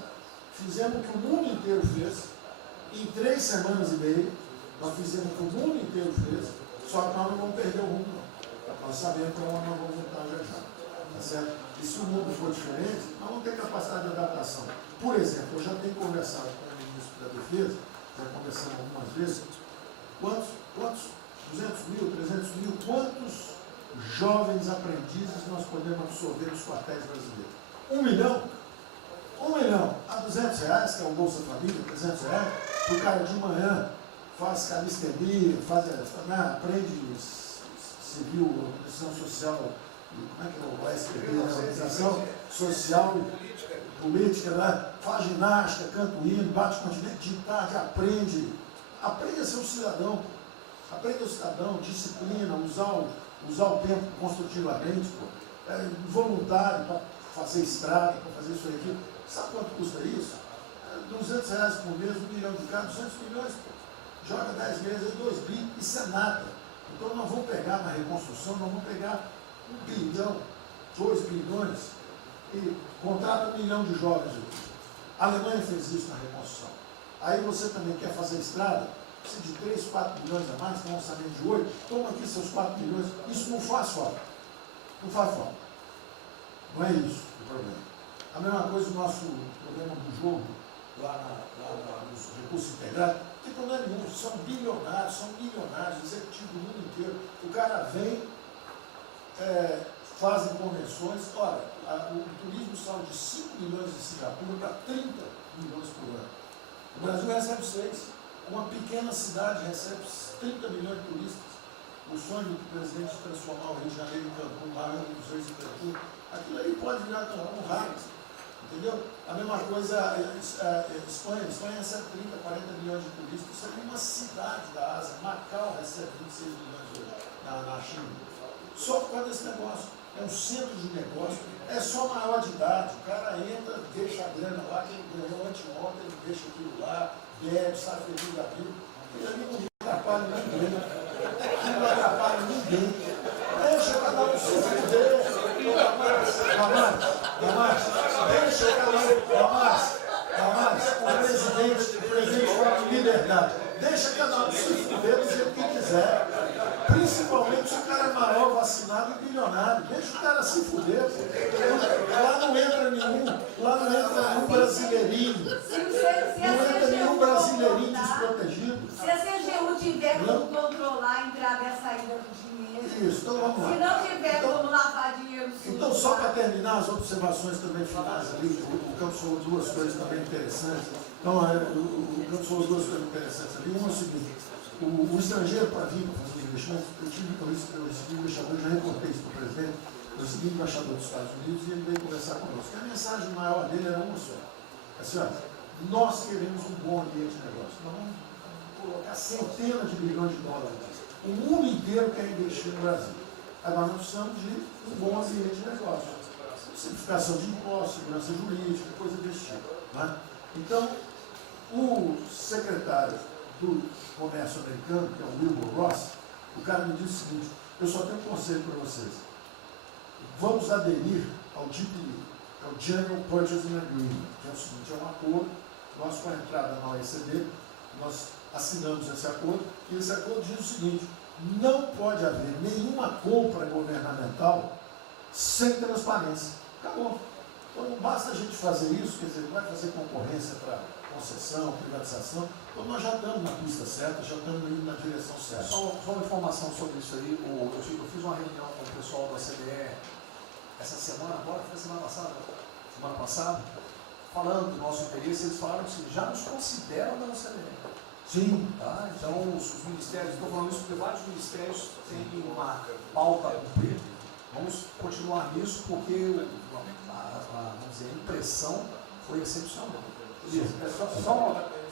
fizemos o que o mundo inteiro fez, em 3 semanas e meia, nós fizemos o que o mundo inteiro fez, só que nós não vamos perder o rumo, não. Nós sabemos para onde nós vamos voltar já já. Tá certo? E se o mundo for diferente, nós vamos ter capacidade de adaptação. Por exemplo, eu já tenho conversado com o ministro da Defesa, já conversamos algumas vezes, quantos 200 mil, 300 mil, quantos jovens aprendizes nós podemos absorver nos quartéis brasileiros? 1 milhão? 1 milhão a R$200, que é o Bolsa Família, R$300, o cara de manhã faz calistenia, aprende civil, organização social, como é que é o ASPB, organização social, política, né? Faz ginástica, canta o hino, bate continente de tarde, aprende a ser um cidadão, aprende o cidadão, disciplina, usar o tempo construtivamente, voluntário para fazer estrada, para fazer isso e aquilo. Sabe quanto custa isso? R$200 por mês, 1 milhão de cada, 200 milhões, joga 10 meses, 2 bi, isso é nada. Então nós vamos pegar na reconstrução, nós vamos pegar 1 bilhão 2 bilhões e contrata 1 milhão de jovens aqui. A Alemanha fez isso na reconstrução. Aí você também quer fazer estrada, precisa de 3, 4 bilhões a mais, tem um orçamento de 8, toma aqui seus 4 bilhões. Isso não faz falta. Não faz falta. Não é isso o problema. A mesma coisa o nosso problema do jogo, lá nos recursos integrados, não tem problema nenhum, são milionários, executivos do mundo inteiro. O cara vem, fazem convenções, olha, o turismo saiu de 5 milhões de Singapura para 30 milhões por ano. O Brasil recebe 6. Uma pequena cidade recebe 30 milhões de turistas. O sonho do presidente de transformar o Rio de Janeiro em Cancún, lá em Reis em Cancún, aquilo ali pode virar um raio. Entendeu? A mesma coisa Espanha. Espanha recebe 30, 40 milhões de turistas. Isso aqui é uma cidade da Ásia. Macau recebe 26 milhões hoje na China. Só por causa desse negócio. É um centro de negócio. É só maior de idade. O cara entra, deixa a grana lá, quem ganhou anteontem, ele deixa aquilo lá, bebe, sai feliz da vida. Ele ali não atrapalha ninguém. Não atrapalha ninguém. Deixa cada um se fuder. Damares, o presidente fala de liberdade. Deixa cada um se fuder do jeito que quiser. Principalmente se o cara é maior, vacinado e bilionário. Deixa o cara se fuder. Lá não entra nenhum brasileirinho. Não entra nenhum brasileirinho desprotegido. Se a CGU tiver como controlar a entrada e a saída do dinheiro. Isso, então vamos lá. Se não tiver como lavar dinheiro. Então, só para terminar as observações também finais ali, o Campos falou duas coisas também interessantes. Então, o Campos falou duas coisas interessantes ali. Uma é o seguinte: o estrangeiro para vir para fazer investimento, eu recebi um embaixador, já reportei isso para o presidente, eu recebi o embaixador dos Estados Unidos e ele veio conversar conosco. E a mensagem maior dele era uma só. Assim, olha, nós queremos um bom ambiente de negócio. Nós vamos colocar centenas de bilhões de dólares. O mundo inteiro quer investir no Brasil. Agora nós precisamos de um bom ambiente de negócio. Simplificação de impostos, segurança jurídica, coisa desse tipo. Né? Então, o secretário do Comércio Americano, que é o Wilbur Ross, o cara me disse o seguinte: eu só tenho um conselho para vocês. Vamos aderir ao GPA, é o General Purchasing Agreement, que é o seguinte: é um acordo, nós com a entrada na OECD, nós assinamos esse acordo, e esse acordo diz o seguinte: não pode haver nenhuma compra governamental sem transparência. Acabou. Então não basta a gente fazer isso, quer dizer, não vai fazer concorrência para concessão, privatização. Então nós já estamos na pista certa, já estamos indo na direção certa. Só uma informação sobre isso aí. Eu fiz uma reunião com o pessoal da CDE essa semana, agora foi semana passada, falando do nosso interesse. Eles falaram assim, já nos consideram da CDE. Sim. Tá? Então os ministérios, estou falando isso porque vários ministérios têm uma pauta a cumprir. Vamos continuar nisso porque vamos dizer, a impressão foi excepcional. Isso,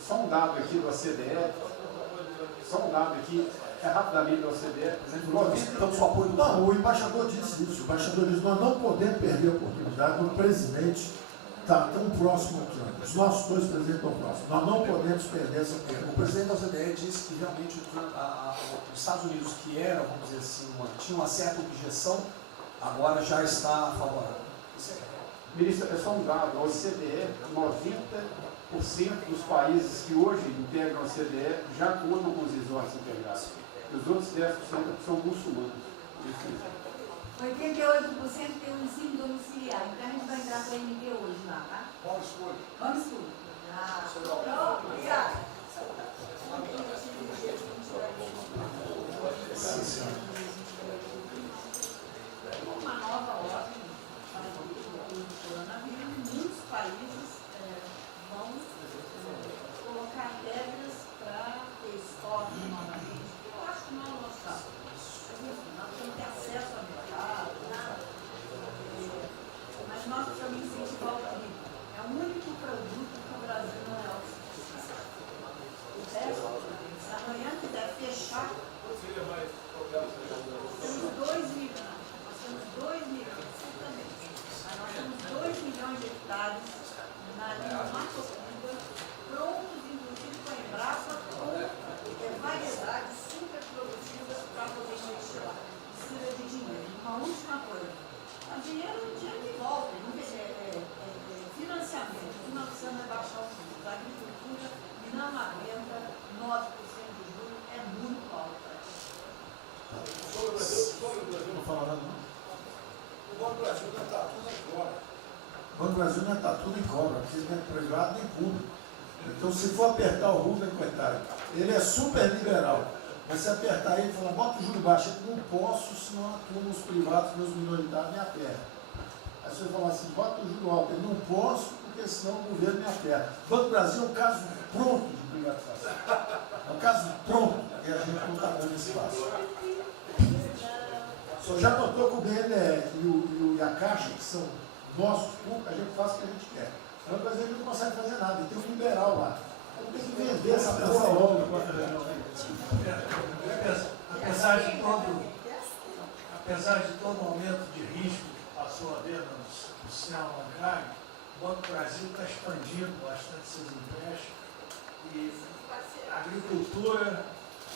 só um dado aqui do OCDE, rapidamente do OCDE, não, o embaixador disse isso, o embaixador disse: nós não podemos perder a oportunidade do presidente estar tão próximo aqui. Os nossos dois presidentes estão próximos, nós não podemos perder essa oportunidade. O presidente da OCDE disse que realmente os Estados Unidos, que eram, vamos dizer assim, tinha uma certa objeção, agora já está favorável. Ministro, é só um dado, a OCDE, 90% dos países que hoje integram a OCDE já contam com os resorts integrados. Os outros 10% são muçulmanos. 88% tem um ensino domiciliar. Então a gente vai entrar para a MD hoje lá, tá? Vamos escolher. Obrigada. Uma nova ordem para o coronavírus, muitos países vão colocar regras para ter estoque novamente. Eu acho que não é o nosso caso. Nós temos que ter acesso ao mercado, mas nós precisamos incentivar o turismo. É o único produto que o Brasil não é autossuficiente. de juros é muito alto. Sobre o Brasil não fala nada, não. O Banco do Brasil não está tudo em cobra. O Banco do Brasil não está tudo em cobra, porque não é privado nem público. Então, se for apertar o Rubem, coitado, ele é super liberal. Mas se apertar ele e falar, bota o juro baixo, eu não posso, senão a turma, os privados, meus minoritários, me apertam. Aí você fala assim, bota o juro alto, eu não posso, porque senão o governo me aperta. O Banco do Brasil é um caso pronto de privatização. É um caso pronto, e a gente não está dando espaço. O senhor já notou que o BNDES e a Caixa, que são nossos públicos, a gente faz o que a gente quer. O Banco do Brasil não consegue fazer nada, ele tem um liberal lá. Então tem que vender essa porra logo. Apesar de todo aumento de risco que passou a haver no sistema bancário, o Banco do Brasil está expandindo bastante seus empréstimos e a agricultura,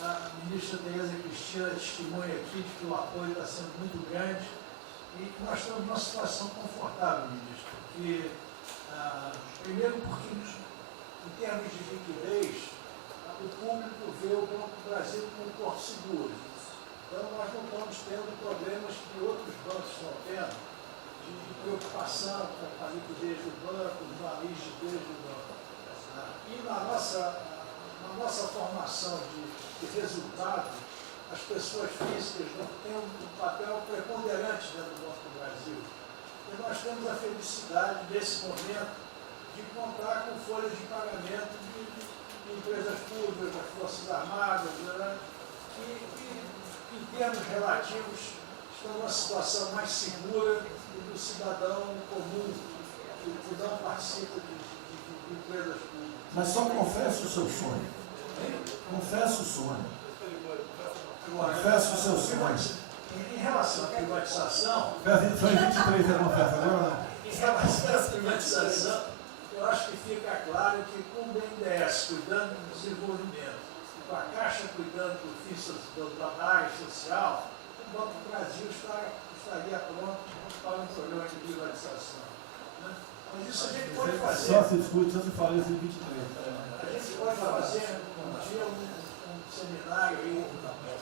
a ministra Tereza Cristina testemunha aqui de que o apoio está sendo muito grande e nós estamos numa situação confortável, ministro, porque, primeiro porque em termos de liquidez, o público vê o Banco do Brasil como um porto seguro. Então, nós não estamos tendo problemas que outros bancos estão tendo, de preocupação com a liquidez do banco, a rigidez do banco. E na nossa formação de resultado, as pessoas físicas não têm um papel preponderante dentro do Banco do Brasil. E nós temos a felicidade, nesse momento, de contar com folhas de pagamento de empresas públicas, das Forças Armadas, né, que em termos relativos estão numa situação mais segura do cidadão comum, que não participa de empresas públicas. Mas só confessa o seu sonho. Confessa o sonho. Confessa o seu sonho. Em relação à privatização... Foi 23 da confessa, agora não. Em relação à privatização, eu acho que fica claro que com o BNDES cuidando do desenvolvimento, com a Caixa cuidando da área social, o Banco do Brasil estaria pronto para um programa de privatização. Né? Mas isso a gente pode fazer. Só se discute, só se fala isso em 23. A gente pode fazer um dia um seminário aí,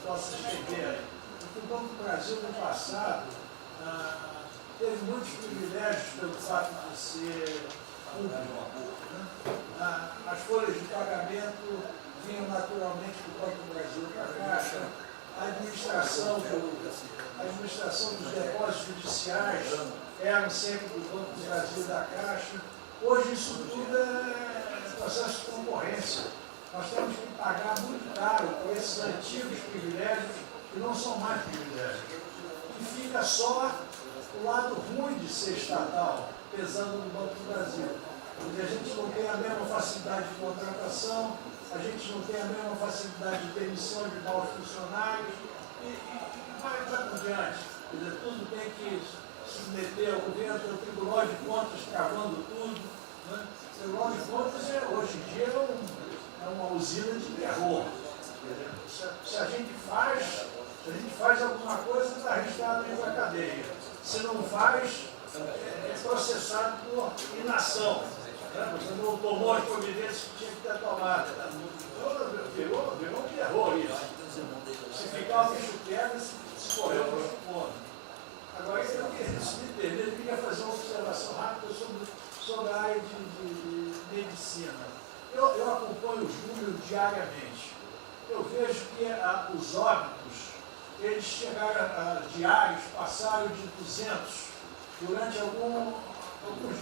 possa escrever, porque o Banco do Brasil no passado teve muitos privilégios pelo fato de ser público. Né? As folhas de pagamento vinham naturalmente do Banco do Brasil para a Caixa, a administração dos depósitos judiciais eram sempre do Banco do Brasil e da Caixa. Hoje isso tudo é processo de concorrência. Nós temos que pagar muito caro por esses antigos privilégios que não são mais privilégios. E fica só o lado ruim de ser estatal, pesando no Banco do Brasil. Porque a gente não tem a mesma facilidade de contratação, a gente não tem a mesma facilidade de demissão de maus funcionários e vai por diante. Quer dizer, tudo tem que submeter ao governo, tem o Tribunal de Contas travando tudo. Né? O Tribunal de Contas hoje em dia é uma usina de terror. Se a gente faz alguma coisa, está arriscado dentro da cadeia. Se não faz, é processado por inação. Você não tomou as providências que tinha que ter tomado. Virou um terror isso. Se ficar o bicho pega, se correr o bicho come. Agora, se me permite, eu queria fazer uma observação rápida sobre a área de medicina. Eu acompanho os números diariamente. Eu vejo que os óbitos, eles chegaram diários, passaram de 200 durante alguns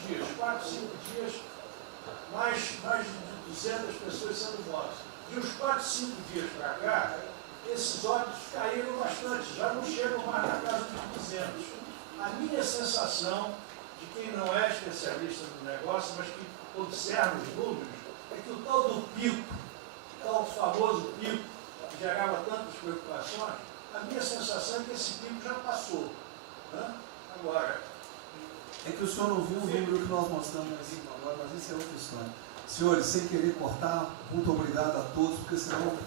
dias, 4, 5 dias, mais de 200 pessoas sendo mortas. De uns 4, 5 dias para cá, esses óbitos caíram bastante, já não chegam mais na casa de 200. A minha sensação, de quem não é especialista no negócio, mas que observa os números, é que o tal do pico, o tal famoso pico, que gerava tantas preocupações, a minha sensação é que esse pico já passou. Né? Agora... É que o senhor não viu o número que nós mostramos assim agora, mas isso é outra história. Senhores, sem querer cortar, muito obrigado a todos, porque senão